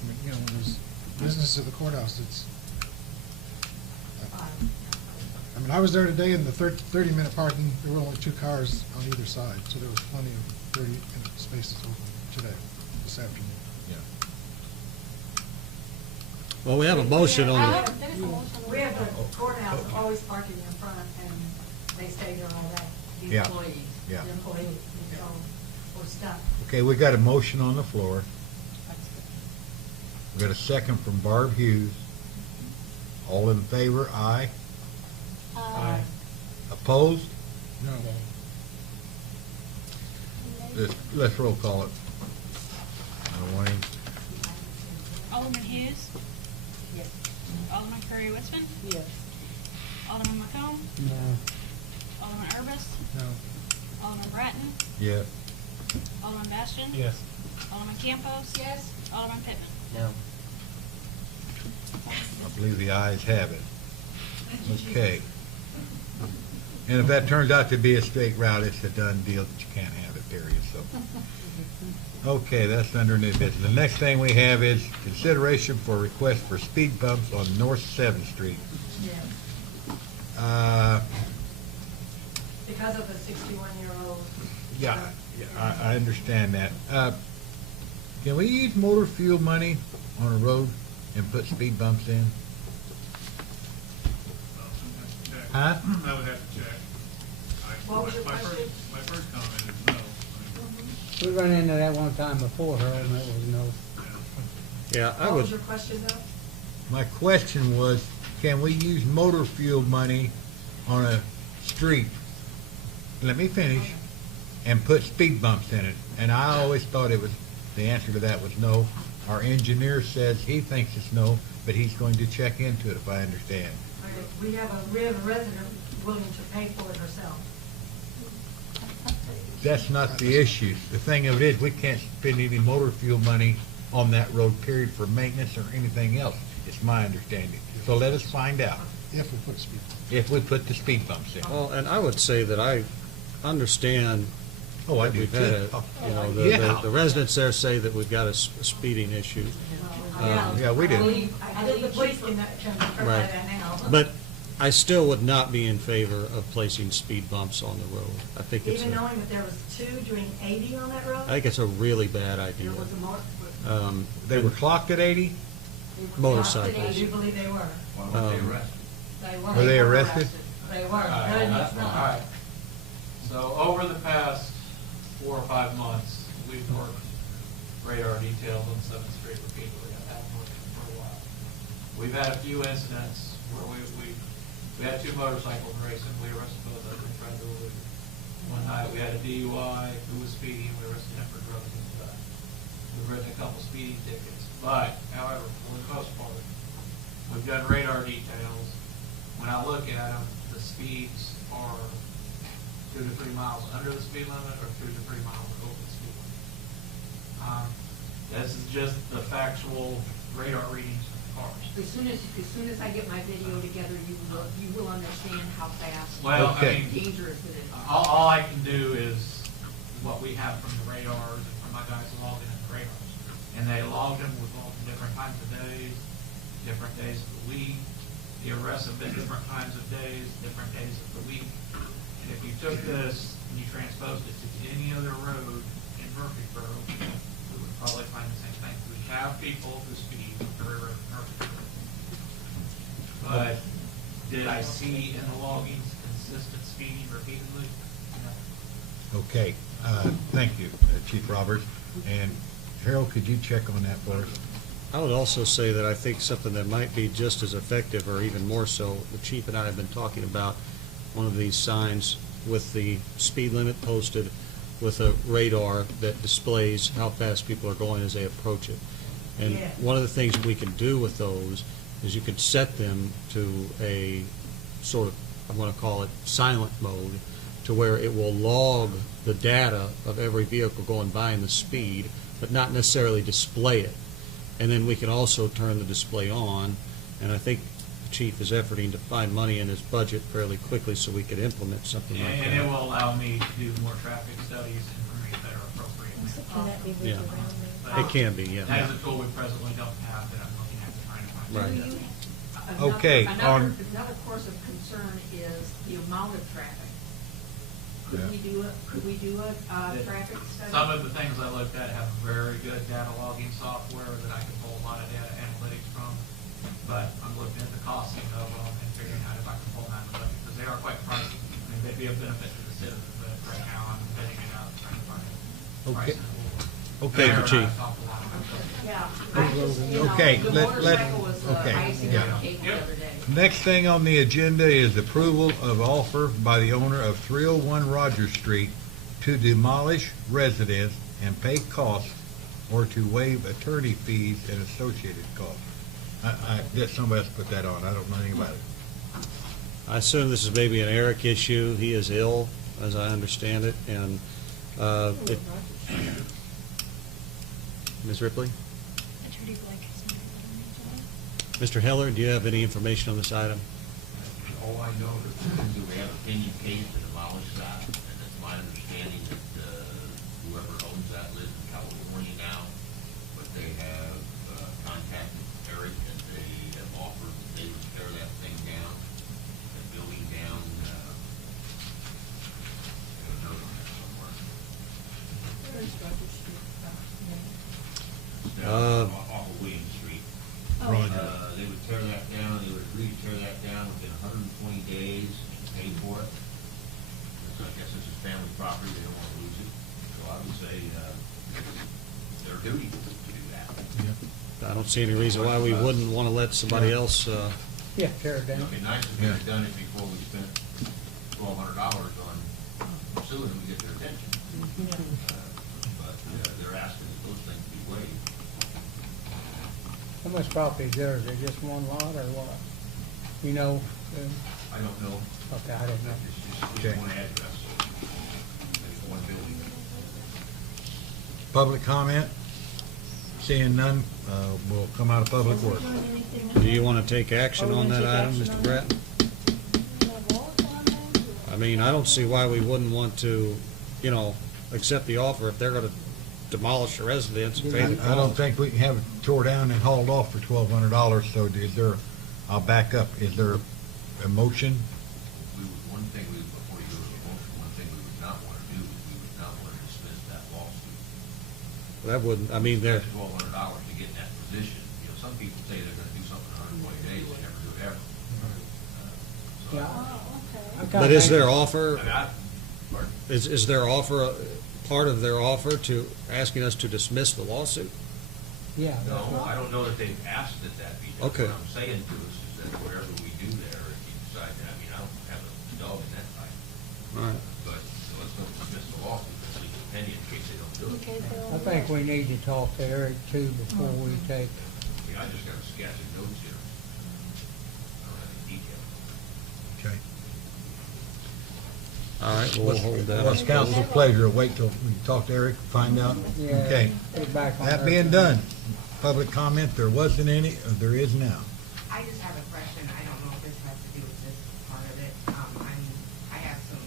I mean, you know, when there's business at the courthouse, it's, I mean, I was there today, and the 30-minute parking, there were only 2 cars on either side, so there was plenty of 30-minute spaces open today, this afternoon. Well, we have a motion on the, We have the courthouse always parking in front, and they stay there all day, the Yeah. employees. Yeah. The employees, and so, we're stuck. Okay, we got a motion on the floor. We got a second from Barb Hughes. All in favor, aye. Opposed? No. Let's roll call it. I don't want any. Alderman Hughes? Yes. Alderman Curry Witzman? Yes. Alderman McComb? No. Alderman Urbis? No. Alderman Bratton? Yeah. Alderman Bastian? Yes. Alderman Campos? Yes. Alderman Pittman? No. I believe the ayes have it. Okay. And if that turns out to be a straight route, it's a done deal that you can't have it, period, so. Okay, that's under new business. The next thing we have is consideration for request for speed bumps on North 7th Street. Because of the 61-year-old. Yeah, I understand that. Can we use motor fuel money on a road and put speed bumps in? Huh? I would have to check. What was your question? My first comment is no. We run into that one time before, Harold, and it was no. yeah, I What would, was your question, though? My question was, can we use motor fuel money on a street let me finish, and put speed bumps in it. And I always thought the answer to that was no. Our engineer says he thinks it's no, but he's going to check into it if I understand. We have a resident willing to pay for it herself. That's not the issue. The thing of it is, we can't spend any motor fuel money on that road, period, for maintenance or anything else. It's my understanding. So let us find out. If we put speed. If we put the speed bumps in. Well, and I would say that I understand. Oh, I that do we've had too. the residents there say that we've got a speeding issue. Yeah, we do. I think the police can verify Right. that now. But I still would not be in favor of placing speed bumps on the road. I think it's Even knowing that there was 2 doing 80 on that road? I think it's a really bad idea. There was a more. They were clocked at 80? Motorcycles. I do believe they were. Why were they arrested? They were. Were they arrested? They were. All right, Goodness, no. all right. So over the past 4 or 5 months, we've worked radar details on 7th Street repeatedly. I've had working for a while. We've had a few incidents where we had 2 motorcycles racing. We arrested both of them and tried to elude. One night we had a DUI who was speeding. We arrested him for drug use. We've written a couple speeding tickets. But, however, for the most part, we've done radar details. When I look at them, the speeds are 2 to 3 miles under the speed limit or 2 to 3 miles over the speed limit. This is just the factual radar readings of the cars. As soon as I get my video together, you will understand how fast. Well, Okay. I mean, Dangerous it is. all I can do is what we have from the radars and from my guys logging in the radars. And they logged them with all the different times of days, different days of the week. The arrests have been different times of days, different days of the week. And if you took this and you transposed it to any other road in Murphysboro, we would probably find the same thing. We have people who speed every road in Murphysboro. But did I see in the loggings consistent speeding repeatedly? No. Okay, thank you, Chief Roberts. And Harold, could you check on that for us? I would also say that I think something that might be just as effective or even more so, the chief and I have been talking about one of these signs with the speed limit posted with a radar that displays how fast people are going as they approach it. And Yeah. one of the things we can do with those is you could set them to a sort of, I want to call it silent mode, to where it will log the data of every vehicle going by and the speed, but not necessarily display it. And then we can also turn the display on, and I think the chief is efforting to find money in his budget fairly quickly so we could implement something like that. And it will allow me to do more traffic studies and for me that are appropriate. So can that be moved Yeah. around But It can be, yeah. That is a tool we presently don't have that I'm looking at trying to find. Right. Do you- Okay, Another course of concern is the amount of traffic. Could we do a traffic study? Some of the things I looked at have very good data logging software that I can pull a lot of data analytics from. But I'm looking at the costing of them and figuring out if I can pull them out of the budget, because they are quite pricey. I mean, they'd be a benefit to the citizens, but right now I'm bidding it out, trying to find a Okay. price that will. Okay, Mayor and I Chief. have talked a lot about that. Yeah. I just, you know, Okay, the let- motorcycle was okay, icing on yeah. the cake the other day. Next thing on the agenda is approval of offer by the owner of 301 Rogers Street to demolish residence and pay costs or to waive attorney fees and associated costs. I guess somebody else put that on. I don't know anything about it. I assume this is maybe an Eric issue. He is ill, as I understand it, and Ms. Ripley? Attorney Blake has not done it today. Mr. Heller, do you have any information on this item? All I know is we have a pending case to demolish that, and it's my understanding that whoever owns that lives in California now, but they have contacted Eric and they have offered that they would tear that thing down, the building down, I have a note on that somewhere. Where's Rogers Street? Off of William Street. Roger. They would tear that down, they would agree to tear that down within 120 days and pay for it. So I guess this is family property, they don't want to lose it. So I would say, it's their duty to do that. I don't see any reason why we wouldn't want to let somebody else, Yeah, tear it down. It'd be nice if we had done it before we spent $1,200 on But they're asking that those things be waived. How much property is there? Is it just one lot or what? You know? I don't know. Okay, I didn't know. It's just one address. It's one building. Public comment? Seeing none, we'll come out of public work. Do you want to take action on that item, Mr. Brett? I mean, I don't see why we wouldn't want to, accept the offer if they're going to demolish the residence and pay the cost. I don't think we can have it tore down and hauled off for $1,200, so is there, I'll back up, is there a motion? One thing before you go to the motion, one thing we would not want to do is we would not want to dismiss that lawsuit. That wouldn't, I mean, they're, $1,200 to get in that position. Some people say they're going to do something in 120 days, they never do it ever. but is their offer, Pardon? is their offer, part of their offer to asking us to dismiss the lawsuit? Yeah. No, I don't know that they've asked that be done. Okay. What I'm saying to us is that whatever we do there, if you decide to, I don't have a dog in that fight. All right. But let's don't dismiss the lawsuit, let's leave a penny in case they don't do it. I think we need to talk to Eric too before we take. I just got a sketch of notes here. I don't have any detail. Okay. All right, well, we'll hold that. What's council's pleasure? Wait till we talk to Eric, find out? Yeah, Okay. get back on That her. being done, public comment, there wasn't any, there is now. I just have a question. I don't know if this has to do with this part of it. I have some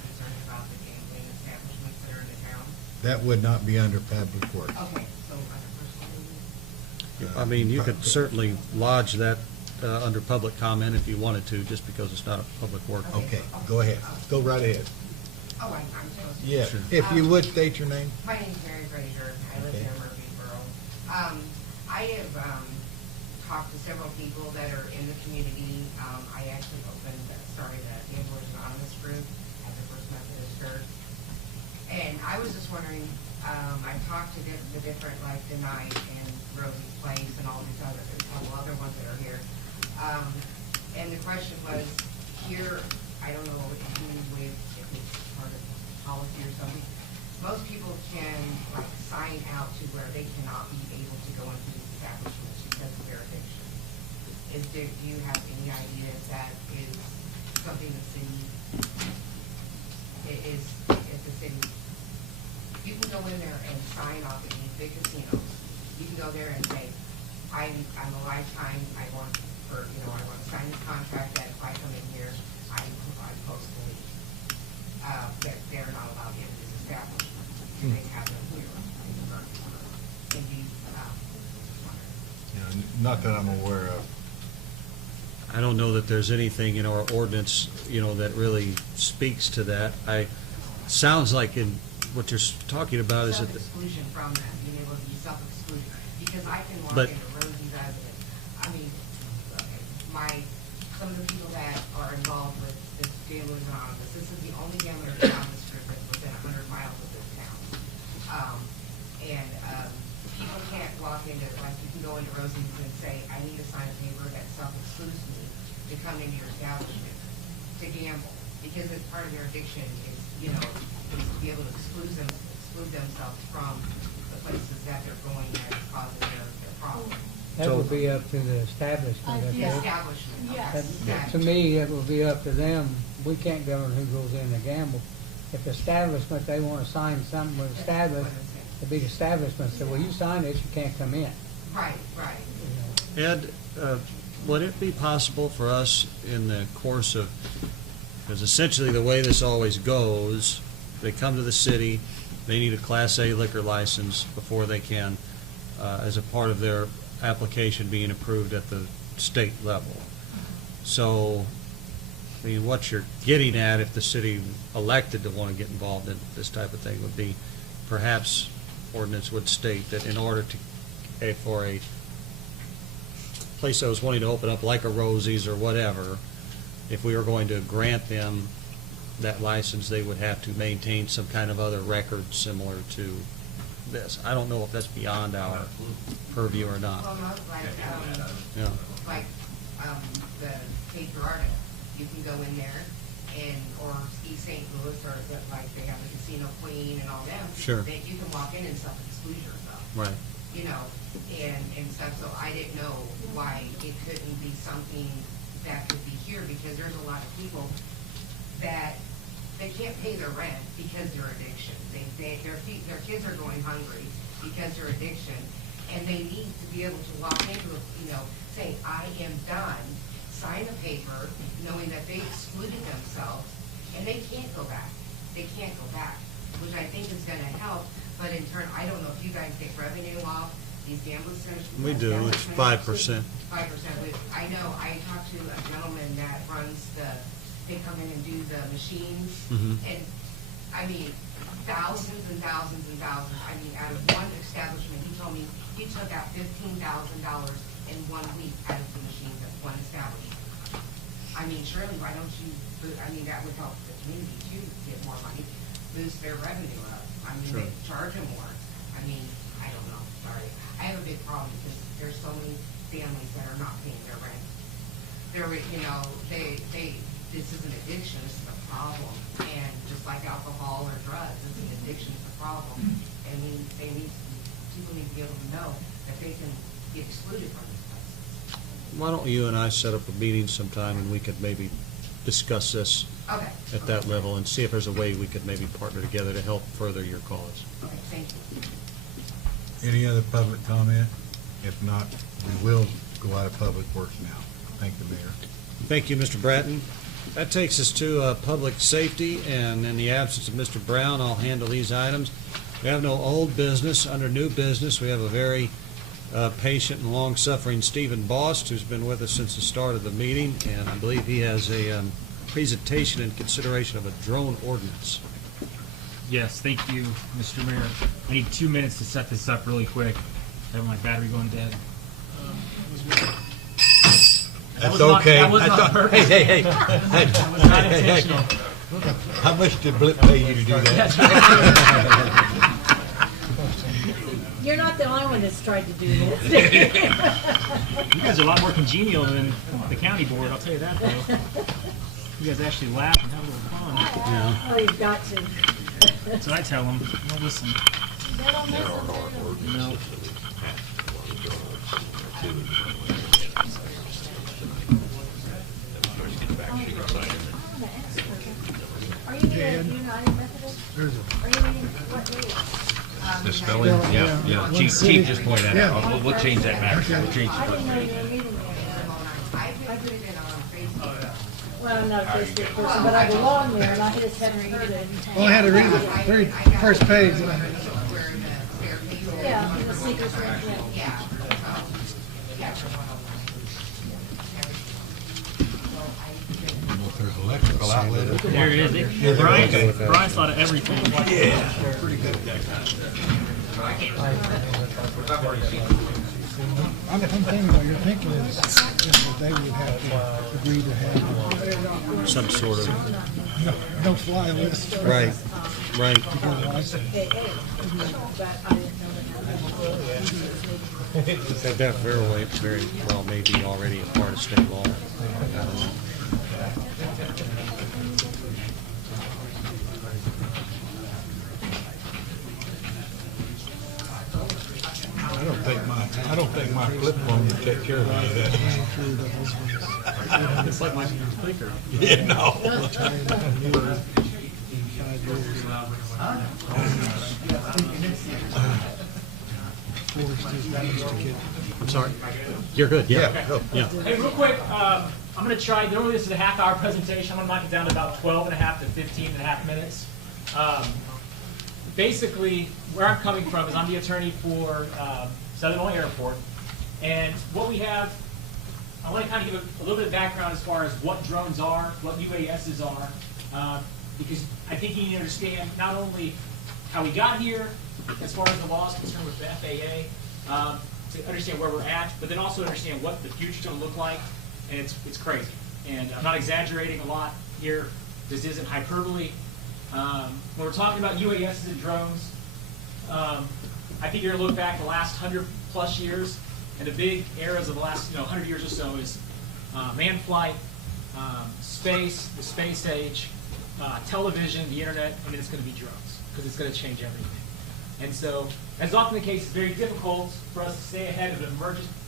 concerns about the gambling establishments that are in the town. That would not be under public works. Okay, so under personal. I mean, you could certainly lodge that under public comment if you wanted to, just because it's not a public work. Okay, go ahead. Go right ahead. Oh, I'm supposed to. Yeah, Sure. if you would state your name. My name's Mary Frazier. I live Okay. in Murphysboro. I have talked to several people that are in the community. I actually started a Gamblers Anonymous group at the First Methodist Church. And I was just wondering, I've talked to the different, like the Night and Rosie's Place and all these other, there's a couple other ones that are here. And the question was, here, I don't know if it's part of policy or something. Most people can like sign out to where they cannot be able to go into these establishments because of their addiction. Do you have any idea if that is something the city is the city? You can go in there and sign off at these big casinos. You can go there and say, I'm a lifetime, I want to sign this contract that if I come in here, I'm supposed to leave. That they're not allowed into this establishment. They have them here in the Murphysboro. Can you, Not that I'm aware of. I don't know that there's anything in our ordinance, that really speaks to that. Sounds like in what you're talking about is that, self-exclusion from that, being able to be self-exclusion. Because I can walk But- into Rosie's residence. I mean, some of the people that are involved with this Gamblers Anonymous, this is the only Gamblers Anonymous group that's within 100 miles of this town. People can't walk into, like, you can go into Rosie's and say, I need to sign a paper that self-excludes me to come into your establishment to gamble. Because it's part of their addiction is, is to be able to exclude themselves from the places that they're going that is causing their problem. That would be up to the establishment. The establishment, okay. To me, it would be up to them. We can't govern who goes in to gamble. If the establishment, they want to sign something with established, the big establishment say, well, you signed this, you can't come in. Right. Ed, would it be possible for us in the course of, because essentially the way this always goes, they come to the city, they need a Class A liquor license before they can, as a part of their application being approved at the state level. So, I mean, what you're getting at, if the city elected to want to get involved in this type of thing, would be perhaps ordinance would state that in order to, for a place that was wanting to open up like a Rosie's or whatever, if we were going to grant them that license, they would have to maintain some kind of other record similar to this. I don't know if that's beyond our purview or not. Well, not like, Yeah. like, the Cape Girardeau, you can go in there or East St. Louis, or like they have the Casino Queen and all them. Sure. That you can walk in and self-exclude yourself. Right. You know, and stuff, so I didn't know why it couldn't be something that could be here, because there's a lot of people that they can't pay their rent because their addiction. Their kids are going hungry because their addiction, and they need to be able to walk into it, you know, saying, I am done, sign a paper, knowing that they excluded themselves, and they can't go back. They can't go back, which I think is gonna help, but in turn, I don't know if you guys get revenue off these gambling centers. We do. It's 5%. 5%. I know, I talked to a gentleman that runs they come in and do the machines, and, I mean, thousands and thousands and thousands. I mean, out of one establishment, he told me he took out $15,000 in 1 week out of the machines at one establishment. I mean, surely, why don't you, I mean, that would help the community too, get more money, boost their revenue up. I mean, Sure. they charge them more. I mean, I don't know, sorry. I have a big problem because there's so many families that are not paying their rent. You know, this is an addiction, this is a problem. And just like alcohol or drugs, it's an addiction, it's a problem. And people need to be able to know that they can get excluded from these places. Why don't you and I set up a meeting sometime and we could maybe discuss this Okay. at that level and see if there's a way we could maybe partner together to help further your cause. Okay, thank you. Any other public comment? If not, we will go out of public works now. Thank the mayor. Thank you, Mr. Bratton. That takes us to public safety, and in the absence of Mr. Brown, I'll handle these items. We have no old business. Under new business, we have a very patient and long-suffering Stephen Bost, who's been with us since the start of the meeting, and I believe he has a presentation in consideration of a drone ordinance. Yes, thank you, Mr. Mayor. I need 2 minutes to set this up really quick. I have my battery going dead. That's okay. That was not purpose. Hey. That was not intentional. How much did Blip pay you to do that? You're not the only one that's tried to do this. You guys are a lot more congenial than the county board, I'll tell you that, though. You guys actually laugh and have a little fun. Yeah. Oh, you've got to. That's what I tell them. Don't listen. No. Are you the United Methodist? Are you meeting what day? The spelling? Yeah. Chief just pointed that out. We'll change that matter. We'll change I didn't know it. you were meeting there. I put it on Facebook. Well, I'm not a Facebook person, but I belong there, and I just haven't read it. Well, I had to read the very first page. Yeah, the secret room, yeah. Yeah. There's electrical outlet. There it is. Brian's thought of everything. Yeah. Pretty good at that kind of stuff. I'm thinking what you're thinking is that they would have to agree to have Some sort of, no fly list. right. To get a license. That very well may be already a part of state law. I don't know. I don't think my flip phone would take care of any of that. It's like my speaker. Yeah, no. I'm sorry. You're good. Yeah. Yeah. Hey, real quick, I'm going to try, normally this is a half-hour presentation. I'm going to knock it down to about 12 and a half to 15 and a half minutes. Basically, where I'm coming from is I'm the attorney for Southern Illinois Airport. And what we have, I want to kind of give a little bit of background as far as what drones are, what UASs are, because I think you need to understand not only how we got here, as far as the law is concerned with the FAA, to understand where we're at, but then also understand what the future's going to look like, and it's crazy. And I'm not exaggerating a lot here. This isn't hyperbole. When we're talking about UASs and drones, I think you're going to look back the last 100+ years, and the big eras of the last 100 years or so is manned flight, space, the space age, television, the internet, and it's going to be drones, because it's going to change everything. And so, as often the case, it's very difficult for us to stay ahead of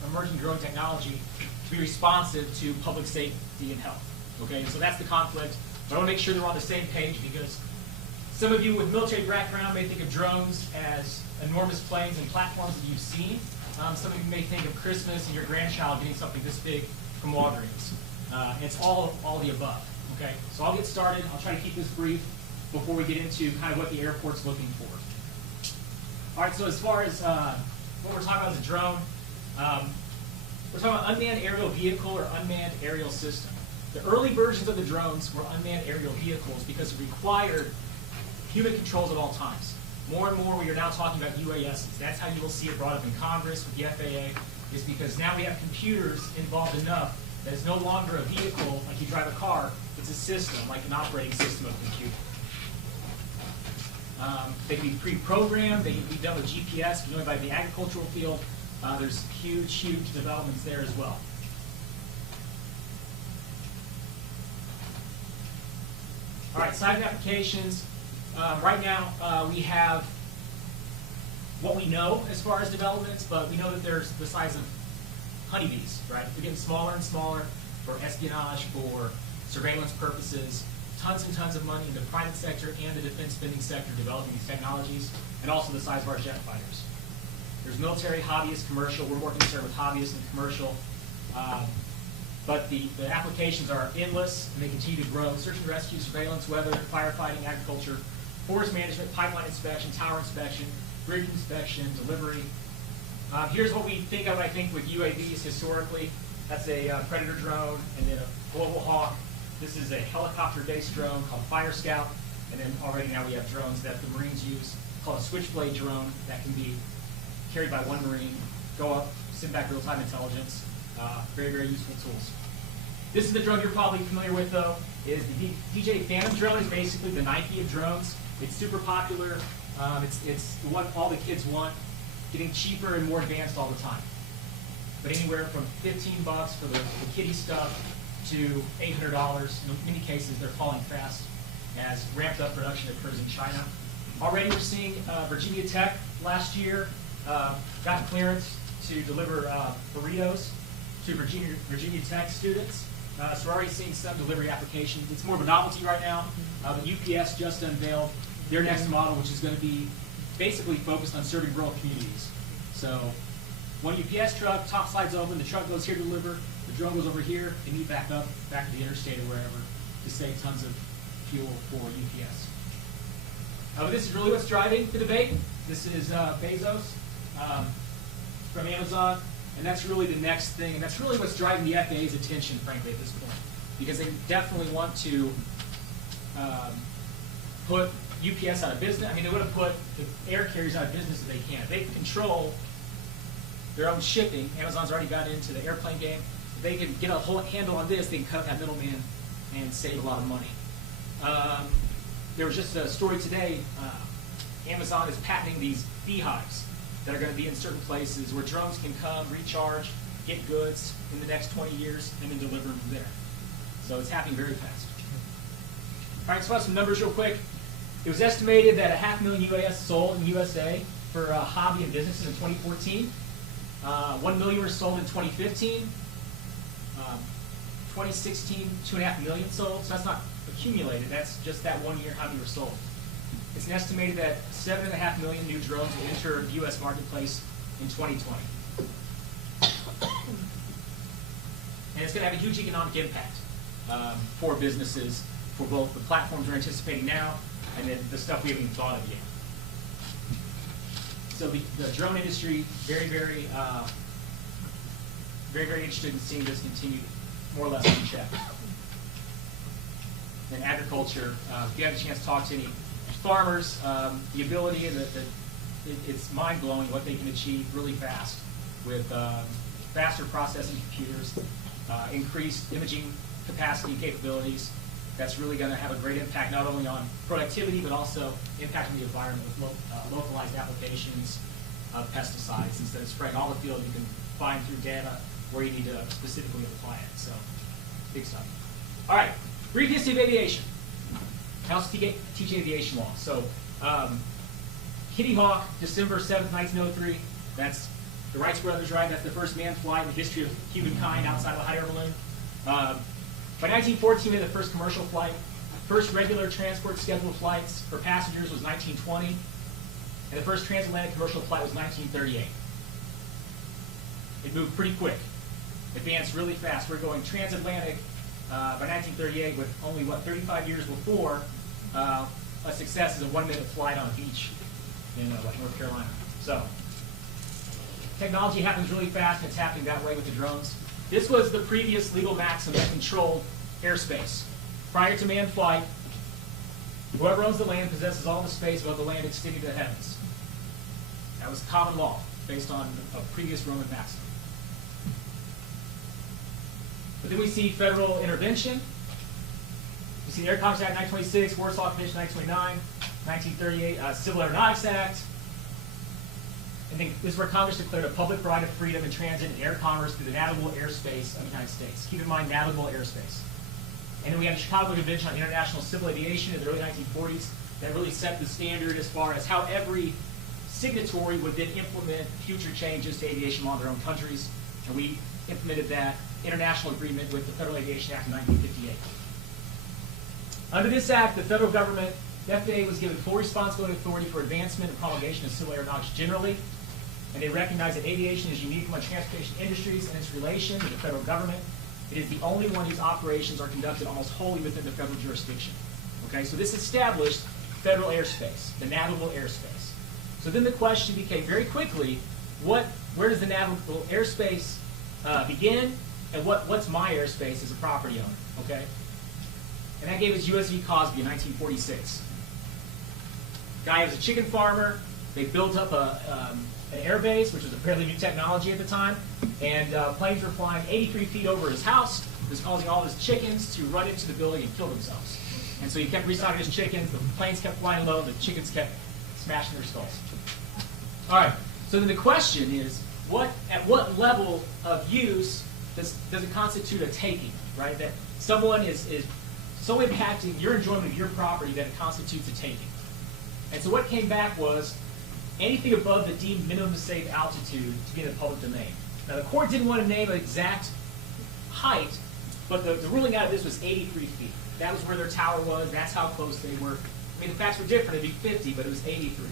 emerging drone technology to be responsive to public safety and health. Okay, so that's the conflict. But I want to make sure they're on the same page, because some of you with military background may think of drones as enormous planes and platforms that you've seen. Some of you may think of Christmas and your grandchild getting something this big from Walgreens. It's all the above. Okay, so I'll get started. I'll try to keep this brief before we get into kind of what the airport's looking for. All right, so as far as what we're talking about as a drone, we're talking about unmanned aerial vehicle or unmanned aerial system. The early versions of the drones were unmanned aerial vehicles because it required human controls at all times. More and more, we are now talking about UASs. That's how you will see it brought up in Congress with the FAA, is because now we have computers involved enough that it's no longer a vehicle like you drive a car. It's a system, like an operating system of computing. They can be pre-programmed. They can be done with GPS. You know, by the agricultural field, there's huge developments there as well. All right, side applications. Right now, we have what we know as far as developments, but we know that there's the size of honeybees, right? They're getting smaller and smaller for espionage, for surveillance purposes. Tons and tons of money in the private sector and the defense spending sector developing these technologies, and also the size of our jet fighters. There's military, hobbyist, commercial. We're more concerned with hobbyists and commercial. But the applications are endless, and they continue to grow. Search and rescue, surveillance, weather, firefighting, agriculture, forest management, pipeline inspection, tower inspection, bridge inspection, delivery. Here's what we think of, I think, with UAVs historically. That's a Predator drone, and then a Global Hawk. This is a helicopter-based drone called Fire Scout, and then already now we have drones that the Marines use called a Switchblade drone that can be carried by one Marine, go up, send back real-time intelligence. Very, very useful tools. This is the drone you're probably familiar with, though. It is the DJI Phantom drone. It's basically the Nike of drones. It's super popular. It's what all the kids want, getting cheaper and more advanced all the time. But anywhere from $15 for the kiddie stuff to $800. In many cases, they're falling fast as ramped up production occurs in China. Already we're seeing Virginia Tech last year got clearance to deliver burritos to Virginia Tech students. So we're already seeing some delivery applications. It's more of a novelty right now. But UPS just unveiled their next model, which is going to be basically focused on serving rural communities. So one UPS truck, top slides open, the truck goes here to deliver, the drone goes over here, and meet back up, back to the interstate or wherever to save tons of fuel for UPS. But this is really what's driving the debate. This is Bezos from Amazon, and that's really the next thing, and that's really what's driving the FAA's attention, frankly, at this point, because they definitely want to put UPS out of business. I mean, they would have put the air carriers out of business if they can. They control their own shipping. Amazon's already got into the airplane game. If they can get a whole handle on this, they can cut out that middleman and save a lot of money. There was just a story today. Amazon is patenting these beehives that are going to be in certain places where drones can come, recharge, get goods in the next 20 years, and then deliver them from there. So it's happening very fast. All right, so some numbers real quick. It was estimated that 500,000 UAS sold in USA for hobby and businesses in 2014. 1 million were sold in 2015. 2016, 2.5 million sold. So that's not accumulated. That's just that 1 year how many were sold. It's an estimated that 7.5 million new drones will enter the U.S. marketplace in 2020. And it's going to have a huge economic impact for businesses, for both the platforms we're anticipating now and then the stuff we haven't even thought of yet. So the drone industry, very, very interested in seeing this continue more or less unchecked. And agriculture, if you have a chance to talk to any farmers, the ability and it's mind-blowing what they can achieve really fast with faster processing computers, increased imaging capacity and capabilities. That's really going to have a great impact not only on productivity but also impacting the environment with localized applications of pesticides. Instead of spraying all the field, you can find through data where you need to specifically apply it. So, big stuff. All right, brief history of aviation. House teach aviation law. So, Kitty Hawk, December 7th, 1903. That's the Wright brothers, right? That's the first manned flight in the history of humankind outside of a hot air balloon. By 1914, we had the first commercial flight. First regular transport scheduled flights for passengers was 1920, and the first transatlantic commercial flight was 1938. It moved pretty quick, advanced really fast. We're going transatlantic by 1938 with only, 35 years before a success is a 1-minute flight on a beach in North Carolina. So technology happens really fast, and it's happening that way with the drones. This was the previous legal maxim that controlled airspace. Prior to manned flight, whoever owns the land possesses all the space above the land extending to the heavens. That was common law based on a previous Roman maxim. But then we see federal intervention. We see the Air Commerce Act 1926, Warsaw Convention 1929, 1938, Civil Aeronautics Act. And then this is where Congress declared a public right of freedom in transit and air commerce through the navigable airspace of the United States. Keep in mind, navigable airspace. And then we have the Chicago Convention on International Civil Aviation in the early 1940s that really set the standard as far as how every signatory would then implement future changes to aviation law in their own countries. And we implemented that international agreement with the Federal Aviation Act of 1958. Under this act, the federal government, the FAA, was given full responsibility and authority for advancement and promulgation of civil aeronautics generally, and they recognize that aviation is unique among transportation industries and its relation to the federal government. It is the only one whose operations are conducted almost wholly within the federal jurisdiction. Okay, so this established federal airspace, the navigable airspace. So then the question became very quickly, where does the navigable airspace begin, and what's my airspace as a property owner? Okay, and that gave us U.S. v. Cosby in 1946. Guy was a chicken farmer. They built up an air base, which was a fairly new technology at the time, and planes were flying 83 feet over his house. It was causing all his chickens to run into the building and kill themselves. And so he kept restocking his chickens, the planes kept flying low, the chickens kept smashing their skulls. All right, so then the question is, at what level of use does it constitute a taking, right? That someone is so impacting your enjoyment of your property that it constitutes a taking. And so what came back was anything above the deemed minimum safe altitude to be in the public domain. Now the court didn't want to name an exact height, but the ruling out of this was 83 feet. That was where their tower was, that's how close they were. I mean, the facts were different, it'd be 50, but it was 83.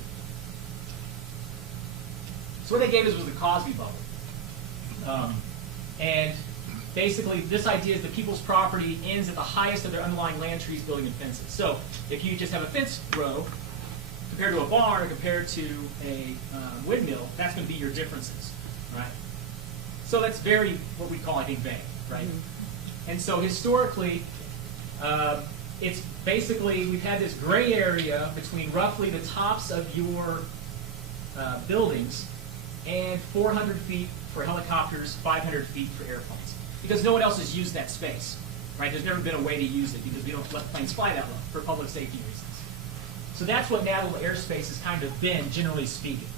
So what they gave us was the Cosby bubble. And basically, this idea is the people's property ends at the highest of their underlying land, trees, building, and fences. So if you just have a fence row, compared to a barn or compared to a windmill, that's going to be your differences, right? So that's very, what we call, I think, vague, right? Mm-hmm. And so historically, it's basically, we've had this gray area between roughly the tops of your buildings and 400 feet for helicopters, 500 feet for airplanes. Because no one else has used that space, right? There's never been a way to use it because we don't let planes fly that low for public safety reasons. So that's what navigable airspace has kind of been, generally speaking.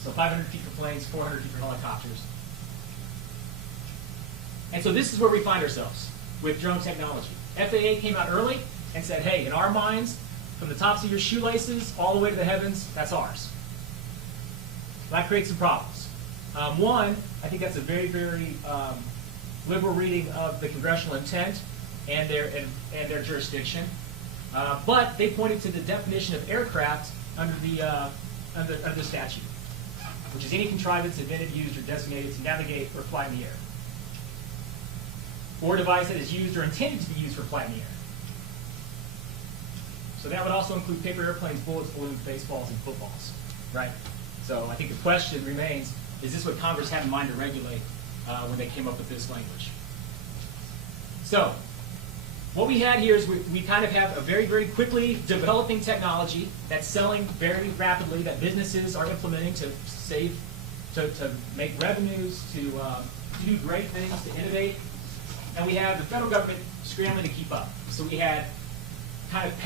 So 500 feet for planes, 400 feet for helicopters. And so this is where we find ourselves with drone technology. FAA came out early and said, hey, in our minds, from the tops of your shoelaces all the way to the heavens, that's ours. That creates some problems. One, I think that's a very, very liberal reading of the congressional intent and their jurisdiction. But they pointed to the definition of aircraft under the statute, which is any contrivance invented, used, or designated to navigate or fly in the air, or a device that is used or intended to be used for flight in the air. So that would also include paper airplanes, bullets, balloons, baseballs, and footballs, right? So I think the question remains, is this what Congress had in mind to regulate when they came up with this language? So what we had here is we kind of have a very, very quickly developing technology that's selling very rapidly, that businesses are implementing to save, to make revenues, to do great things, to innovate. And we have the federal government scrambling to keep up. So we had kind of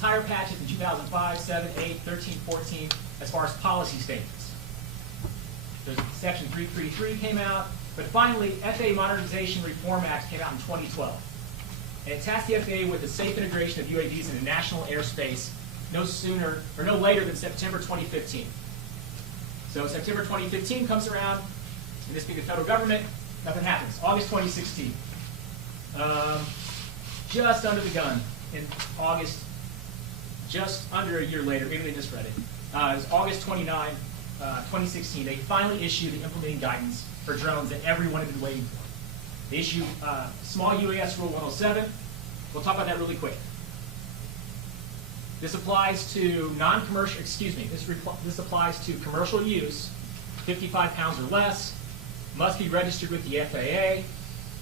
tire patches in 2005, 7, 8, 13, 14, as far as policy statements. Section 333 came out, But finally, FAA Modernization Reform Act came out in 2012. And it tasked the FAA with the safe integration of UAVs into national airspace no sooner or no later than September 2015. So September 2015 comes around, and this being the federal government, nothing happens. August 2016. Just under the gun in August, just under a year later, maybe they misread it. It was August 29, 2016. They finally issued the implementing guidance for drones that everyone had been waiting for. They issued Small UAS Rule 107. We'll talk about that really quick. This applies to non-commercial, this applies to commercial use, 55 pounds or less, must be registered with the FAA,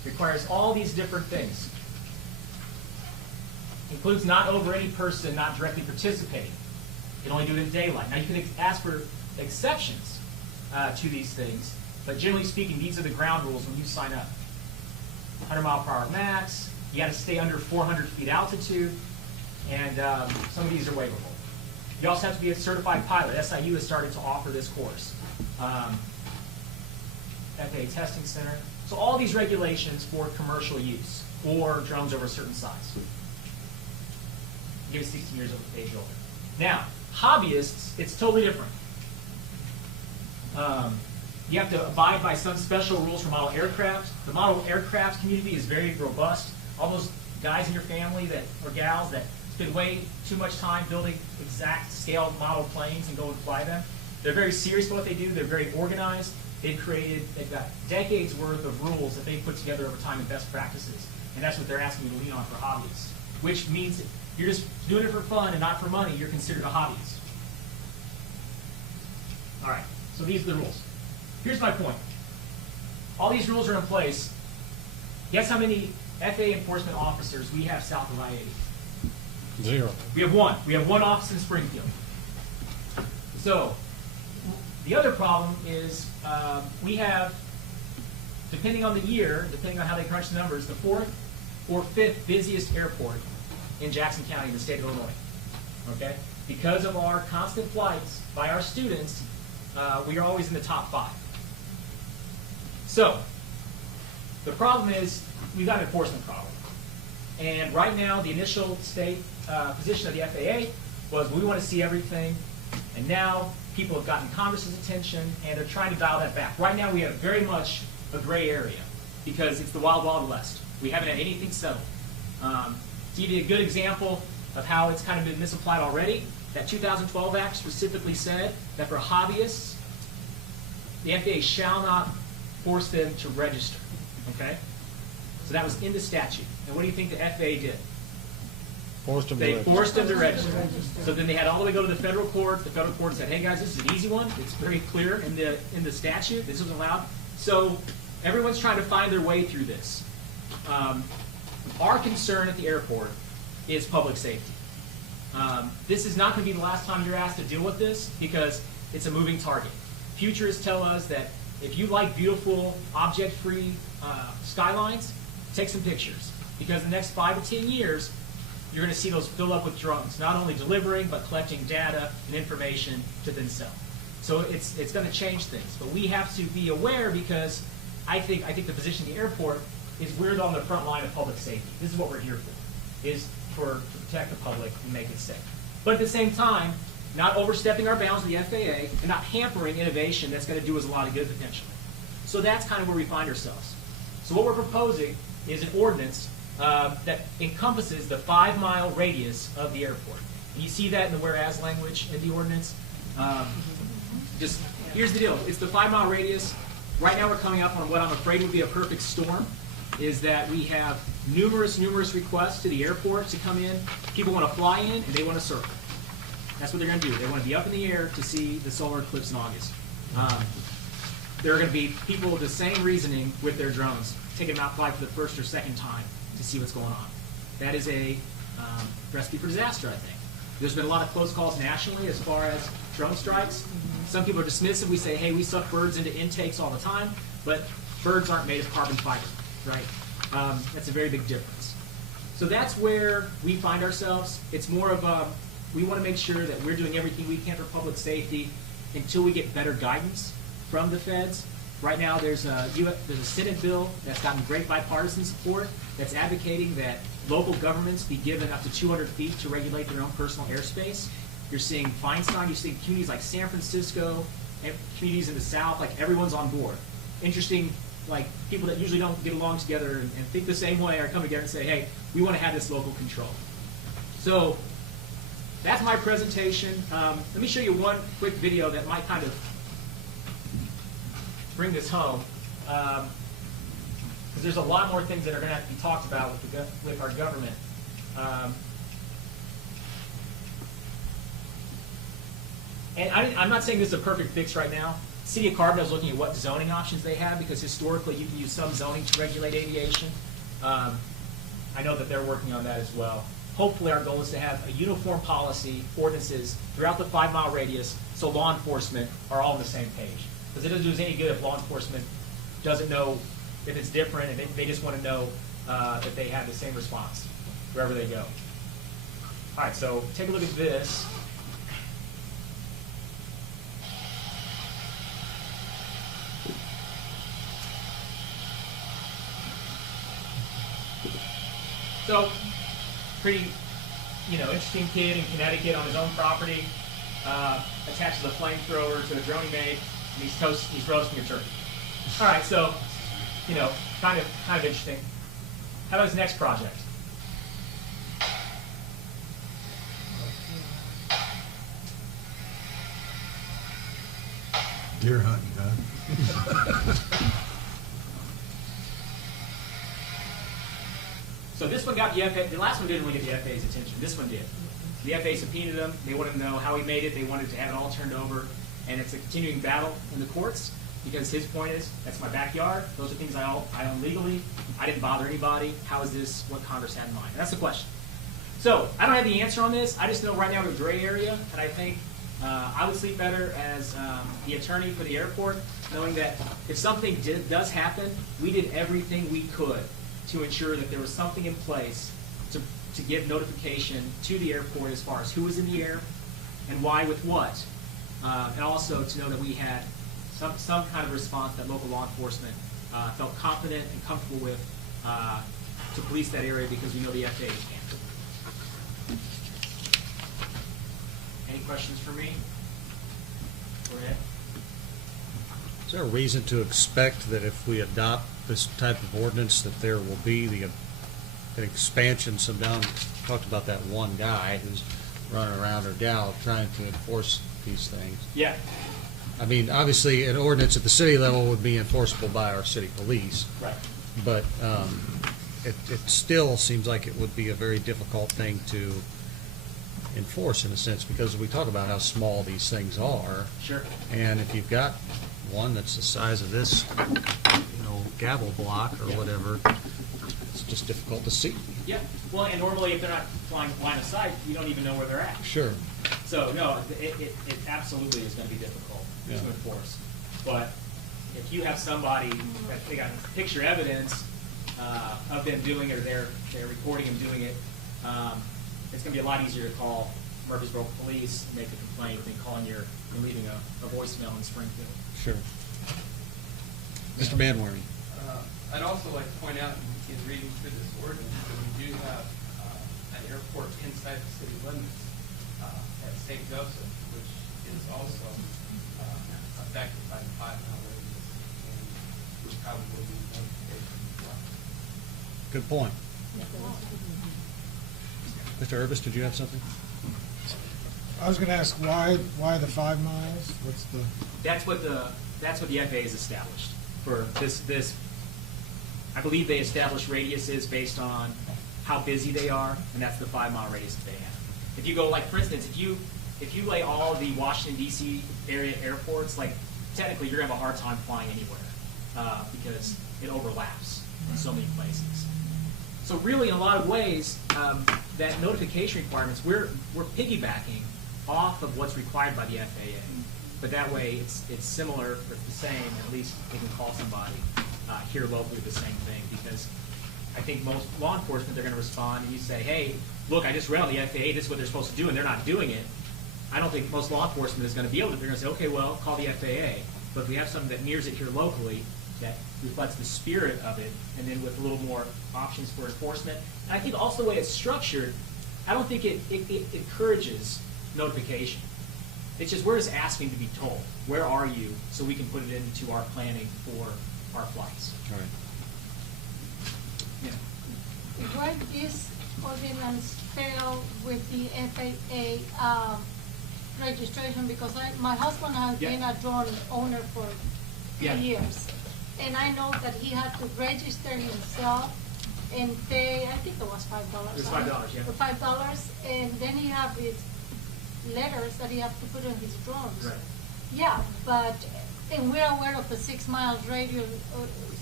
requires all these different things. Includes not over any person not directly participating. You can only do it in daylight. Now you can ask for exceptions to these things, but generally speaking, these are the ground rules when you sign up. 100 mile per hour max, you got to stay under 400 feet altitude, and some of these are waivable. You also have to be a certified pilot. SIU has started to offer this course. FAA Testing Center. So all these regulations for commercial use or drones over a certain size. Give it 16 years of age older. Now, hobbyists, it's totally different. You have to abide by some special rules for model aircraft. The model aircraft community is very robust. All those guys in your family that or gals that spend way too much time building exact scale model planes and go and fly them, they're very serious about what they do. They're very organized. They've got decades worth of rules that they've put together over time and best practices. And that's what they're asking you to lean on for hobbyists, which means if you're just doing it for fun and not for money, you're considered a hobbyist. All right, so these are the rules. Here's my point. All these rules are in place. Guess how many FAA enforcement officers we have south of I-80? 0. We have one. We have one office in Springfield. So the other problem is we have, depending on the year, depending on how they crunch the numbers, the 4th or 5th busiest airport in Jackson County in the state of Illinois. Okay? Because of our constant flights by our students, we are always in the top 5. So the problem is we've got an enforcement problem. And right now, the initial state position of the FAA was we want to see everything. And now people have gotten Congress's attention, and they're trying to dial that back. Right now, we have very much a gray area because it's the wild, wild west. We haven't had anything settled. To give you a good example of how it's kind of been misapplied already, that 2012 Act specifically said that for hobbyists, the FAA shall not force them to register. Okay? So that was in the statute. And what do you think the FAA did? Forced them to They register. forced them to register. So then they had all the way go to the federal court. The federal court said, hey guys, this is an easy one. It's very clear in the statute. This isn't allowed. So everyone's trying to find their way through this. Our concern at the airport is public safety. This is not going to be the last time you're asked to deal with this because it's a moving target. Futurists tell us that if you like beautiful, object-free skylines, take some pictures. Because in the next 5 to 10 years, you're going to see those fill up with drones, not only delivering, but collecting data and information to then sell. So it's going to change things. But we have to be aware because I think the position of the airport is we're on the front line of public safety. This is what we're here for, is to protect the public and make it safe. But at the same time, not overstepping our bounds with the FAA and not hampering innovation that's going to do us a lot of good potentially. So that's kind of where we find ourselves. So what we're proposing is an ordinance that encompasses the 5-mile radius of the airport. And you see that in the whereas language in the ordinance. Just here's the deal. It's the 5-mile radius. Right now we're coming up on what I'm afraid would be a perfect storm, is that we have numerous requests to the airport to come in. People want to fly in and they want to circle. That's what they're going to do. They want to be up in the air to see the solar eclipse in August. There are going to be people with the same reasoning with their drones, taking them out fly for the first or second time to see what's going on. That is a recipe for disaster, I think. There's been a lot of close calls nationally as far as drone strikes. Some people are dismissive. We say, hey, we suck birds into intakes all the time, but birds aren't made of carbon fiber, right? That's a very big difference. So that's where we find ourselves. It's more of a, we want to make sure that we're doing everything we can for public safety until we get better guidance from the feds. Right now, there's a Senate bill that's gotten great bipartisan support that's advocating that local governments be given up to 200 feet to regulate their own personal airspace. You're seeing Feinstein, you're seeing communities like San Francisco, and communities in the South, like everyone's on board. Interesting, like people that usually don't get along together and think the same way are coming together and say, hey, we want to have this local control. So that's my presentation. Let me show you one quick video that might kind of bring this home. Because there's a lot more things that are going to have to be talked about with our government. And I'm not saying this is a perfect fix right now. City of Carbondale is looking at what zoning options they have, because historically you can use some zoning to regulate aviation. I know that they're working on that as well. Hopefully our goal is to have a uniform policy, ordinances throughout the 5-mile radius, so law enforcement are all on the same page. Because it doesn't do us any good if law enforcement doesn't know if it's different, and they just want to know that they have the same response wherever they go. All right, so take a look at this. So, pretty, interesting kid in Connecticut on his own property, attaches a flamethrower to a drone he made, and he's roasting a turkey. All right, so, kind of interesting. How about his next project? Deer hunting, huh? So this one got the FAA, the last one didn't really get the FAA's attention. This one did. The FAA subpoenaed him. They wanted to know how he made it. They wanted to have it all turned over. And it's a continuing battle in the courts, because his point is, that's my backyard. Those are things I own legally. I didn't bother anybody. How is this what Congress had in mind? And that's the question. So I don't have the answer on this. I just know right now we're in a gray area, and I think I would sleep better as the attorney for the airport, knowing that if something does happen, we did everything we could to ensure that there was something in place to give notification to the airport as far as who was in the air and why with what. And also to know that we had some kind of response that local law enforcement felt confident and comfortable with to police that area, because we know the FAA can't. Any questions for me? Go ahead. Is there a reason to expect that if we adopt this type of ordinance that there will be an expansion? Talked about that one guy who's running around, or gal, trying to enforce these things. Yeah. I mean, obviously, an ordinance at the city level would be enforceable by our city police. Right. But it still seems like it would be a very difficult thing to enforce, in a sense, because we talk about how small these things are. Sure. And if you've got one that's the size of this, gavel block or whatever, it's just difficult to see. Yeah. Well, and normally if they're not flying line of sight, you don't even know where they're at. Sure. So no, it absolutely is going to be difficult to enforce. But if you have somebody that they got picture evidence of them doing it, or they're recording them doing it, it's going to be a lot easier to call Murphysboro police and make a complaint than leaving a voicemail in Springfield. Sure. Mr. Manwaring. I'd also like to point out in reading through this ordinance that we do have an airport inside the city limits at St. Joseph, which is also affected by the 5-mile radius, and which probably be notification as well. Good point. Mr. Urbis, did you have something? I was going to ask why the 5 miles? What's the? That's what the FAA has established for this. I believe they establish radiuses based on how busy they are, and that's the 5-mile radius that they have. If you go, like for instance, if you lay all the Washington D.C. area airports, like technically you're gonna have a hard time flying anywhere because it overlaps in so many places. So really, in a lot of ways, that notification requirements, we're piggybacking off of what's required by the FAA. But that way, it's similar, or the same. At least they can call somebody here locally the same thing. Because I think most law enforcement, they're going to respond, and you say, "Hey, look, I just read on the FAA. This is what they're supposed to do, and they're not doing it." I don't think most law enforcement is going to be able to. They're going to say, "Okay, well, call the FAA." But if we have something that mirrors it here locally, that reflects the spirit of it, and then with a little more options for enforcement. And I think also the way it's structured, I don't think it encourages notification. It's just we're just asking to be told, where are you, so we can put it into our planning for our flights. All right. Yeah. Where this ordinance fell with the FAA registration, because my husband has Yeah. been a drone owner for Yeah. 3 years. And I know that he had to register himself and pay, I think it was $5. It was $5, yeah. For $5, and then he have his letters that he has to put on his drones. Right. Yeah, but, and we're aware of the 6 miles radius,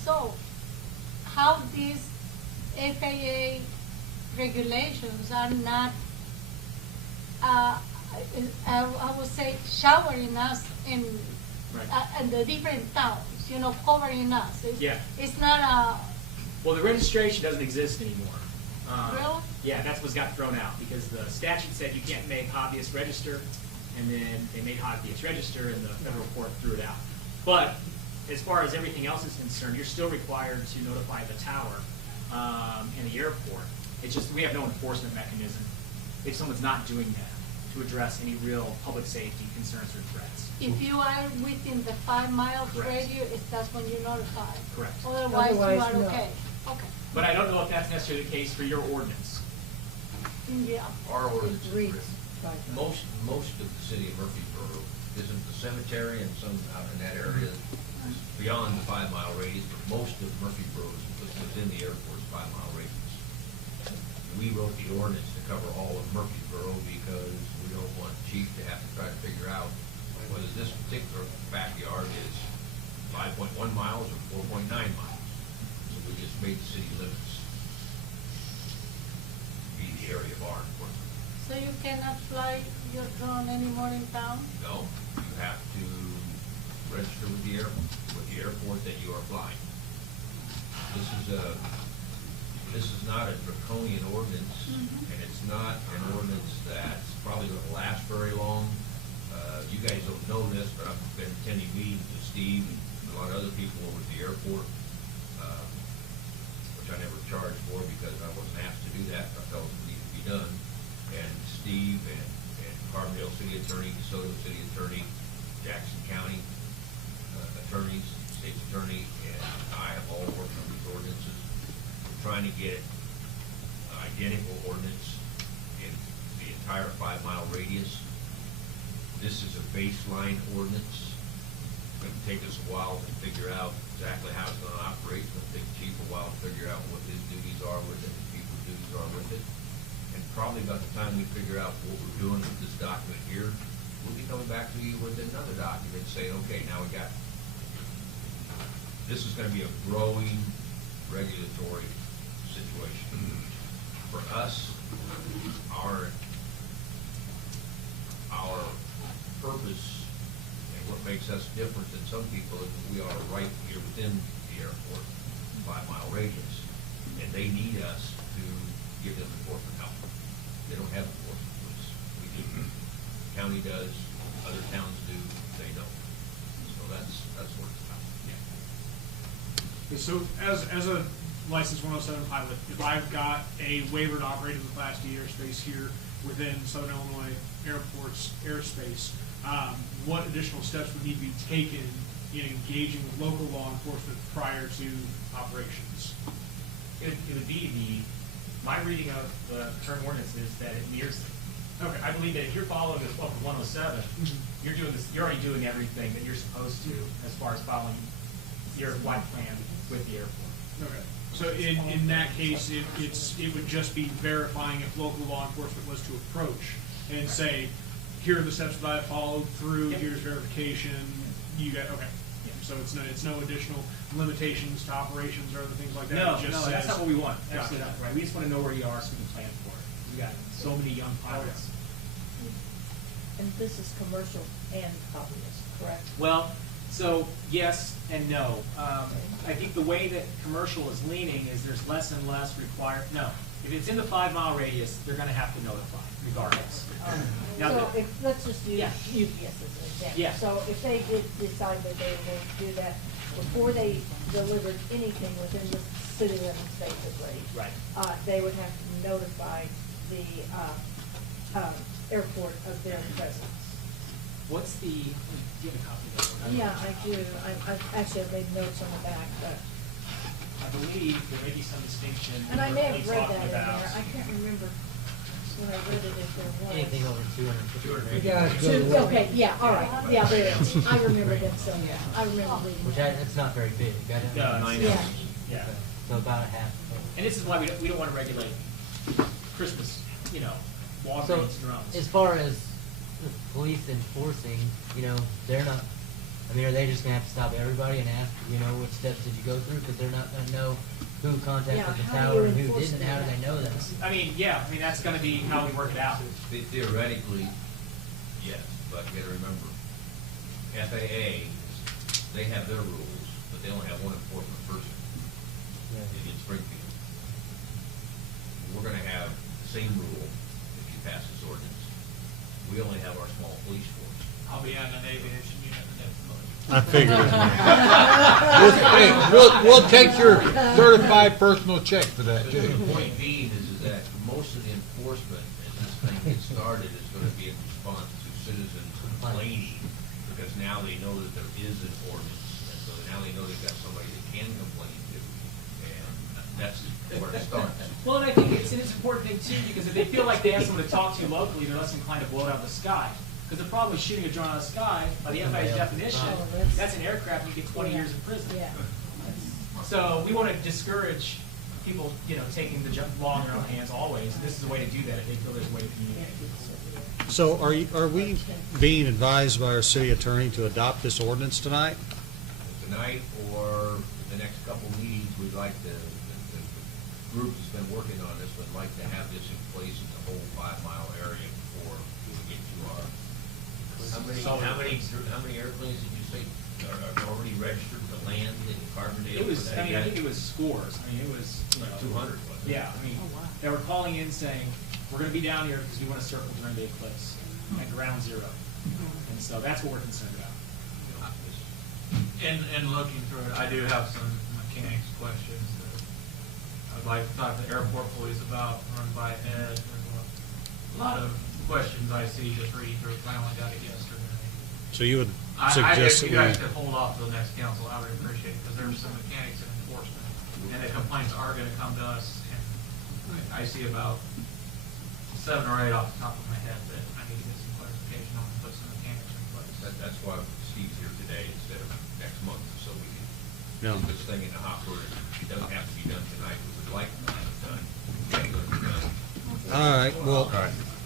so how these FAA regulations are not, I would say, showering us in, Right. in the different towns, covering us. Yeah. It's not a, Well, the registration doesn't exist anymore. Really? Yeah, that's what's got thrown out, because the statute said you can't make hobbyists register, and then they made hobbyists register, and the federal court threw it out. But as far as everything else is concerned, you're still required to notify the tower and the airport. It's just we have no enforcement mechanism if someone's not doing that to address any real public safety concerns or threats. if you are within the 5 miles Correct. radius, that's when you're notified. Correct. Otherwise, you Otherwise, are no. okay. Okay, But I don't know if that's necessarily the case for your ordinance. yeah. Our ordinance is reads written. Most of the city of Murphysboro isn't the cemetery and some out in that area is beyond the 5 mile radius, but most of Murphysboro is within the airport's 5 mile radius. We wrote the ordinance to cover all of Murphysboro because we don't want chief to have to try to figure out whether this particular backyard is 5.1 miles or 4.9 miles. So we just made the city limits be the area of our enforcement. So you cannot fly your drone anymore in town? No, you have to register with the airport that you are flying. This is not a draconian ordinance, and it's not an ordinance that's probably gonna last very long. You guys don't know this, but I've been attending meetings with Steve and a lot of other people over at the airport, which I never charged for because I wasn't asked to do that, but I felt it needed to be done. And Steve and Carbondale City Attorney, DeSoto City Attorney, Jackson County attorneys, state's attorney, and I have all worked on these ordinances. We're trying to get an identical ordinance in the entire 5 mile radius. This is a baseline ordinance. It's gonna take us a while to figure out exactly how it's gonna operate. It's gonna take the chief a while to figure out what his duties are with it, and people's duties are with it. And probably about the time we figure out what we're doing with this document here, we'll be coming back to you with another document saying, okay, now we got, this is gonna be a growing regulatory situation. For us, our purpose and what makes us different than some people is we are right here within the airport, 5 mile radius. And they need us to give them enforcement help. They don't have enforcement police. We do. County does, other towns do, they don't. So that's what it's about. Yeah. So as a licensed 107 pilot, if I've got a waiver to operate in the Class D airspace here within Southern Illinois Airport's airspace, what additional steps would need to be taken in engaging with local law enforcement prior to operations? It would be my reading of the current ordinance is that it mirrors it. Okay. I believe that if you're following this book of 107, you're already doing everything that you're supposed to as far as following your flight plan with the airport. Okay. So in that case, it would just be verifying if local law enforcement was to approach and say, here are the steps that I followed through, here's verification, you got, okay. So it's no additional limitations to operations or other things like that? No, It just that's says- not what we want. Gotcha. Absolutely not, right? We just want to know where you are so we can plan for it. We got so many young pilots. And this is commercial and hobbyist, correct? Well, so yes and no. I think the way that commercial is leaning is there's less and less required. No, If it's in the 5-mile radius, they're gonna have to notify regardless. Now, So the- if, let's just use Yeah. UPS as an example. Yeah. So if they did decide that they were going to do that before they delivered anything within the city limits, basically. Right. They would have to notify the, airport of their presence. What's the, do you have a copy of that? Yeah, I do. Actually, I've made notes on the back, but, I believe there may be some distinction. and I may we're have only read talking that in there. about- I can't remember when I read it if there was. Anything over 250. You guys go to work. Okay, yeah, all right, yeah, there is. I remember them saying that. I remember reading Which that. it's not very big. I don't know. No, Yeah. Yeah. So about a half. And this is why we don't want to regulate Christmas, you know, So, Walgreens drones. as far as the police enforcing, you know, they're not, I mean, are they just gonna have to stop everybody and ask, you know, which steps did you go through? Because they're not gonna know who contacted Yeah, the how do tower you and who enforce didn't. it? How do they know that? I mean, yeah, I mean, that's gonna be how we work it out. Theoretically, yes, but you gotta remember, FAA, they have their rules, but they only have one enforcement person in Springfield. We're gonna have the same rule if you pass this ordinance. We only have our small police force. I'll be on an aviation unit the next month. I figured. Hey, we'll take your certified personal check for that, The too. point being is that most of the enforcement as this thing gets started is gonna be in response to citizens complaining, because now they know that there is an ordinance, and so now they know they've got somebody they can complain to, and that's where it starts. Well, and I think it's an important thing too, because if they feel like they have someone to talk to locally, they're less inclined to blow it out of the sky. Because the problem with shooting a drone out of the sky, by the FAA's definition, that's an aircraft, you get 20 years in prison. Yeah. So we want to discourage people, you know, taking the law in their own hands always. This is a way to do that if they feel there's a way to communicate. So are we being advised by our city attorney to adopt this ordinance tonight? Tonight or the next couple meetings, we'd like the group that's been working on this would like to have this in place in the whole 5-mile area before we get to our. How many airplanes did you say are already registered to land in Carbondale? It was, for that I mean, I event? think it was scores. I mean, it was, you know. 200, wasn't it? Yeah, I mean, they were calling in saying, we're gonna be down here because we want to circle during the eclipse at ground zero. And so that's what we're concerned about. In looking through it, I do have some mechanics questions that I'd like to talk to airport police about, run by Ed. There's a lot of questions I see just reading through it. I only got it yesterday. So you would If suggest you that guys we... could hold off till the next council, I would appreciate it, because there's some mechanics and enforcement, and the complaints are gonna come to us, and I see about 7 or 8 off the top of my head that I need to get some clarification on and put some mechanics in place. That's why Steve's here today instead of next month, so we can No. get this thing in the hopper. It doesn't have to be done tonight, we would like to have it done. It's gonna be done. All right, well,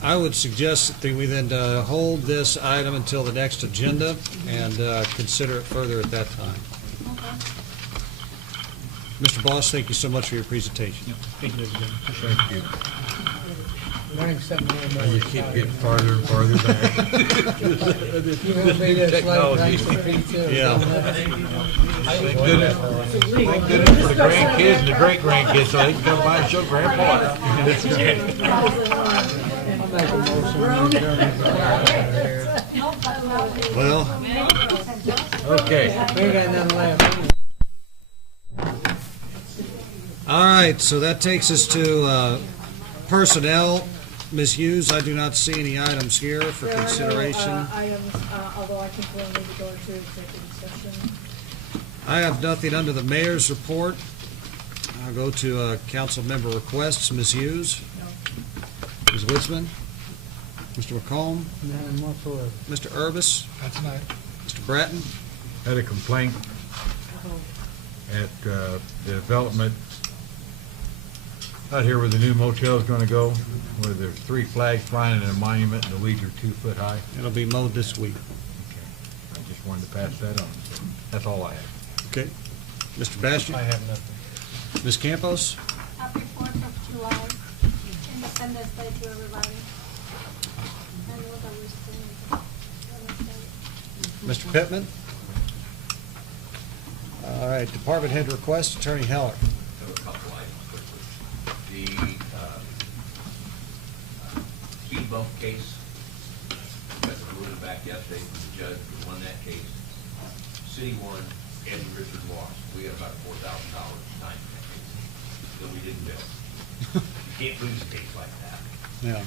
I would suggest that we then hold this item until the next agenda and consider it further at that time. Mr. Boss, thank you so much for your presentation. Thank you. Thank you. Learning something more. And you keep getting farther and farther back. You won't be this late, thanks for pizza. Yeah. Thank goodness for the grandkids and the great-grandkids, so they can come by and show Grandpa. I'll make a motion to adjourn. Well, Okay. We ain't got nothing left. all right, so that takes us to personnel. Ms. Hughes, I do not see any items here for There are no, consideration. items, although I think we'll need to go into executive session. I have nothing under the mayor's report. I'll go to council member requests. Ms. Hughes? Ms. Witzman? Mr. McComb? None whatsoever. Mr. Urbis? That's nice. Mr. Bratton? Had a complaint at the development out here where the new motel is going to go, where there's 3 flags flying and a monument, and the weeds are 2 foot high. It'll be mowed this week. Okay. I just wanted to pass that on. That's all I have. Okay. Mr. Bastian? I have nothing. Ms. Campos? Happy 4th of July, Independence Day to everybody. I know that we're still Mr. Pittman? All right, department head request, Attorney Heller. I have a couple items quickly. The dump case. Got the ruling back yesterday from the judge who won that case. City won, Ed and Richard lost. We had about $4,000 time in that case. So we didn't bill. You can't lose a case like that. Yeah.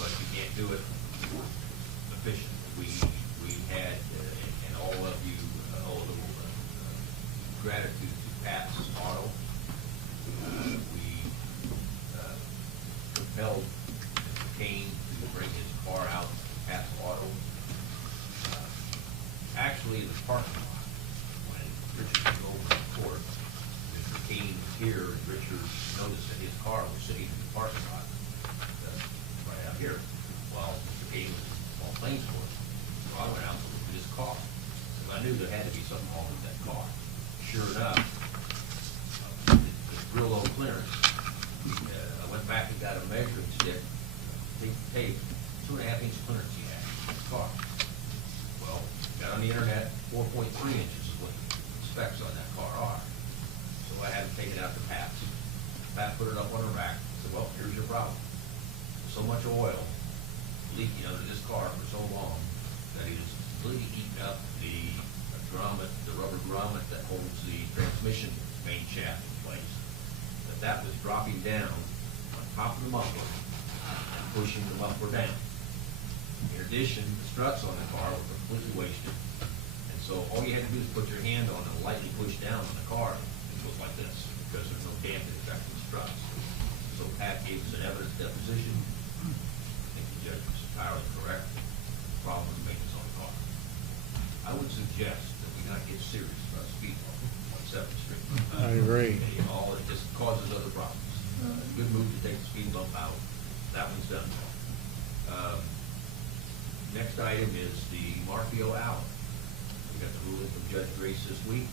But you can't do it efficient. We had, and all of you owe a little gratitude to Pat's Auto. We compelled Mr. Kane to bring his car out to Pat's Auto. Actually, the parking lot, when Richard came over to court, Mr. Kane was here, and Richard noticed that his car was sitting in the parking lot right out here, while Mr. Kane was on Plains Court. So I went out to look at his car, because I knew there had to be something wrong with that car. Sure enough, it's real low clearance. I went back and got a measuring stick, tape, 2.5-inch clearance he had in his car. Well, got on the internet, 4.3 inches is what the specs on that car are. So I had to take it out to Pat's. Pat put it up on a rack, said, well, here's your problem. So much oil leaking under this car for so long that it has completely eaten up the grommet, the rubber grommet that holds the transmission main shaft in place. That was dropping down on top of the muffler and pushing the muffler down. In addition, the struts on the car were completely wasted. And so all you had to do is put your hand on and lightly push down on the car, and it goes like this, because there's no damping effect in the struts. So Pat gave us an evidence deposition. I think the judge was entirely correct. The problem was maintenance on the car. I would suggest that we not get serious about speed on 7th Street. I agree. It just causes other problems. Good move to take the speed bump out. That one's done. Next item is the Marfio Alley. We got the ruling from Judge Grace this week.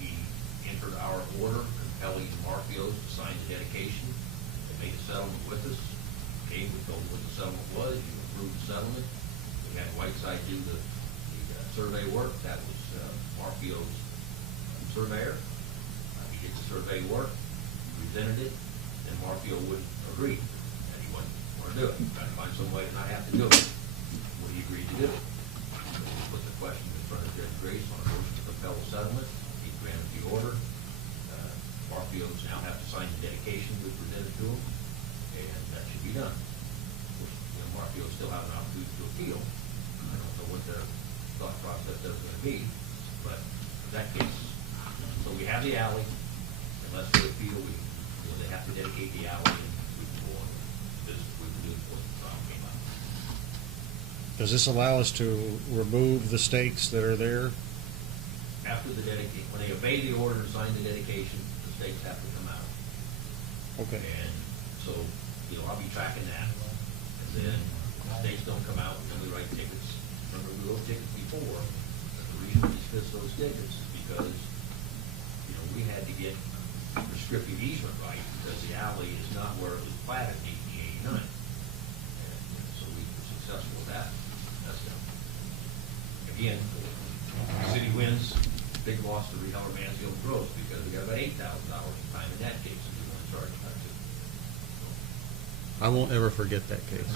He entered our order compelling the Marfios to sign the dedication. They made a settlement with us. Came, we told them what the settlement was. You approved the settlement. We had Whiteside do the survey work. That was Marfio's surveyor. He did the survey work, presented it, and Marfio wouldn't agree that he wouldn't want to do it. Trying to find some way to not have to do it. What he agreed to do. So we put the question in front of Judge Grace on a motion to compel the settlement. He granted the order. Marfios now have to sign the dedication we presented to them, and that should be done. Marfios still have an opportunity to appeal. I don't know what their thought process is going to be, but in that case, so we have the alley. Unless they appeal, they have to dedicate the alley, and we can go on this. We can do it before the trial came out. Does this allow us to remove the stakes that are there? After the dedication, when they obey the order and sign the dedication, the stakes have to come out. Okay. And so, I'll be tracking that. And then if stakes don't come out, then we write tickets. Remember, we wrote tickets before. But the reason we dismissed those tickets is because, we had to get prescriptive easement right because the alley is not where it was platted in 1889. And so we were successful with that. That's done. Again, the city wins, big loss to Reheller Mansfield Gross because we got about $8,000 in time in that case, and we want to charge that too. I won't ever forget that case.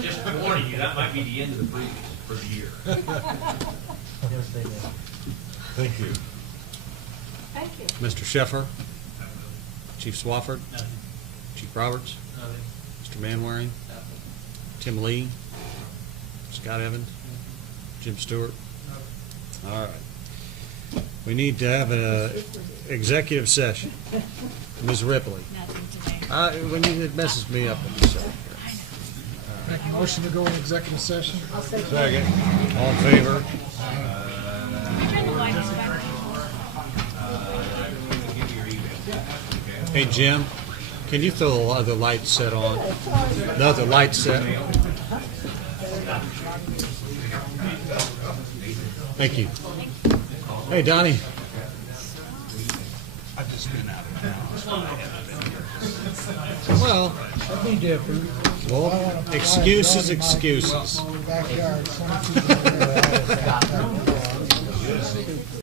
Just warning you, that might be the end of the previous for the year. Thank you. Thank you. Mr. Sheffer? Chief Swafford? Nothing. Chief Roberts? Nothing. Mr. Manwaring? Tim Lee? Scott Evans? Jim Stewart? All right. We need to have an executive session. Ms. Ripley? It messes me up when you say it. Make a motion to go in executive session. Second. All in favor? Hey, Jim, can you throw the other light set on? The other light set. Thank you. Hey, Donnie. I've just been out of town. Well, That'd be different. well, excuses, excuses. Backyard, 20 feet in the rear.